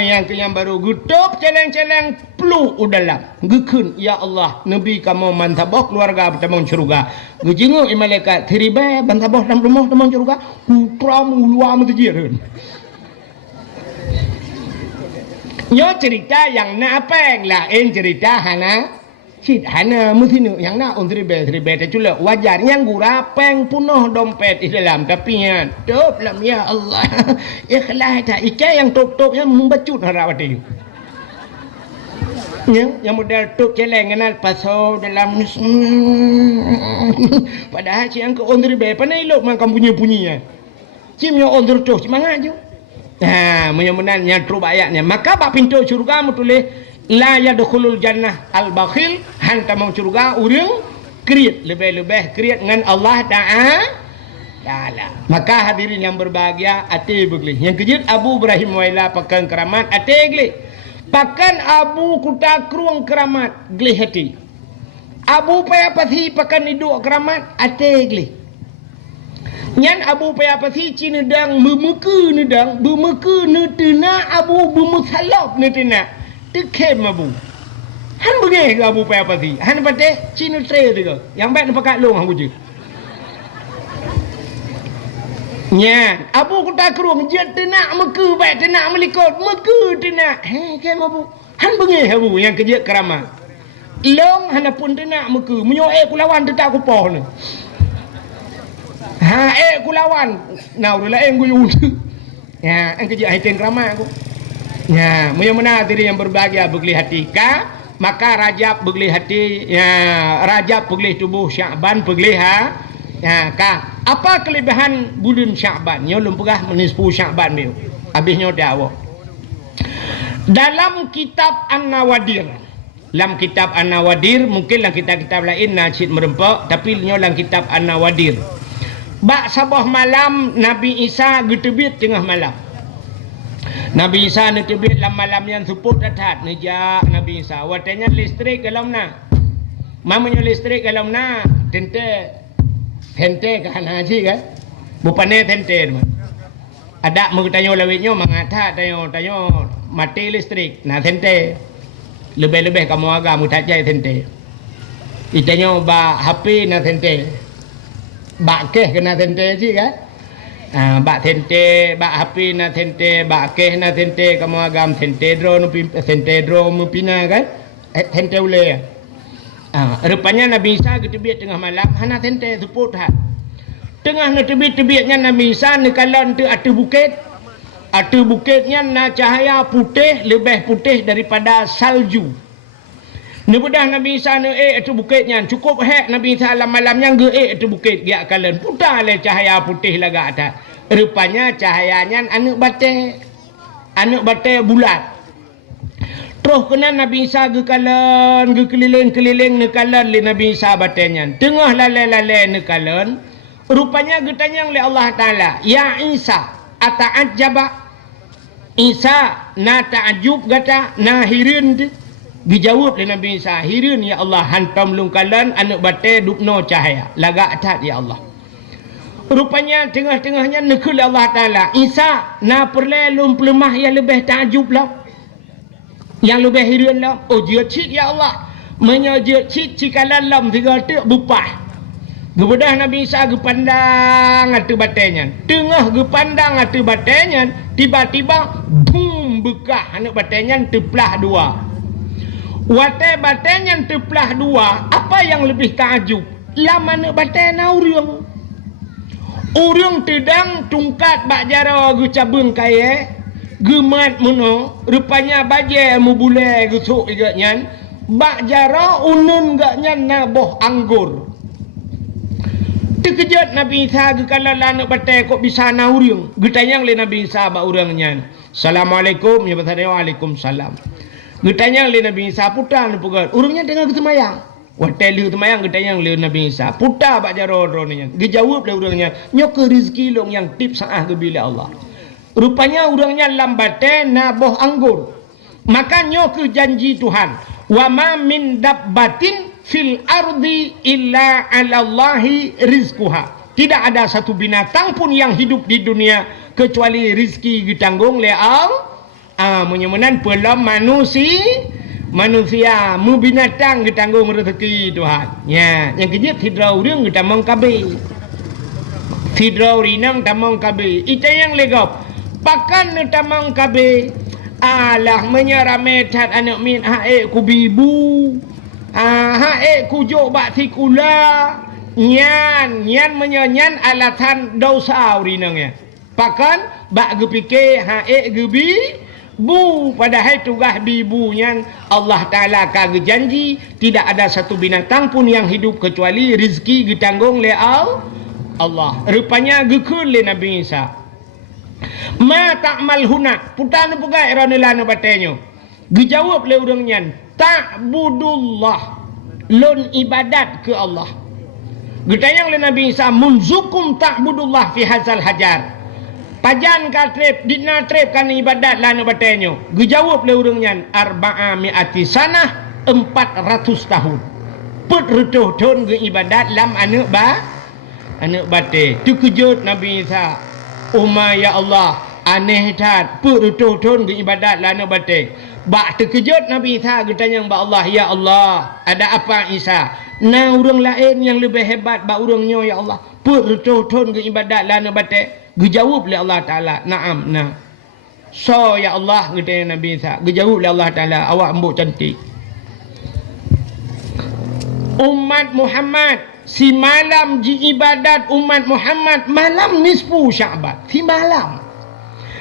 yang ke yang baru gutup celeng-celeng pelu udalam gekun ya Allah nabi kamu mantabok keluarga bertemong syurga gejenguk malaikat ribu mantabok dalam rumah temong syurga utram luar mentejir nyo cerita yang nak apa lah cerita hana Cid hana mesti yang nak on ribe terculak wajar yang gura peng punuh dompet di dalam tapi ya top lam ya Allah ikhlas tak ikai yang top yang membacut harap hati yang model top celeng kenal pasal dalam padahal si yang ke on ribe panai lok makan punya cim yang on top semangat je mudah-mudahan yang teruk ayatnya maka bak pintu syurga mu tulis la yadkhulul jannah al bakhil hanta mau surga urang kriat lebih-lebih kriat dengan Allah Ta'ala. Maka hadirin yang berbahagia ate begli yang kejut Abu Ibrahim Waila pakan keramat ate gli pakan Abu kuta kruang keramat gli hati Abu payapasi pakan iduk keramat ate gli nyan Abu payapasi cinedang memuka nedang bemuka netena Abu bemusalap netena tekem Abu han bengeh ke Abu payah pasti han pate cinu tre tu ke yang baik nampak long hang je nya Abu kuta kerung je tenak meke baik tenak melikot meke tenak kem Abu han bengeh Abu yang kerja keramat long han pun tenak meke menyoe kulawan tetak kupoh ni kulawan nah ulah guyu ya ang kerja hiten keramat aku ya, mudah-mudahan diri yang berbahagia begli hati ka, maka Rajab begli hati, ya Rajab begli tubuh Sya'ban begli ya ka. Apa kelebihan bulan Sya'ban? Nyo lumpugah menispu Sya'ban dia. Habisnya dah. Dalam kitab An-Nawadir. Dalam kitab An-Nawadir mungkin dalam kitab-kitab lain Najid merempak, tapi nyo dalam kitab An-Nawadir. Bak sabah malam Nabi Isa getebit tengah malam. Nabi Isa ni tebit dalam malam yang suput datat nejak Nabi Isa watanya listrik dalam na mamanya listrik dalam na tente kan haji kan bupane tente ada mau tanya lawitnya mengata tanya mati listrik na tente lebih-lebih kamu agak mutajai tente itanya ba HP na tente ba keh kena tente sih kan bak tente bak HP na tente bak keh na tente kamu agam tente dro mupina kan tente ule rupanya Nabi Isa ketebit tengah malam hana tente suput hat tengah na tebit-tebitnya Nabi Isa ni kalon tu atu bukitnya na cahaya putih lebih putih daripada salju Nebedah Nabi Isa ne itu bukitnya cukup hek Nabi Isa malam yang ge itu bukit giak kalen putar le cahaya putih laga atas. Rupanya cahayanya anak bate bulat. Terus kena Nabi Isa ge kalen ge keliling-keliling ne kalen le Nabi Isa batenya. Tengah lalai-lalai ne kalen rupanya ge tanyang le Allah Taala, "Ya Isa, ata'ajjaba?" Isa na ta'ajub gata na hirin dijawab oleh Nabi Isa, "Hirin ya Allah, hantam lungkalan anak bate dupno cahaya laga atat ya Allah." Rupanya tengah-tengahnya nekul Allah Taala, "Isa na perlelum pelemah yang lebih ta'ajub lah, yang lebih hirin lah." Oh dia cik ya Allah, menyajak cik cikalan lam tiga tek bupah. Gebedah Nabi Isa gepandang atu batenya. Tengah gepandang atu batenya, tiba-tiba boom bekah anak batenya teplah dua. Watai batenya teplah dua, apa yang lebih takjub? Lama anak batenya urang. Urang tedang tungkat bak jara gu cabung kaya, gemat muno, rupanya baje mu bule gu sok igatnya, bak jara unun gatnya na boh anggur. Terkejut Nabi Isa ke kalau anak batai kok bisa na urang. Getanyang le Nabi Isa ba urangnya. Assalamualaikum ya batare waalaikumsalam. Getanyang le Nabi Isa putar ne pugat. Urangnya tengah ketemayang. Watai le temayang getanyang le Nabi Isa. Putar bak jaro-ronnya. Dijawab le urangnya, "Nyok ke rezeki long yang tip saah ke bila Allah." Rupanya urangnya lambatai na boh anggur. Maka nyok ke janji Tuhan, "Wa ma min dabbatin fil ardi illa 'alallahi rizquha." Tidak ada satu binatang pun yang hidup di dunia kecuali rizki ditanggung oleh Allah. Menyemenan pelam manusia mu binatang ditanggung rezeki Tuhan. Ya, yang kejut hidrau urang kita mengkabe. Hidrau rinang tamang kabe. Ita yang legap. Pakan tamang kabe. Alah menyarametat anak min hae kubibu. Kujuk bak tikula nyan menyanyan alatan dosa urinangnya. Pakan bak gepike gebi bu padahal tugas bibunya Allah Taala ka janji tidak ada satu binatang pun yang hidup kecuali rezeki ditanggung oleh Allah. Rupanya gekul le Nabi Isa. Ma ta'mal huna putan pugai ranelana batenyo. Dijawab le urangnya, "Ta'budullah." Lon ibadat ke Allah. Getayang le Nabi Isa, "Munzukum ta'budullah fi hazal hajar." Pajan ka trip, dina trip kan ibadat lana batenyo. Dijawab le urangnya, "Arba'a mi'ati sanah," 400 tahun. Put rutuh ton ke ibadat lam anak bate. Tu kejut Nabi Isa. "Umma ya Allah, aneh tat put rutuh ton ke ibadat lana bate." Bak terkejut Nabi Isa getanya ba Allah, "Ya Allah, ada apa Isa? Na urang lain yang lebih hebat ba urangnya ya Allah. Put rutuh-rutuh ke ibadat lana bate." Dijawab oleh Allah Taala, "Naam, nah." So ya Allah getanya Nabi Isa. Dijawab oleh Allah Taala, "Awak embuk cantik." Umat Muhammad si malam ji ibadat umat Muhammad malam nisfu Sya'ban. Si malam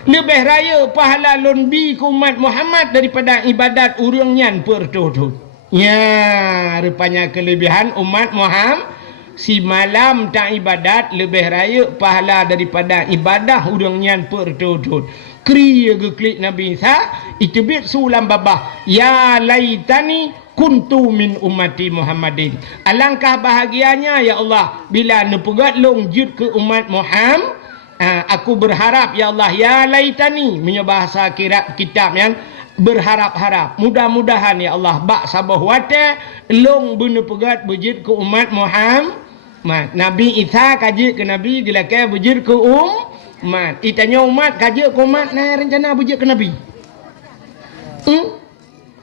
lebih raya pahala lonbi ke umat Muhammad daripada ibadat urangnya pertutup. Ya, rupanya kelebihan umat Muhammad si malam tak ibadat lebih raya pahala daripada ibadah urangnya pertutup. Kriya ke klik Nabi Isa itibit sulam babah, "Ya laitani kuntu min ummati Muhammadin." Alangkah bahagianya ya Allah bila nepegat longjut ke umat Muhammad. Aku berharap ya Allah, ya laitani punya bahasa kitab yang berharap-harap. Mudah-mudahan ya Allah bak sabah wate long bener pegat bujit ke umat Muhammad. Nabi Isa kaji ke Nabi dilake bujit ke umat. Itanya umat kaji ke umat nah rencana bujit ke Nabi.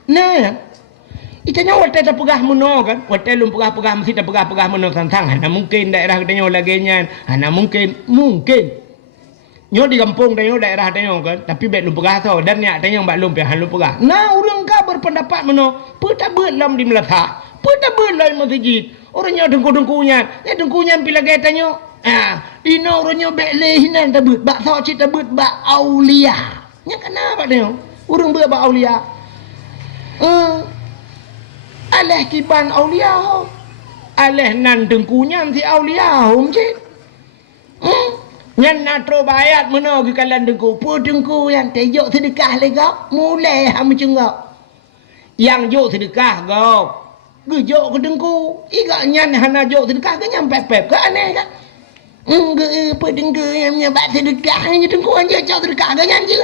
Nah itanya wate tak pegah meno kan. Wate lum pegah-pegah mesti tak pegah-pegah meno tantang. Hana mungkin daerah katanya laginya. Hana mungkin nyo di kampung tanya daerah tanya kan, tapi bet lu pegah tau dan nya tanya bak lum pian lu pegah. Nah urang ka berpendapat meno, peta beut lam di Melaka, peta beut lain masjid. Orangnya dengku-dengkunya, dengkunya pila gaya tanya. Ino orangnya bet lehinan ta beut, bak tau cita beut bak aulia. Nya kenapa tanya? Urang beut bak aulia. aleh kiban aulia aleh nan dengkunya si aulia je nyan natro bayat mana ke kalan dengku pu dengku yang tejok sedekah legap mulai ham cengok yang jok sedekah gop gejok ke dengku iga nyan hana jok sedekah ke nyampe pep ke aneh kan pu dengku yang nyebat sedekah nya dengku anja jok sedekah ke nyan je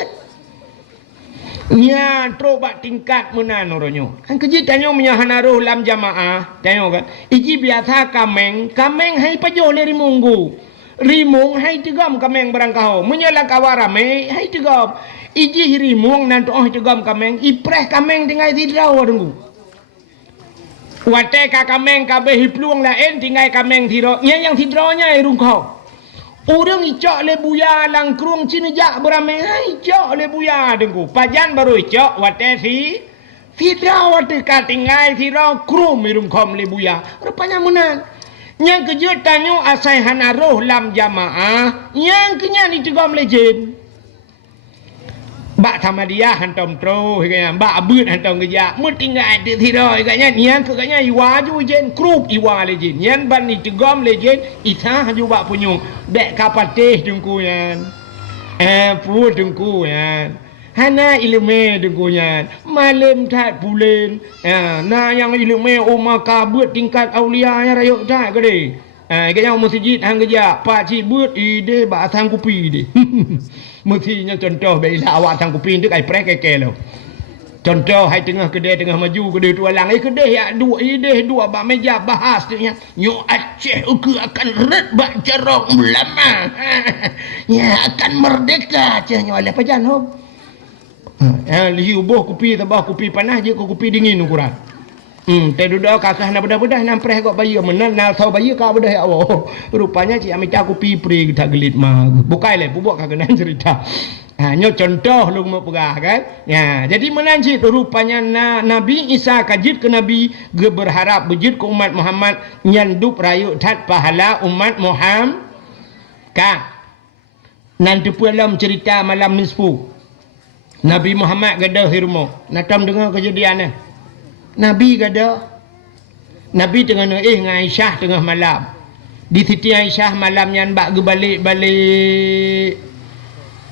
nya trobat tingkat menan oronyo kan keji tanyo menyahana roh lam jamaah tanyo kan iji biasa kameng hai pajo le rimunggu rimung hai tegam kameng berangkau menyala kawarame hai tegam iji rimung nan toh tegam kameng ipreh kameng tinggal tidraw dengku wate ka kameng kabeh hipluang lain tinggal kameng tiro nya yang tidrawnya irungkau urang icok le buya lang krung cinejak berame hai icok le buya dengku pajan baru icok wate tidraw wate ka tinggal tiro krum irungkom le buya rupanya menan yang kejut tanyo asai hana roh lam jamaah yang kenya ni tegam lejen bak thamadiah hantom tro kaya bak abut hantom keja mutinga de thiroi kaya nian kaya iwa ju jen krup iwa lejen yan ban ni tegam lejen itha ju bak punyung dek kapateh dengku yan pu dengku yan hana ilmu dengkunya malam tak bulan na yang ilmu umma kabut tingkat aulia ya rayuk tak gede kaya masjid hang kerja pak cik but ide ba sang kupi de mestinya contoh bila awak sang kupi tu kai prek ke lo contoh hai tengah kedai tengah maju kedai tualang kedai ya dua ide dua ba meja bahas tu nya nyo Aceh uku akan red ba cerok lama ya akan merdeka cenyo le pajan ho liu boh kupi tabah kupi panas je ko kupi dingin ukuran te duduk kakah na bedah-bedah nampreh kok bayi menan na tau bayi ka bedah ya Allah rupanya cik amita kupi pri kita gelit mah bukai le bubuk kagak cerita nyo contoh lu mau pegah kan ya jadi menan cik rupanya Nabi Isa kajit ke Nabi ge berharap bejit ke umat Muhammad nyandup rayu tat pahala umat Muhammad ka nanti pulam cerita malam nisfu Nabi Muhammad gada hirmo. Natam dengar kejadian ni. Nabi gada. Nabi tengah dengan Aisyah tengah malam. Di Siti Aisyah malam yang bak balik.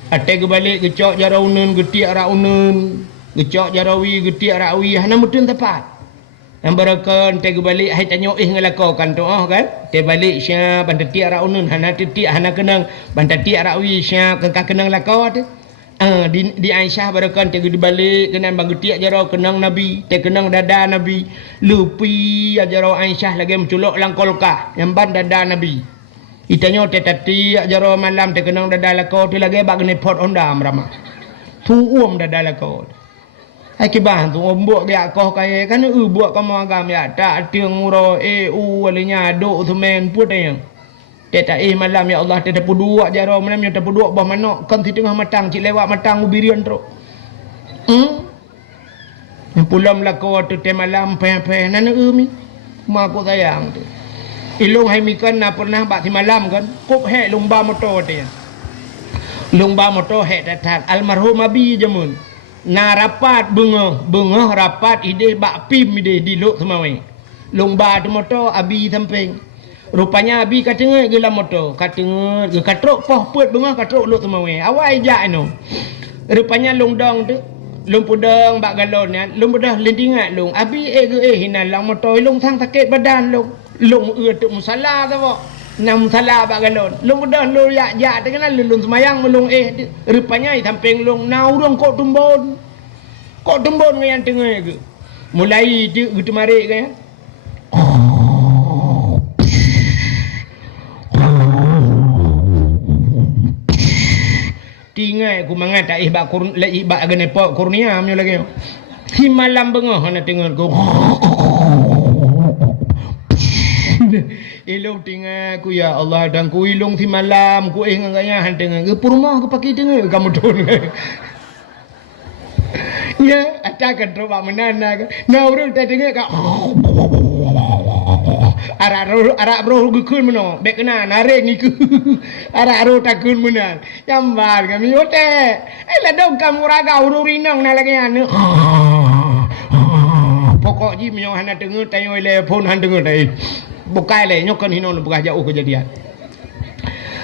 Ate balik gecok jaraunen getiak raunen. Gecok jarawi getiak rawi. Hana mutun tepat. Yang berakan te balik hai tanyo ngelakokan tu kan. Te balik syah bantat tiak raunen hana tiak hana kenang bantat tiak rawi syah kengkah kenang lakau tu. Di Aisyah barakan tegu dibalik kenang bang getiak jarau kenang Nabi te kenang dada Nabi lupi jarau Aisyah lagi menculok lang kolkah yang ban dada Nabi itanyo te tati jarau malam te kenang dada lako tu lagi bag ne pot onda ramah tu dada lako hai kibah tu ombok dia koh kaya kan buat kamu agam ya tak tiang uro alinya do tu men putih Teta malam ya Allah teta pudua jaro malam ya teta pudua bah manok kan di tengah matang cik lewat matang ubirian teruk. Yang pulam lah kau tu te malam pe nana mi. Ma aku sayang tu. Ilung hai mikan na pernah bak di malam kan. Kup he lumba motor dia. Lumba motor he tatat almarhum abi jamun. Na rapat bunga rapat ide bak pim ide di lok semawe. Lumba tu motor abi samping. Rupanya abi katengah gela motor, katengah ge katrok poh put bunga katrok luk temawe. Awai jak anu. Rupanya lung dong tu, lung pudang bak galon ya, lung budah lendingat lung. Abi hinan lang motor lung thang sakit badan lung tu musala tu bo. Nam musala bak galon. Lung budah lung jak tengah lung semayang melung rupanya samping lung naurung kok tumbon. Kok tumbon yang tengah ke. Mulai tu gitu mari kan. Tinggal aku mangat tak ihbak gane pok kurnia amyo lagi. Si malam bengah ana tengok ku. Ilung tinggal aku ya Allah dan ku ilung si malam ku nganganya han tengok ke rumah aku pakai tengok kamu don. Ya, atakan coba menana kan. Nah urang tak tengok ka. Arak bro gukun meno bek kena narik ni ku arak ro takun menan jambar kami ote la dong kamu raga ururinong na lagi anu pokok kok ji menyo hana dengar tayo le phone han dengar tai bukai le nyokan hinon buka jauh kejadian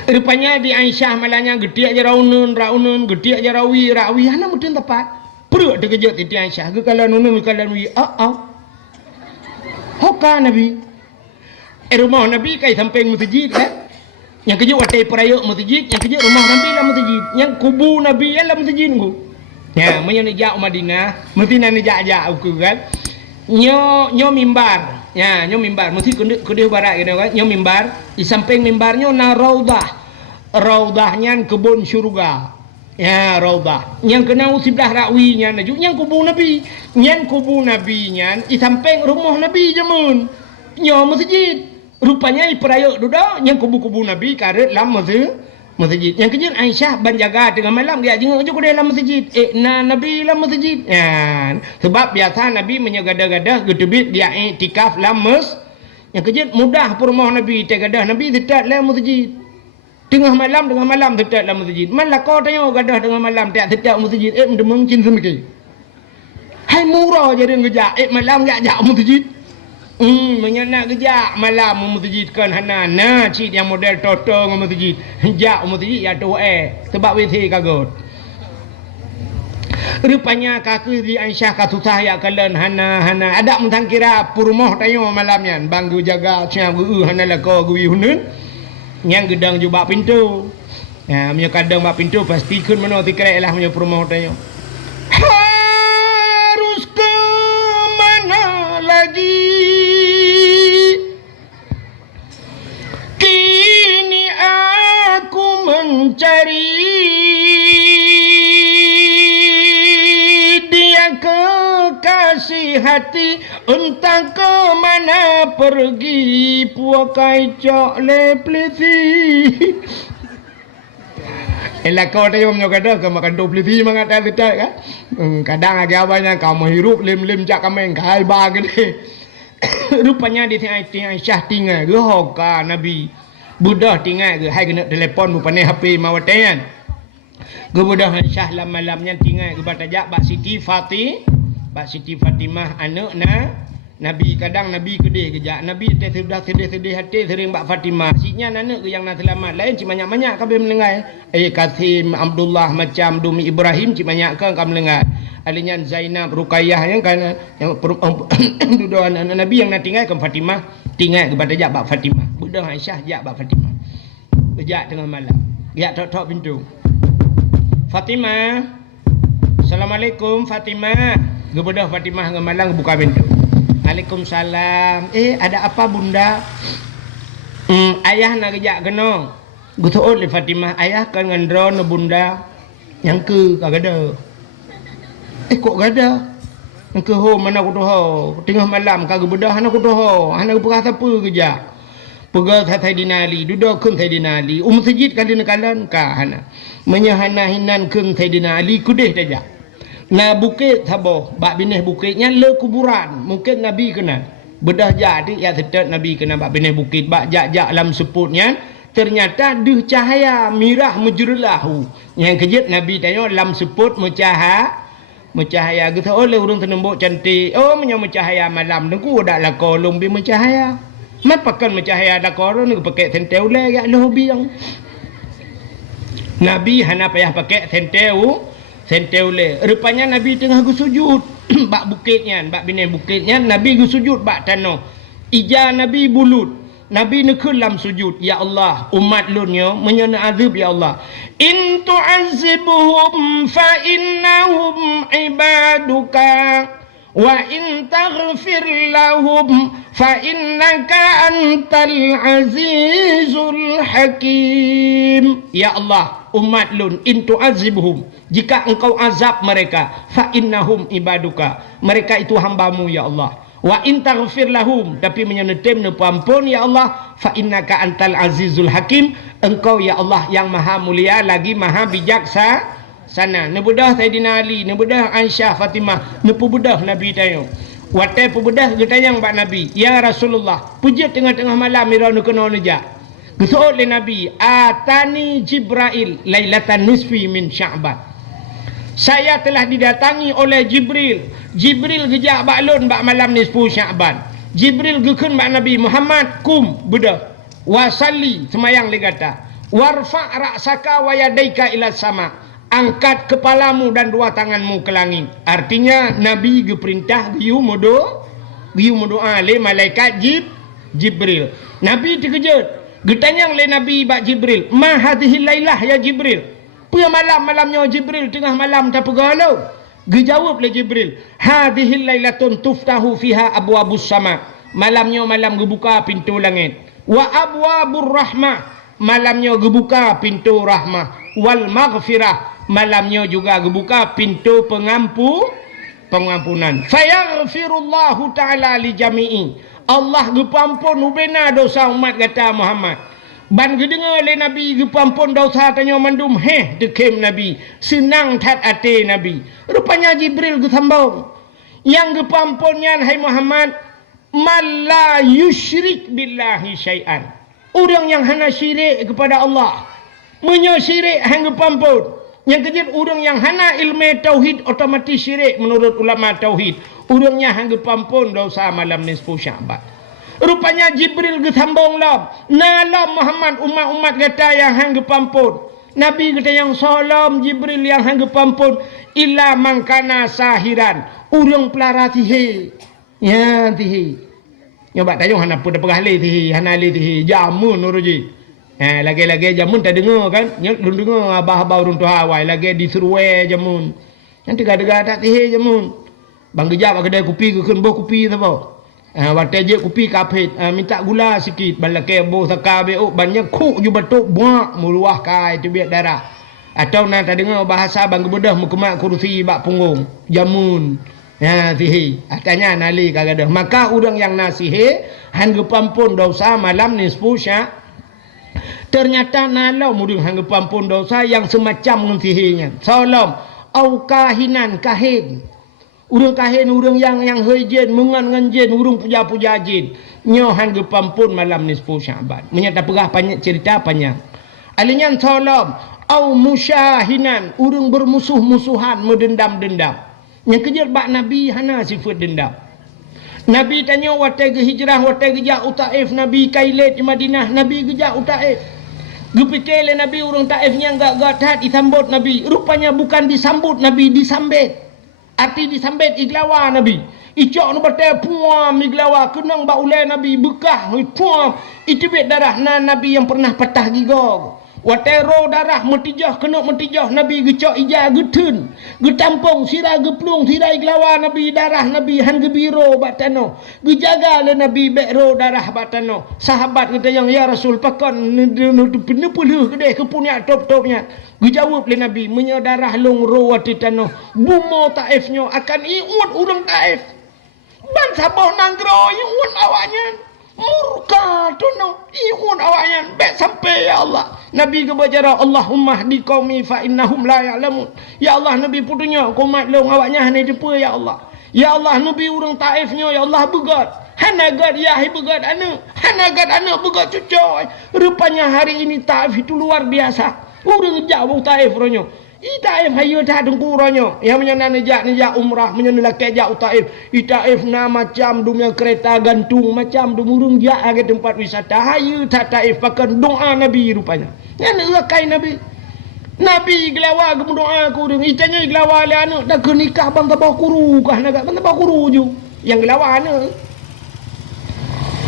rupanya di Aisyah malanya gede aja raunen gede aja rawi hana mudin tepat perut dekejut di Aisyah gekalan nunun gekalan wi hoka nabi rumah nabi kai samping masjid yang kejut watai perayuk masjid yang kejut rumah nabi lah masjid yang kubu nabi lah masjid ku ya menyo ni jak Madinah mesti ni jak aku kan nyo mimbar ya nyo mimbar mesti kedih barat gitu kan nyo mimbar di samping mimbarnya na raudahnya kebun syurga ya raudah yang kena sebelah rakwinya naju yang kubu nabi nya di samping rumah nabi jamun nyo masjid rupanya perayuk duda yang kubu nabi karet lam masjid yang kejut Aisyah banjaga tengah malam dia jenguk je dalam masjid nabi dalam masjid ya sebab biasa nabi menyegada-gada gedebit dia iktikaf dalam yang kejut mudah rumah nabi tegadah nabi tetap dalam masjid tengah malam tetap dalam masjid malah kau tanya gadah tengah malam tetap masjid mendemang cin semiki hai murah jadi ngejak malam jak masjid menyenak gejak malam masjidkan hana cik yang model toto ngom masjid jak masjid ya tu sebab WC kagut rupanya kaki di Aisyah kasusah ya kalen hana ada mentang kira purmoh tayo malamnya banggu jaga siang hana lako gui hunun yang gedang juga pintu ya punya kadang bak pintu pasti kun mano tikrek lah punya purmoh tayo harus ke mana lagi mencari dia kekasih hati entah ke mana pergi puakai cok leplisi elak kau tanya punya kata ke makan doplisi mengata tidak kan kadang agak banyak kamu hirup lim jak kamen kai bagede rupanya di Aisyah tinggal ke hoka nabi budah tinggal ke hai kena telefon rupanya HP mawatayan ke budah Aisyah malamnya tinggal ke batajak Pak Siti Fatimah anak Nabi kadang Nabi kedih kejak Nabi sudah sedih hati sering Mbak Fatimah siknya anak ke yang nak selamat lain cik banyak kami mendengar Kasim Abdullah macam Dumi Ibrahim cik banyak kan kami mendengar alinya Zainab Ruqayyah yang kan yang duduk anak Nabi yang nak tinggal ke Fatimah tinggal kepada jak Mbak Fatimah budak Aisyah jak Mbak Fatimah kejak tengah malam jak tok pintu Fatimah Assalamualaikum Fatimah kepada Fatimah tengah malam buka pintu Waalaikumsalam ada apa bunda ayah nak kejak kena gutuut li Fatimah ayah kan ngandron bunda yang ke kagada kok gada ke ho mana ku ho tengah malam kagak bedah anak ku ho anak perah siapa kerja pegal thai dinali duduk kun thai dinali masjid kalan ka hana menyahana hinan kun thai dinali kudeh saja na bukit thabo bak bineh bukitnya le kuburan mungkin nabi kena bedah jadi ya tetap nabi kena bak bineh bukit bak jak dalam seputnya ternyata duh cahaya mirah mujurlahu yang kejut nabi tanya dalam seput mencahaya gitu oleh urang tenembok cantik mencahaya malam nengku dak la kolong bi mencahaya mapakan mencahaya dak koron ni pakai senteu le ya hobi yang nabi hana payah pakai senteu le rupanya nabi tengah sujud bak bukitnya bak bineh bukitnya nabi sujud bak tanah ija nabi bulut nabi nekul dalam sujud ya Allah umat lunyo menyana azab ya Allah in tu'azzibuhum fa innahum ibaduka wa in taghfir lahum fa innaka antal azizul hakim ya Allah umat lun in tu'azzibuhum jika engkau azab mereka fa innahum ibaduka mereka itu hambamu ya Allah wa in taghfir lahum tapi menyenetem ne pampun ya Allah fa innaka antal azizul hakim engkau ya Allah yang maha mulia lagi maha bijaksana nebudah Sayyidina Ali nebudah Aisyah Fatimah nepubudah Nabi tayo watai pubudah getayang bak Nabi ya Rasulullah puji tengah-tengah malam mira nu kena neja gesoot le Nabi atani Jibril lailatan nisfi min Sya'ban saya telah didatangi oleh Jibril. Jibril gejak baklun bak malam nisfu Sya'ban. Jibril gekun bak Nabi Muhammad kum beda. Wasalli semayang li kata. Warfa' ra'saka wa yadaika ila sama. Angkat kepalamu dan dua tanganmu ke langit. Artinya Nabi geperintah giu doa le malaikat Jibril. Nabi terkejut. Getanyang le Nabi bak Jibril, "Ma hadhihi lailah ya Jibril?" Pada malamnya Jibril tengah malam tak pergalau. Dijawab le Jibril, "Hadhihi lailatun tuftahu fiha abwabus sama." Malamnya malam gebuka pintu langit. Wa abwabur rahmah. Malamnya gebuka pintu rahmah. Wal maghfirah. Malamnya juga gebuka pintu pengampunan. Fayaghfirullahu ta'ala li jami'i. Allah gepampun ubena dosa umat kata Muhammad. Ban gedengar le Nabi gepampun dosa tanya mandum dekem Nabi. Senang tat ate Nabi. Rupanya Jibril gesambung. Yang gepampunnya hai Muhammad, man la yusyrik billahi syai'an. Orang yang hana syirik kepada Allah. Menyyirik hang gepampun. Yang kejut orang yang hana ilmu tauhid otomatis syirik menurut ulama tauhid. Orangnya hang gepampun dosa malam nisfu Sya'ban. Rupanya Jibril gesambung lam. Nalam Muhammad umat-umat kata yang hang gepampun. Nabi kata yang salam Jibril yang hang gepampun. Illa mangkana sahiran. Urang pelara tihi. Ya tihi. Nyoba tayung hana pun dah perahli tihi. Hana li tihi. Jamun uruji. Lagi-lagi jamun tak dengar kan. Belum dengar abah-abah urung tu hawai. Lagi disuruh jamun. Nanti gada-gada tak tihi jamun. Bang kejap kedai kopi ke kenboh kopi tu apa. Waktu je kopi kapit minta gula sikit balake boh saka beuk banyak kuk ju batuk buak muluah kai tu biak darah. Atau nak tak dengar bahasa bang gebedah mukemak kursi bak punggung jamun. Sihi atanya nali kagadah. Maka orang yang nasihi hang gepampun dosa malam nisfu Sya'. Ternyata nalau mudeng hang gepampun dosa yang semacam dengan sihinya. Salam au kahinan kahin. Urang kahin urang yang hejin mengan jin urang puja-puja jin. Nyo hang gepampun malam nisfu Sya'ban. Menyata perah banyak cerita panjang. Alinyan salam au musyahinan urang bermusuh-musuhan mendendam-dendam. Yang kejut bak Nabi hana sifat dendam. Nabi tanya watai ke hijrah watai ke jak Taif Nabi kailet di Madinah Nabi ke jak Taif. Gepikir Nabi urang Taif yang gak-gak disambut Nabi. Rupanya bukan disambut Nabi disambit. Arti disambit iglawa Nabi. Icok nu batai puam iglawa kenang ba ulai Nabi bekah puam. Itu bet darah Nabi yang pernah patah gigog. Watai ro darah metijah kena metijah Nabi gecok ija getun. Getampung sirah geplung sirah iglawa Nabi darah Nabi han gebiro batano. Gejaga le Nabi bet ro darah batano. Sahabat kata yang ya Rasul pakon penepuluh kedai kepunya top-topnya. Dijawab oleh Nabi, menyadarah long ro watitano. Bumo Taifnya akan iun urang Taif. Ban saboh nanggro iun awaknya. Murka tuno iun awaknya. Bet sampai ya Allah. Nabi kebacara Allahumma hdi qaumi fa innahum la ya'lamun. Ya Allah Nabi putunya kumat long awaknya hana jumpa ya Allah. Ya Allah Nabi urang Taifnya ya Allah begat. Hanagat ya begat ana. Hanagat ana begat cucoy. Rupanya hari ini Taif itu luar biasa. Urang jauh Taif ronyo. Taif hayu tak dengku ronyo. Yang menyenan nejak umrah menyenan laki jauh Taif. Taif na macam dunia kereta gantung macam dumurung jak ke tempat wisata. Hayu tak Taif pakai doa Nabi rupanya. Yang rakai Nabi. Nabi gelawa ke doa kurung. Itanya gelawa le anak dah ke nikah bang tabah kuru kah nak bang tabah kuru ju. Yang gelawa anak.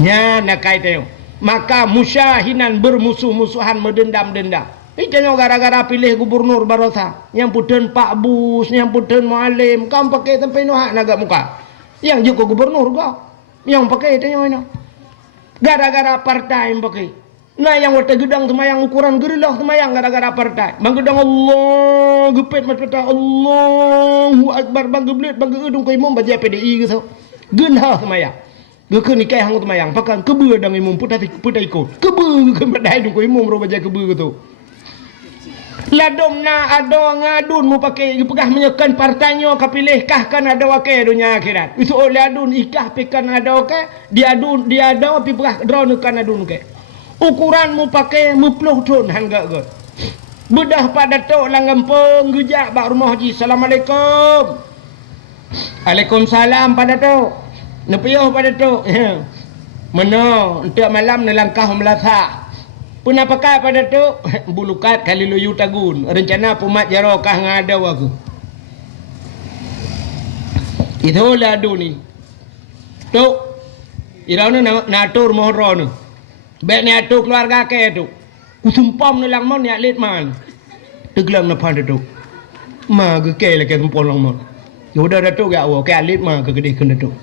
Nya nakai teo. Maka musyahinan bermusuh-musuhan mendendam-dendam. Itanya gara-gara pilih gubernur Barosa. Yang puten Pak Bus, yang puten Mualim. Kamu pakai sampai nuhak naga muka. Yang juga gubernur kau. Yang pakai itanya mana. Gara-gara partai yang pakai. Nah yang waktu gedang semayang ukuran gerilah semayang gara-gara partai. Bang gedang Allah. Gepet mata Allahu Akbar. Bang geblet, bang gedung ke imam baca PDI gitu. Genah semayang. Geke nikah hang semayang. Pakai kebe dang imam putar ikut. Kebe ke badai dong ke imam ro baca kebe gitu. Ladom na ada ngadun mu pakai pegah menyekan partainya kapilihkah kan ada wakai dunia akhirat. Itu oleh adun ikah pekan ada wakai dia ada tapi pegah drone kan adun ke. Ukuran mu pakai 10 ton hangga ke. Bedah Pak Datuk lang kampung gejak bak rumah haji. Assalamualaikum. Waalaikumsalam Pak Datuk. Nepiyuh Pak Datuk. Mana untuk malam ni langkah melasa. Puna pakai Pak Datuk. Bulukat kali luyu tagun. Rencana pumat jarokah ngadau aku. Itulah adu ni. Tuk. Irau ni natur mohon ni. Baik ni atur keluarga ke tu. Kusumpam ni lang mon ni atlet man. Teglam na Pak Datuk. Ma ke ke lah ke sumpam lang mon. Udah Datuk gak awak ke atlet ma ke gede kena Datuk.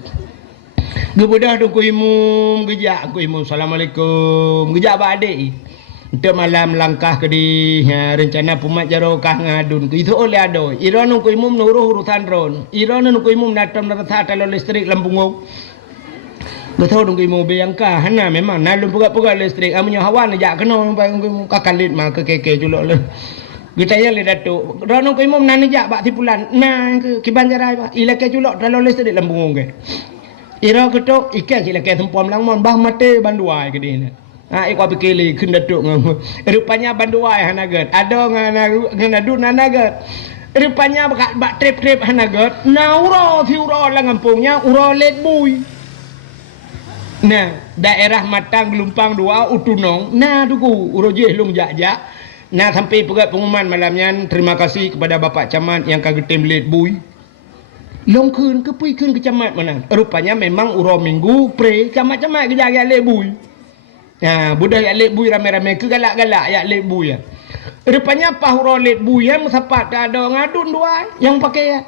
Gebudah tu ku imum gejak ku imum assalamualaikum gejak ba adik untuk malam langkah ke di rencana pumat jarokah ngadun itu oleh ado iron ku imum nuruh urusan ron iron ku imum natam rasa talon listrik lampungau betul ku imum beyangka hana memang nalum pegat-pegat listrik amunyo hawan jak kena kakalit mah ke keke julok le kita ya le datuk ron ku imum nan jak bak tipulan nah ke kibanjarai ba ilake julok talon listrik lampungau ke Ira ketok ikan sila ke sempom lang mon bah mate banduai ke dia. Ha ikwa pikili kun datuk ngam. Rupanya banduai hanagat. Ada ngana dun hanagat. Rupanya bak trip hanagat. Na uro thiuro lang kampungnya uro let bui. Nah, daerah Matang Gelumpang 2 Utunong. Nah duku uro je lung jak. Nah sampai pegat pengumuman malamnya terima kasih kepada Bapak Camat yang kagetim let bui. Longคืน ke puiคืน ke camat mana rupanya memang uro minggu pre camat-camat kerja ya lebui budak ya lebui rame-rame ke galak-galak ya lebui ya rupanya apa uro lebui ya musapat ada ngadun dua yang pakai ya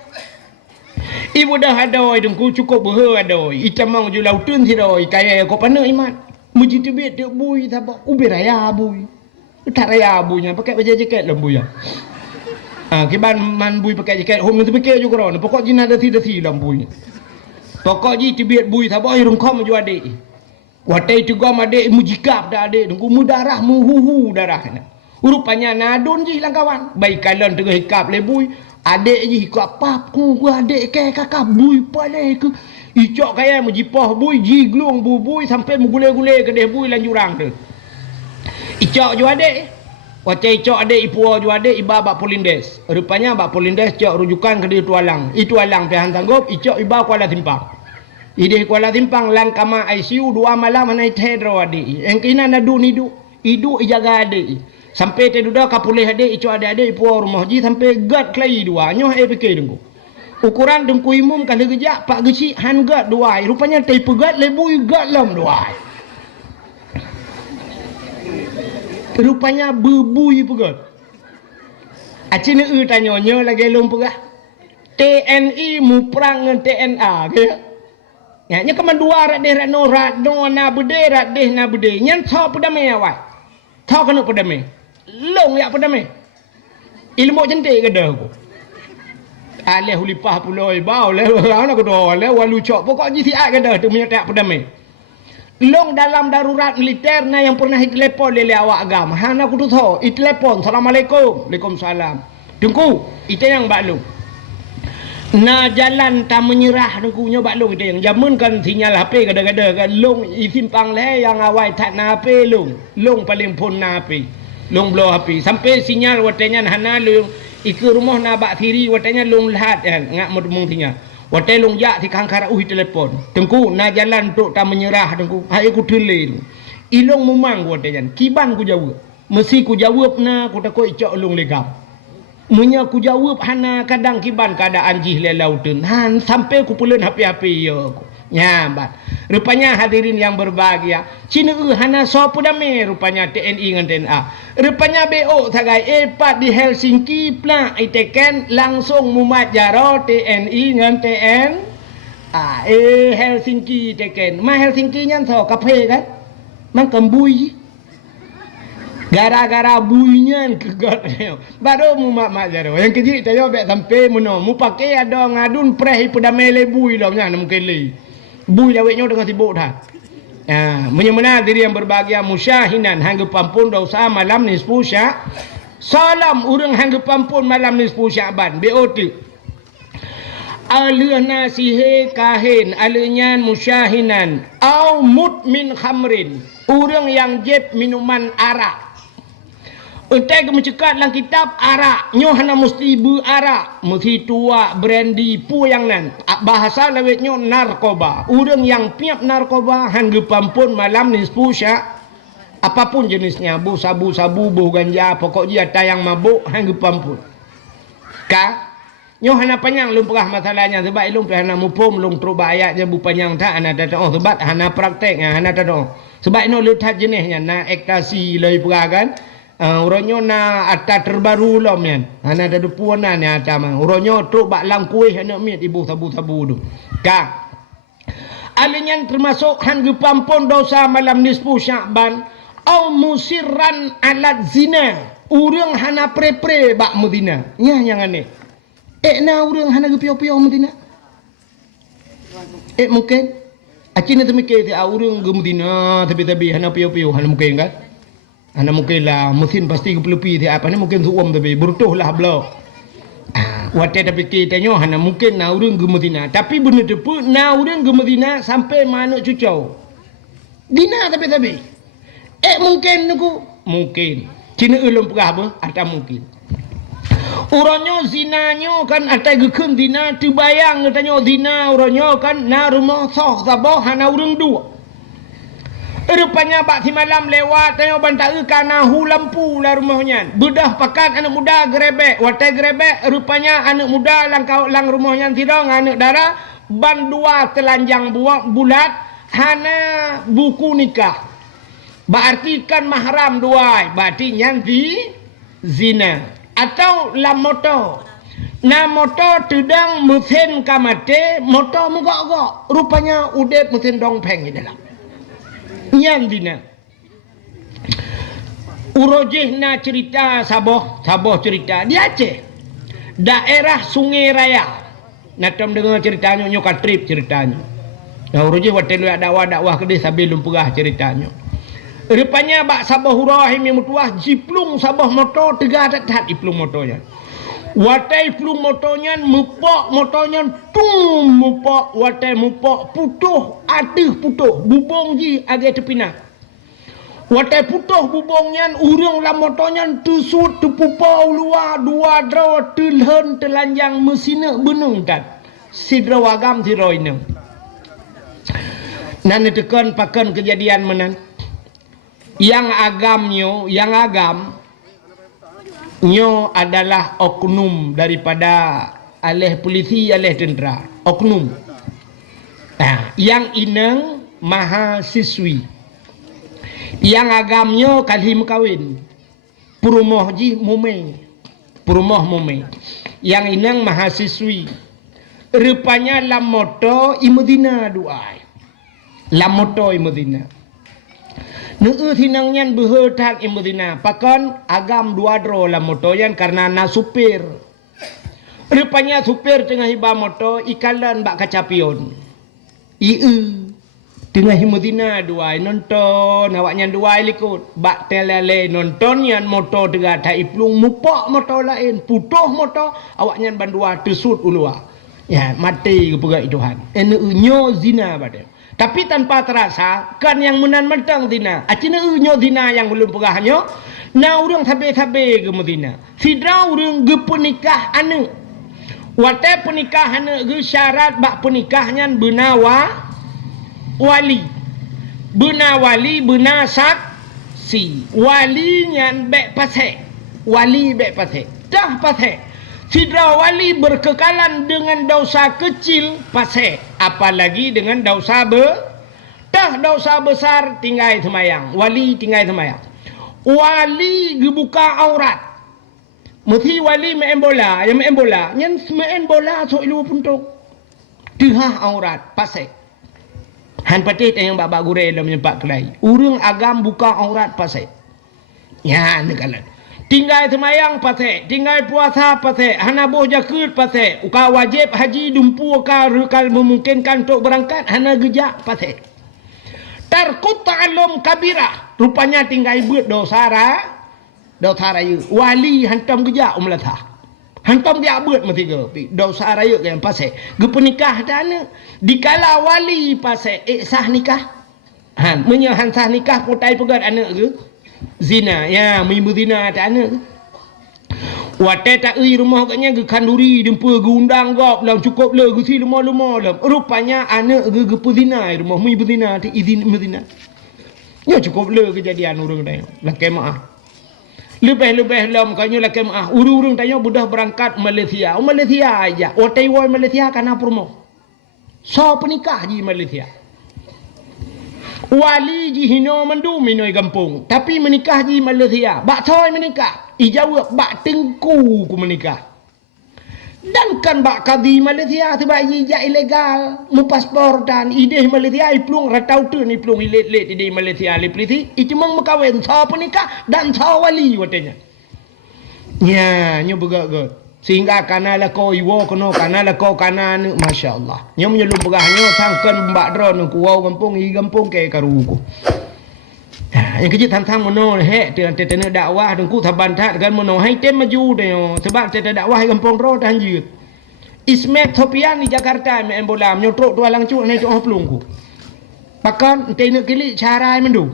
ibu dah ada dengku cukup behe ada itamang ju lautun si doi kaya ko pana imat muji tibet de bui taba ubiraya bui taraya bunya pakai baju jaket lembu ya kiban man bui pakai jaket home tu pakai juga ron pokok jina dati lambunya pokok ji tibiat bui thaboi rungkom ju adik watai tu gom adik mujikap dah adik dengku mudarah muhuhu darah rupanya nadun ji lang kawan baik kalon tengah hikap le bui adik ji hikap pap ku adik ke kakak bui pale ke icok kaya mujipah bui ji glung bui sampai mugule-gule ke deh bui lan jurang tu icok ju adik wacai cok ada ipuo ju ada iba bak Polindes. Rupanya bak Polindes cok rujukan ke di Tualang. Itu alang pihan tanggup icok iba Kuala Timpang. Ide Kuala Timpang lang kama ICU 2 malam manai tedro ade. Engkina nadu nidu idu ijaga ade. Sampai te duda kapulih ade icok ada ipuo rumah ji sampai gad klai 2. Nyoh fikir dengku. Ukuran dengku imum kali gejak pak geci han gad 2. Rupanya tei pegat lebui gad lam 2. Rupanya bebui pegat. Acina tanya lagi lom pegah. TNI mu perang dengan TNA ke? Ya, nya keman dua radeh no na bude radeh na bude. Nyan tho pedame awak. Tho kena pedame. Long ya pedame. Ilmu cantik ke dah aku. Aleh hulipah puloi bau le ana ko do le walu cok pokok ji siat ke dah tu menyetak pedame. Long dalam darurat militer na yang pernah telepon lele awak agam. Hana aku tu tahu, telepon. Assalamualaikum. Waalaikumsalam. Dengku, itu yang baklung. Na jalan tak menyerah dengku nya baklung itu yang jamun kan sinyal HP kadang-kadang kan long isimpang le yang awai tak na HP long. Long paling pun na HP. Long blow HP sampai sinyal watenya hana long ikut rumah na bak thiri watenya long lahat kan ngak mudmung sinyal. Watai long jak ti kangkara telepon. Tengku na jalan tok tak menyerah tengku. Hai ku tele. Ilong memang watai jan. Kiban ku jawab. Mesti ku jawab na ku takut icok long legam. Munya ku jawab hana kadang kiban keadaan jih le lautun. Han sampai ku pulen HP ya aku. Nyambat. Rupanya hadirin yang berbahagia. Cina hana so pudame rupanya TNI dengan TNA. Rupanya BO sagai epat di Helsinki pla iteken langsung mumat jaro TNI dengan TN. Helsinki teken. Ma Helsinki nyan so kape kan. Man kembui. Gara-gara buinya kegat. Baru mumat mak jaro. Yang kecil tayo bek sampai muno. Mu pakai ada ngadun preh pudame le bui lah nya mungkin le. Bui laweknya dengan sibuk dah. Menyemena diri yang berbahagia musyahinan hangga pampun dosa malam nisfu syak. Salam urang hangga pampun malam nisfu Syaban. BOT. Alih nasihe kahin alihnya musyahinan au mudmin khamrin. Urang yang jeb minuman arak. Entai ke mencekat dalam kitab arak. Nyo hana mesti arak. Mesti tua, brandy, pu yang nan. Bahasa lawetnya narkoba. Urang yang piap narkoba, hangga pampun malam ni sepusya. Apapun jenisnya. Bu, sabu, bu, ganja. Pokoknya tayang mabuk, hangga pampun. Nyo hana panjang lum perah masalahnya. Sebab ilum hana mupum, lum terubah ayatnya bu panjang tak. Hana tak tahu. Sebab hana prakteknya, hana tak tahu. Sebab ino lihat jenisnya. Na ektasi lagi perah kan. Uronyo na ata terbaru lom yan. Ana ada puana ni ata mah. Uronyo truk bak lang kuih ana mit ibu sabu-sabu tu. Ka. Alinyan termasuk hanggu pampun dosa malam nisfu Sya'ban au musirran alat zina. Urang hana pre-pre bak Medina. Nya yang aneh. Na urang hana gepiau-piau Medina. Mungkin acina temike ti urang ge Medina tapi hana piau-piau hana mungkin kan? Ana mungkin lah mesin pasti kepelupi ti apa ni mungkin suam tapi bertuh lah blok. Wate tapi kita nyo hana mungkin na urang ke Medina tapi bener depu na urang ke Medina sampai mana cucau. Dina tapi mungkin nuku mungkin. Cina ulum perah apa? Ada mungkin. Uronyo zinanyo kan ada gekun dina terbayang katanya zina uronyo kan na rumah soh sabah hana urang dua. Rupanya bak si malam lewat tanya bantai kana hu lampu lah rumahnya. Bedah pakat anak muda gerebek. Watai gerebek rupanya anak muda lang rumahnya tirong anak dara ban dua telanjang bulat hana buku nikah. Berarti kan mahram dua. Berarti nyanti zina. Atau la moto. Na moto tudang mesin kamate moto mugak-gak. Rupanya udep mesin dongpeng di dalam. Yang dina urojeh na cerita Sabah cerita di Aceh daerah Sungai Raya natam dengar ceritanya nyoka trip ceritanya nah urojeh watelu dakwah kedai sambil lumpurah ceritanya rupanya bak Sabah hurahim yang mutuah jiplung Sabah motor tegah tak iplung motornya watai plung motornya mupok motornya tum mupok watai mupok putuh aduh putuh bubong ji agak tepina watai putuh bubongnya urang lah motornya tusut tepupau luar dua draw telhen telanjang mesina benung tak sidra wagam sidra ina nan tekan pakan kejadian menan yang agamnyo nyo adalah oknum daripada alih polisi, alih tentera. Oknum. Yang inang mahasiswi. Yang agamnya kalhim kawin. Purumah ji mume. Yang inang mahasiswi. Rupanya lamoto imedina duai. Lamoto imedina. Tinang nyan behertak imudina pakon agam dua dro la moto yan karena na supir rupanya supir tengah hiba moto ikalan bak kacapion tengah imudina dua nonton awaknya dua likut bak telele nonton yan moto tegak tak iplung mupok moto lain putuh moto awaknya bandua tesut ulua ya mati kepegat Tuhan nyo zina pada. Tapi tanpa terasa kan yang menan mentang zina. Acina nyo zina yang belum perahanyo. Na urang sabe-sabe ke Medina. Sidra urang ge penikah ane. Wate penikah ane ge syarat bak penikahnya benawa wali. Benawali bena saksi. Wali nyan bek pasek. Wali bek pasek. Dah pasek. Sidra wali berkekalan dengan dosa kecil pasek. Apalagi dengan dosa dosa besar tinggal semayang. Wali tinggal semayang. Wali gebuka aurat. Mesti wali main bola. Yang main bola. Yang main bola so ilu puntuk. Dihah aurat pasek. Han patih yang babak gurel dalam menyempat kelai. Urang agam buka aurat pasek. Ya negalan. Tinggal semayang pasek, tinggal puasa pasek, hana boh jakut pasek, uka wajib haji dumpu uka rukal memungkinkan untuk berangkat, hana gejak pasek. Tarkut ta'alum kabirah, rupanya tinggal buat dosa raya. Wali hantam gejak umlatah. Hantam dia buat metiga, dosa raya kan pasek. Gepenikah dana, dikala wali pasek, sah nikah. Menyahan sah nikah potai pegat anak ke? Zina, ya, mimbu zina tak ada. Watai tak rumah katnya ke kanduri dempa gundang gop lam cukup le ke si lemah lam. Rupanya anak ke puzina rumah mimbu zina ti izin muzina. Ya cukup le kejadian urang dah. Lakai maaf. Lebih-lebih lam katnya lakai maaf. Urang tanya budak berangkat Malaysia. Malaysia aja. Watai woi Malaysia kana promo. So penikah di Malaysia. Wali ji hino mandu minoi kampung. Tapi menikah di Malaysia. Bak toy menikah. Ijawab bak tengku ku menikah. Dan kan bak kadi Malaysia sebab ija ilegal. Mu paspor dan ide Malaysia iplung ratau tu ni plung ilet-let ide Malaysia le polisi. Itu mang mekawin so penikah dan so wali watanya. Ya, nyo begak-gak. Sehingga kanala ko iwo kono kanala ko kanan masya-Allah. Nyom nyelum begahnya sangkan mbak dron ku wau kampung i kampung ke karuku. Yang kecil tantang mono he dengan tetene dakwah dengku thaban that kan mono hai tem maju de sebab tetene dakwah kampung ro dan jut. Ismet Topian di Jakarta me embolam nyotrok dua lang cu nei cu plungku. Pakan tene kili cara mendu.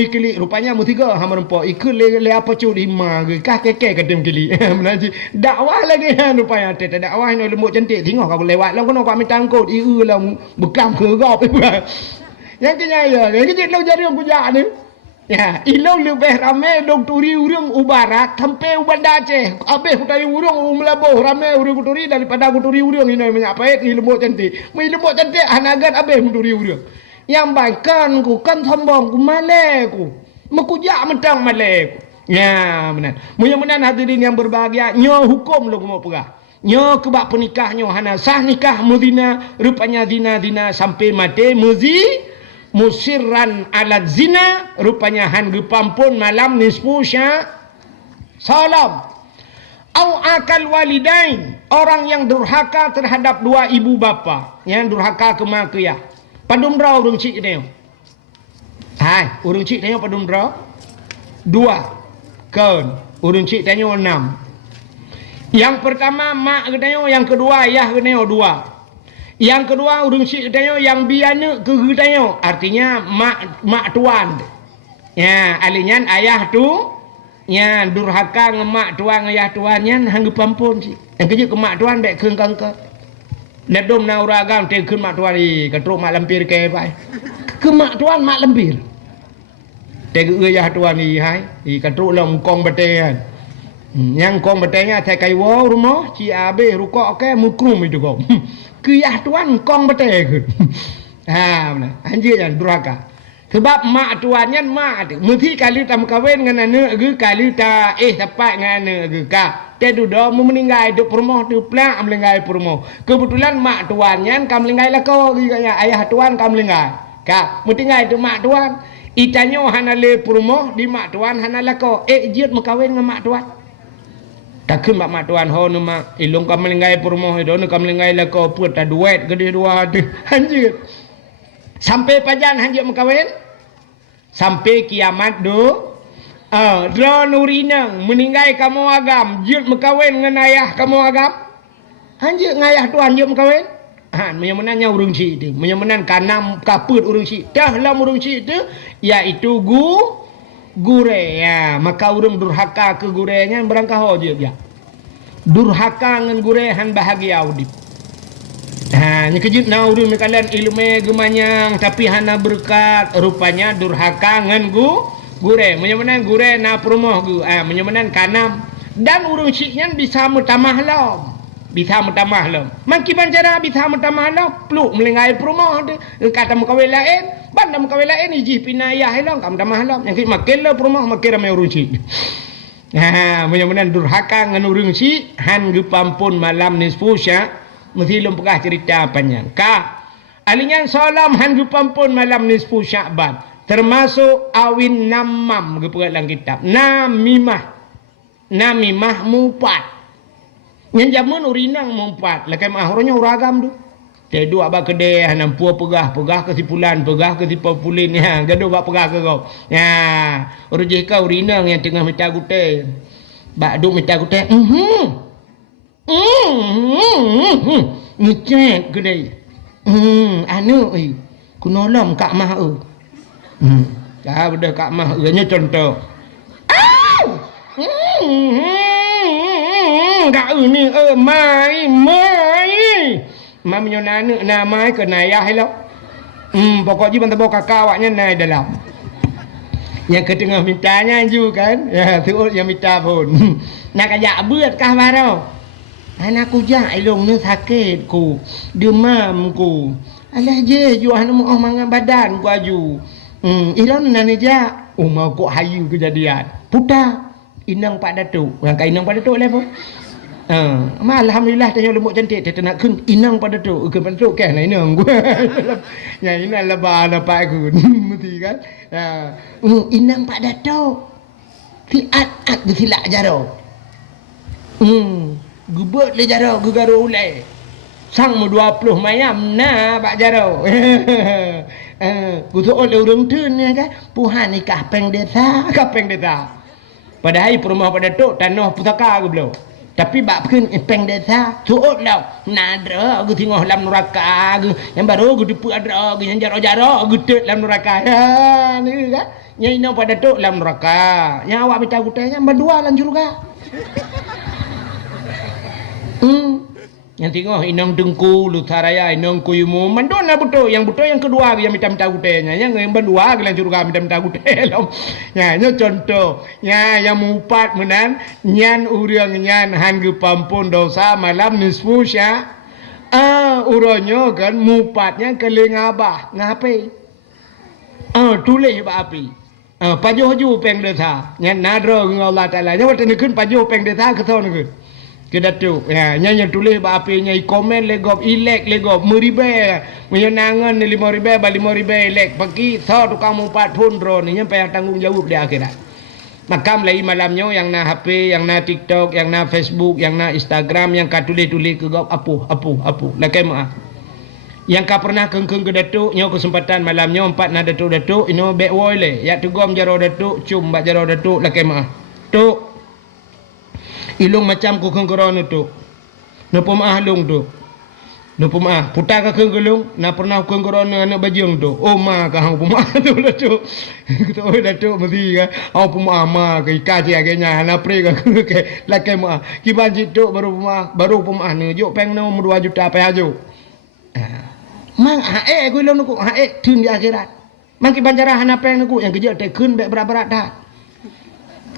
Ikili rupanya mu tiga hamar empo ikut le apa cu di ma ke kah keke kedem kili menaji dakwah lagi rupanya tete dakwah no lembut cantik tengok kau lewat lang kono kau minta angkut iu lang bekam ke gop yang kenya ya yang kecil lo jari aku jak ni ya ilo lebih ramai dok turi urang ubarat sampai ubanda Aceh abeh utai urang umelabuh ramai urang kuturi daripada kuturi urang ini banyak pait ni lembut cantik mai lembut cantik hanagan abeh kuturi urang yang baikkan ku kan sombong ku maleku mekujak mentang maleku ya benar mudah-mudahan hadirin yang berbahagia nyo hukum lo mau pegah nyo kebak penikah nyo hana sah nikah muzina rupanya zina sampai mati musirran alat zina rupanya han gepampun malam nisfu salam au akal walidain orang yang durhaka terhadap dua ibu bapa yang durhaka kemakiyah padum draw urang cik tengok. Hai, urang cik tengok padum draw. 2. Kaun, urang cik tengok 6. Yang pertama mak ke tengok, yang kedua ayah ke tengok 2. Yang kedua urang cik tengok yang biana ke tengok. Artinya mak tuan. Ya, alinyan ayah tu ya durhaka ngemak tuan ayah tuannya hang pampun cik. Yang kejut ke mak tuan dek keung kangkat. Nadom na uragam te kun mak tuan ni katruk mak lampir ke pai ke mak tuan mak lampir te ge ayah tuan ni hai i katruk long kong batean yang kong batenya te kai wo rumah ci abe rukok ke mukrum itu kok ke ayah tuan kong bate ke ha benar anjir yang durhaka sebab mak tuannya mak mesti kali tam kawin dengan anak ge kali ta tepat dengan anak ge ka te duda mu meninggal duk permoh tu plak meninggal permoh kebetulan mak tuannya kam meninggal lako ayah tuan kam meninggal ka meninggal tu mak tuan itanyo hana le permoh di mak tuan hana lako jiut mekawin dengan mak tuan takun mak tuan ho nu mak ilung kam meninggal permoh do nu kam meninggal lako put ta duet gede dua tu anjir sampai pajan hanjut mekawin sampai kiamat do Dron urinang meninggal kamu agam jut mekawin dengan ayah kamu agam hanjut ngayah tuan jut mekawin menyemenannya urung cik tu menyemenan kanam kaput urung cik dah lam urung cik tu iaitu gure ya maka urung durhaka ke gurenya berangkah je dia durhaka dengan gure han bahagia udip ni kejut na urung kalian ilmu gemanyang tapi hana berkat rupanya durhaka dengan gure menyemenan gure na promoh gu menyemenan kanam dan urung ciknya bisa mutamah lam maki bancara bisa mutamah lam pluk melengai promoh kata mukawil lain banda mukawil lain iji pinayah lam kam tamah lam yang makin la promoh makin ramai urung cik menyemenan durhaka ngan urung cik han gepampun malam nisfu mesti lum pegah cerita panjang ka alingan salam han gepampun malam nisfu Sya'ban termasuk awin namam kepegat dalam kitab namimah mumpat yang zaman urinang mumpat lakai mahronya uragam tu te dua ba kedai hanam puah pegah kesimpulan pegah kesipulin ya gaduh ba pegah ke kau ya urujih kau urinang yang tengah minta gute ba duk minta gute ngecek kedai anu kunolom kak mah Bedah Kak Mah ianya contoh. Kak ini mai menyonana na mai ke nayah hello. Pokoknya bantah bawa kakak awaknya naik dalam. Yang ketengah mintanya ju kan. Ya, terus yang minta pun. Nak ajak beut kah baru. Anakku jak ilung ni sakit ku. Demam ku. Alah je ju anu mau mangan badan ku aju. Ilon nani jak. Mau kok hayu kejadian. Putar. Inang Pak Datuk. Yang inang Pak Datuk lah pun. Alhamdulillah tanya lembut cantik dia nak kun inang Pak Datuk. Ke Pak Datuk kan inang gua. Ya inang lebah lepas aku. Mesti kan. Inang Pak Datuk. Tiat silak jaro. Gubut le jaro gugaro ulai. Sang mu 20 mayam na Pak jaro. Kutu oleh urang tun ya kan. Puhan nikah peng desa, kapeng desa. Padahal perumah Pak Datuk tanah pusaka aku belum. Tapi bak pun peng desa tuut lah. Nadra aku tengok dalam neraka aku. Yang baru aku depu ada aku yang jaro-jaro aku tek dalam neraka. Ya ni kan. Yang inang Pak Datuk dalam neraka. Yang awak minta aku tanya berdua lan juga. Yang tengok inang Dengku Lutaraya inang Kuyumu mandona betul yang kedua yang minta gutenya yang berdua gelan curga minta gutel ya nya contoh ya yang mupat menan nyan urang nyan hangge pampun dosa malam nisfu sya uronyo kan mupatnya keling abah ngape tulis ba api pajoh ju peng desa nyan nadro Allah taala nya wate nekeun pajoh peng desa keton nekeun ke Datuk ya nya tulis ba api nya komen legop ilek legop meribe menyenangan 5,000 ba 5,000 ilek pagi so tukang mumpat pun drone nya payah tanggung jawab di akhirat makam lagi malamnya yang na HP yang na TikTok yang na Facebook yang na Instagram yang ka tulis-tulis ke gop apu lakai maaf yang ka pernah kengkeng ke Datuk nya kesempatan malamnya 4 na Datuk ino back wall le ya tugom jaro Datuk cum ba jaro Datuk lakai maaf tuk ilung macam ku kengkeron tu. Napa maah lung tu. Napa maah putar ka kengkelung na pernah kengkeron anak bajung tu. Oh ma ka hang pemaah tu lah tu. Kita oi Datuk mesti ka. Au pemaah ma ka ika je agenya na pre ka ke lakai maah. Ki banjit tu baru pemaah ni juk peng no 2 juta pe aju. Mang ku ilung ku tun di akhirat. Mang ki banjara hana peng ku yang kerja te keun berat-berat dah.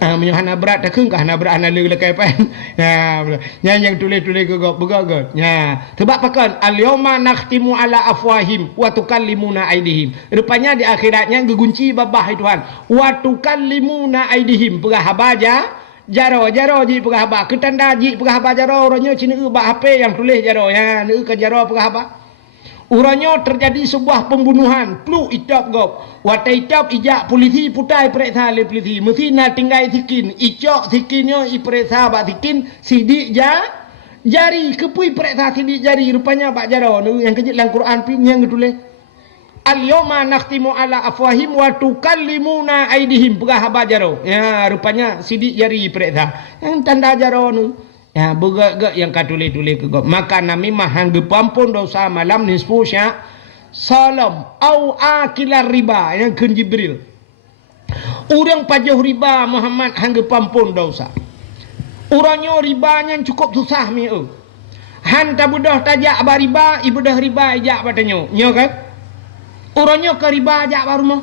Hana berat tak kengkah hana berat hana le kai pen ya yang tulis-tulis ke gog ya sebab pakan al-yawma nakhtimu ala afwahim wa tukallimuna aidihim rupanya di akhiratnya gegunci babah Tuhan wa tukallimuna aidihim pegah habaja jaro ji pegah haba ketanda ji pegah haba jaro orangnya cina ba HP yang tulis jaro ya ne ke jaro pegah haba urangnya terjadi sebuah pembunuhan pluk itap gop watai itap ijak polisi putai periksa le polisi mesti na tinggai sikin icok sikinnya iperiksa ba sikin sidik jari kepui periksa sidik jari rupanya bak jaro yang kejit dalam Quran pi yang tulis al-yawma nakhtimu ala afwahim wa tukallimuna aidihim pegah haba jaro ya rupanya sidik jari periksa yang tanda jaro nu ya begak yang katulis-tulis ke gop maka nami mahang gepampun dosa malam nisfu sya salam au akilar riba yang kun Jibril urang pajuh riba Muhammad hang gepampun dosa urangnya ribanya cukup susah mi han tabudah tajak ba riba ibudah riba ajak batanyo nyo kan urangnya ke riba ajak baru mah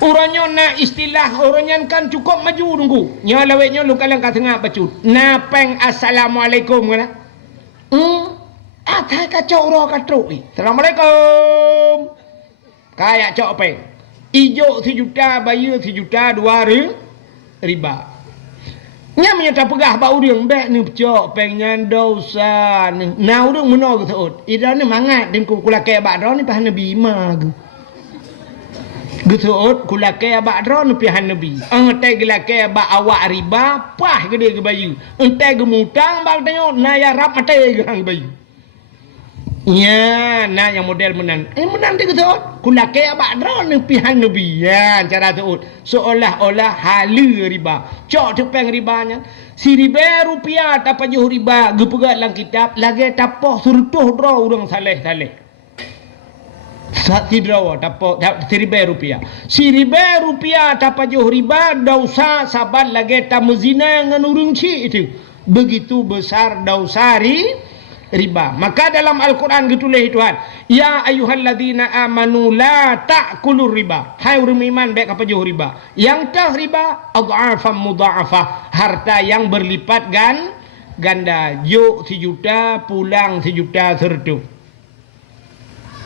urangnya na istilah orangnya kan cukup maju nunggu nya laweknya lu kalang ka tengah bacut na peng assalamualaikum kana atai ka coro ka truk assalamualaikum kayak cok peng ijo 1 juta bayar 1 juta 2 riba nya menyata pegah ba urang bek ni cok pengnya dosa ni na urang meno geut idane mangat dim ku kulake ba ro ni pahan nabi ma Getuot kulake abak dron pihan nabi. Entai gelake abak awak riba pah gede ke bayu. Entai gemutang bang tengok naya rap mate gerang bayu. Ya, nah yang model menang. Menang dia getuot kulake abak dron pihan nabi. Ya, cara tuot seolah-olah halu riba. Cok tepeng ribanya. Si riba rupiah tak pajuh riba gepegat dalam kitab lagi tapoh surtuh dro urang saleh-saleh. Tidrawa tapo Rp1,000. Rp1,000 tapa jauh riba dosa sabat lagi tamu zina ngan urang ci itu. Begitu besar dosa riba. Maka dalam Al-Quran ditulis Tuhan, ya ayyuhalladzina amanu la ta'kulur riba. Hai orang iman baik apa jauh riba. Yang tah riba adhafan mudha'afah, harta yang berlipat ganda. Yuk 1 juta pulang 1 juta sertu.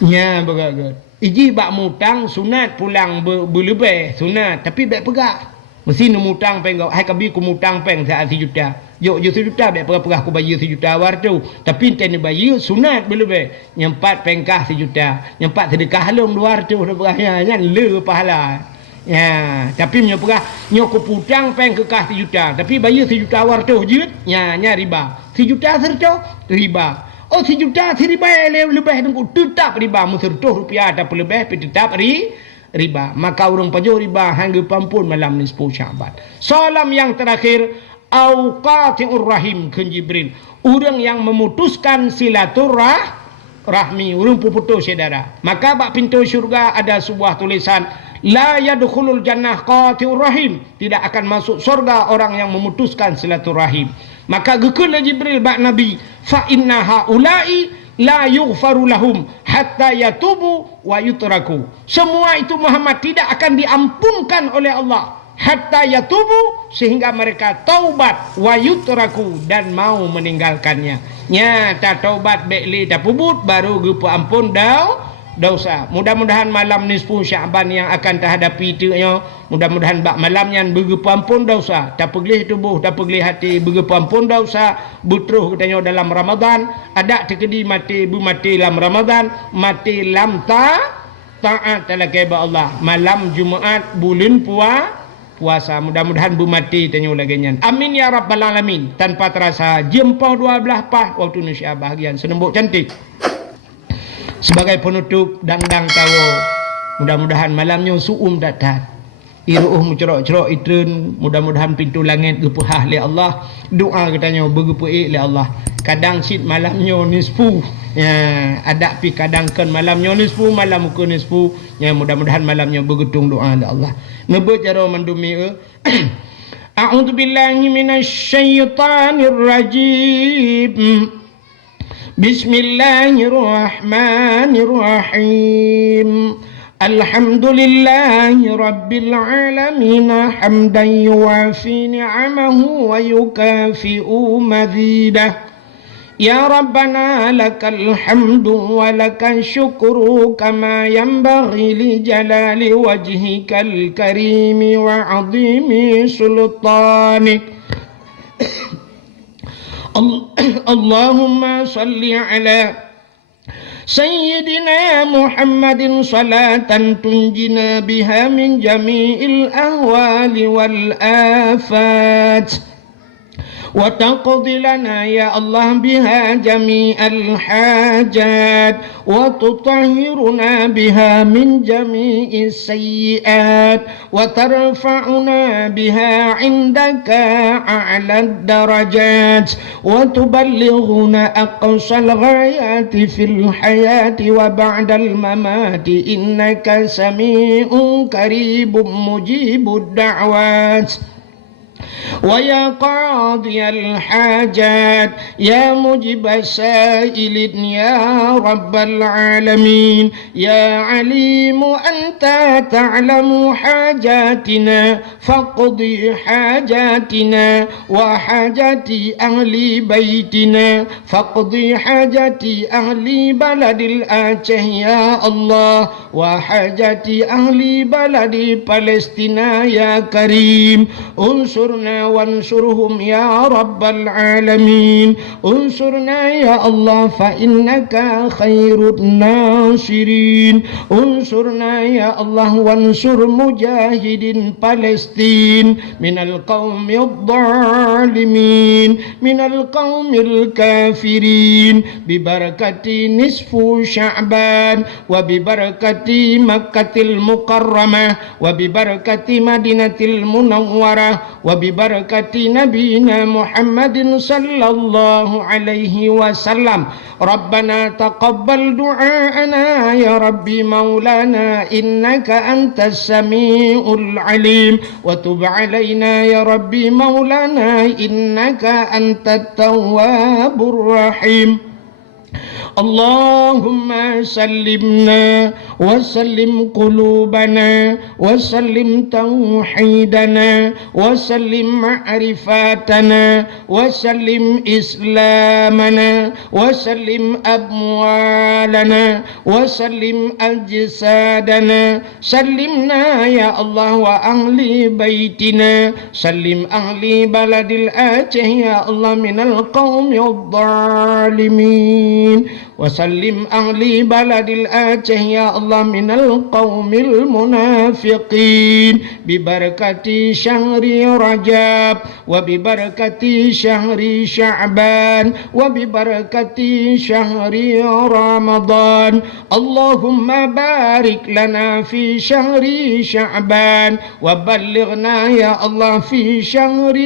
Nya begagat. Iji bak mutang sunat pulang berlebih sunat tapi baik pegah. Mesti nu mutang peng hai kabi ku mutang peng saat 1 juta. Yo 1 juta baik pegah ku bayar 1 juta war tu. Tapi ente ni bayar sunat berlebih. Nyempat pengkah 1 juta. Nyempat sedekah long luar tu dah pegahnya nyan le pahala. Ya, tapi nyo pegah nyo ku putang peng kekah 1 juta. Tapi bayar 1 juta war tu je. Nya riba. 1 juta serto riba. Oh 1 juta si riba lebih dengan tetap riba Rp100 tak lebih tapi tetap riba. Maka orang pajuh riba hingga pampun malam ni 10 Syaban. Salam yang terakhir auqati'ur rahim ke Jibril. Orang yang memutuskan silaturahmi, orang putus saudara. Maka bak pintu syurga ada sebuah tulisan la yadkhulul jannah qati'ur rahim, tidak akan masuk surga orang yang memutuskan silaturahim. Maka gekeul Jibril bak Nabi, fa inna haula'i la yughfaru lahum hatta yatubu wa yutraku. Semua itu Muhammad tidak akan diampunkan oleh Allah hatta yatubu, sehingga mereka taubat wa yutraku, dan mau meninggalkannya. Nya tak taubat bekli tak pubut baru gepu ampun dosa. Mudah-mudahan malam nisfu Syaban yang akan terhadapi itu nya, mudah-mudahan bak malamnya begepu ampun dosa, tak peglih tubuh, tak peglih hati, begepu ampun dosa, butruh katanya dalam Ramadan, ada tekedi mati bu mati dalam Ramadan, mati lam taat lagi ba Allah. Malam Jumaat bulan puasa, mudah-mudahan bu mati tanya lagi nyan. Amin ya rabbal alamin. Tanpa terasa jempol 12 pas waktu Indonesia bahagian senembuk cantik. Sebagai penutup dangdang tawo, mudah-mudahan malamnya suum datang. Iruh mencerok-cerok itren, mudah-mudahan pintu langit gepehah le Allah. Doa katanya bergepeh le Allah. Kadang sit malamnya nisfu. Ya, ada pi kadang kan malamnya nisfu, malam ke nisfu. Ya, mudah-mudahan malamnya bergetung doa le Allah. Nebut cara mendumi A'udzu billahi minasyaitonir rajim. Bismillahirrahmanirrahim. Alhamdulillahi rabbil alamin hamdan yuwafi ni'amahu wa yukafi'u mazidah. Ya Rabbana lakal hamdu wa lakal syukru kama yanbaghi li jalali wajhikal karimi wa 'azimi sultanik. Allahumma salli ala Sayyidina Muhammadin salatan tunjina biha min jami'il ahwali wal afat wa taqdi lana ya Allah biha jami'al hajat wa tutahhiruna biha min jami'is sayyi'at wa tarfa'una biha 'indaka a'lad darajat wa tuballighuna aqsal ghayati fil hayati wa ba'dal mamati innaka sami'un qaribun mujibud da'wat. ويا قاضي الحاجات يا مجيب السائلين يا رب العالمين يا عليم أنت تعلم حاجاتنا فاقضي حاجاتنا وحاجات أهل بيتنا فاقضي حاجات أهل بلد الآتيه يا الله وحاجات أهل بلد فلسطين يا كريم انصرنا وانصرهم يا رب العالمين انصرنا يا الله فإنك خير الناصرين انصرنا يا الله وانصر مجاهد فلسطين من القوم الظالمين من القوم الكافرين ببركة نصف شعبان وببركة bibarakati Makkatil Mukarramah wa bibarakati Madinatil Munawwarah wa bibarakati Nabiyina Muhammadin sallallahu alaihi wasallam. Rabbana taqabbal du'aana ya Rabbi maulana innaka antas samiul alim wa tub alaina ya Rabbi maulana innaka antat tawwabur rahim. Allahumma sallimna wa sallim qulubana wa sallim tauhidana wa sallim ma'rifatana wa sallim islamana wa sallim amwalana wa sallim ajsadana. Sallimna ya Allah wa ahli baitina, sallim ahli baladil Aceh ya Allah minal qawmil zalimin. وسلم أهلي بلد الآتيه يا الله من القوم المنافقين ببركة شهر رجب وببركة شهر شعبان وببركة شهر رمضان. اللهم بارك لنا في شهر شعبان وبلغنا يا الله في شهر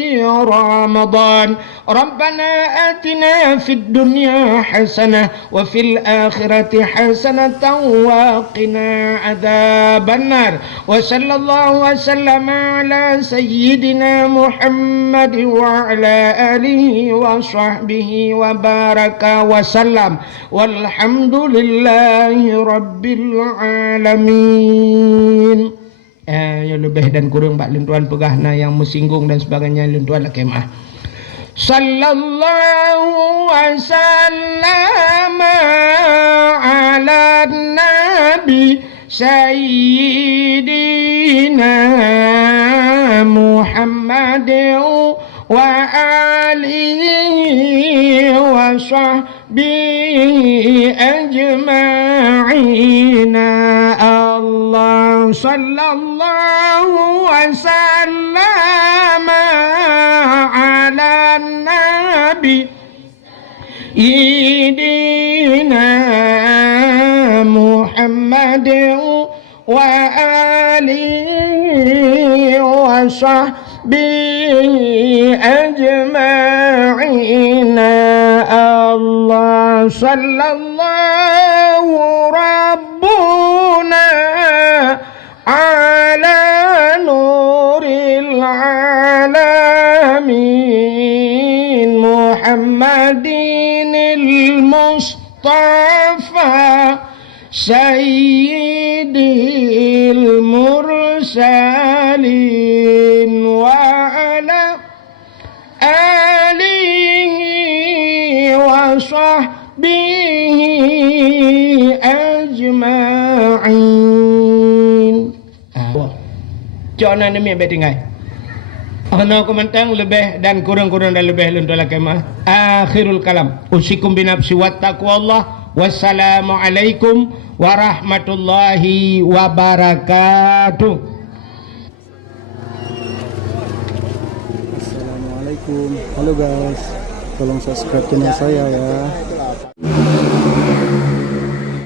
رمضان. ربنا آتنا في الدنيا حسنة وفي الآخرة حسنة وقنا عذاب النار. وصلى الله وسلم على سيدنا محمد وعلى آله وصحبه وبارك وسلم والحمد لله رب العالمين. Yang lebih dan kurang Pak Lintuan pegahna yang mesinggung dan sebagainya Lintuan lah kemah. Sallallahu wasallam ala nabi sayyidina Muhammad wa alihi wa sahbihi ajma'ina. Allah sallallahu wasallam ala nabi sayyidina Muhammad wa alihi wa sahbihi ajma'ina. Allah sallallahu rabbuna ala nuril alamin Muhammadinil Mustafa sayyidil mursalin wa ala alihi wa sahbihi ajma'in. Jangan demi betingai. Ana komentang lebih dan kurang-kurang dan lebih lentulah kemah. Akhirul kalam. Usikum binafsi wattaqwallah. Wassalamualaikum warahmatullahi wabarakatuh. Assalamualaikum. Halo guys, tolong subscribe channel saya ya.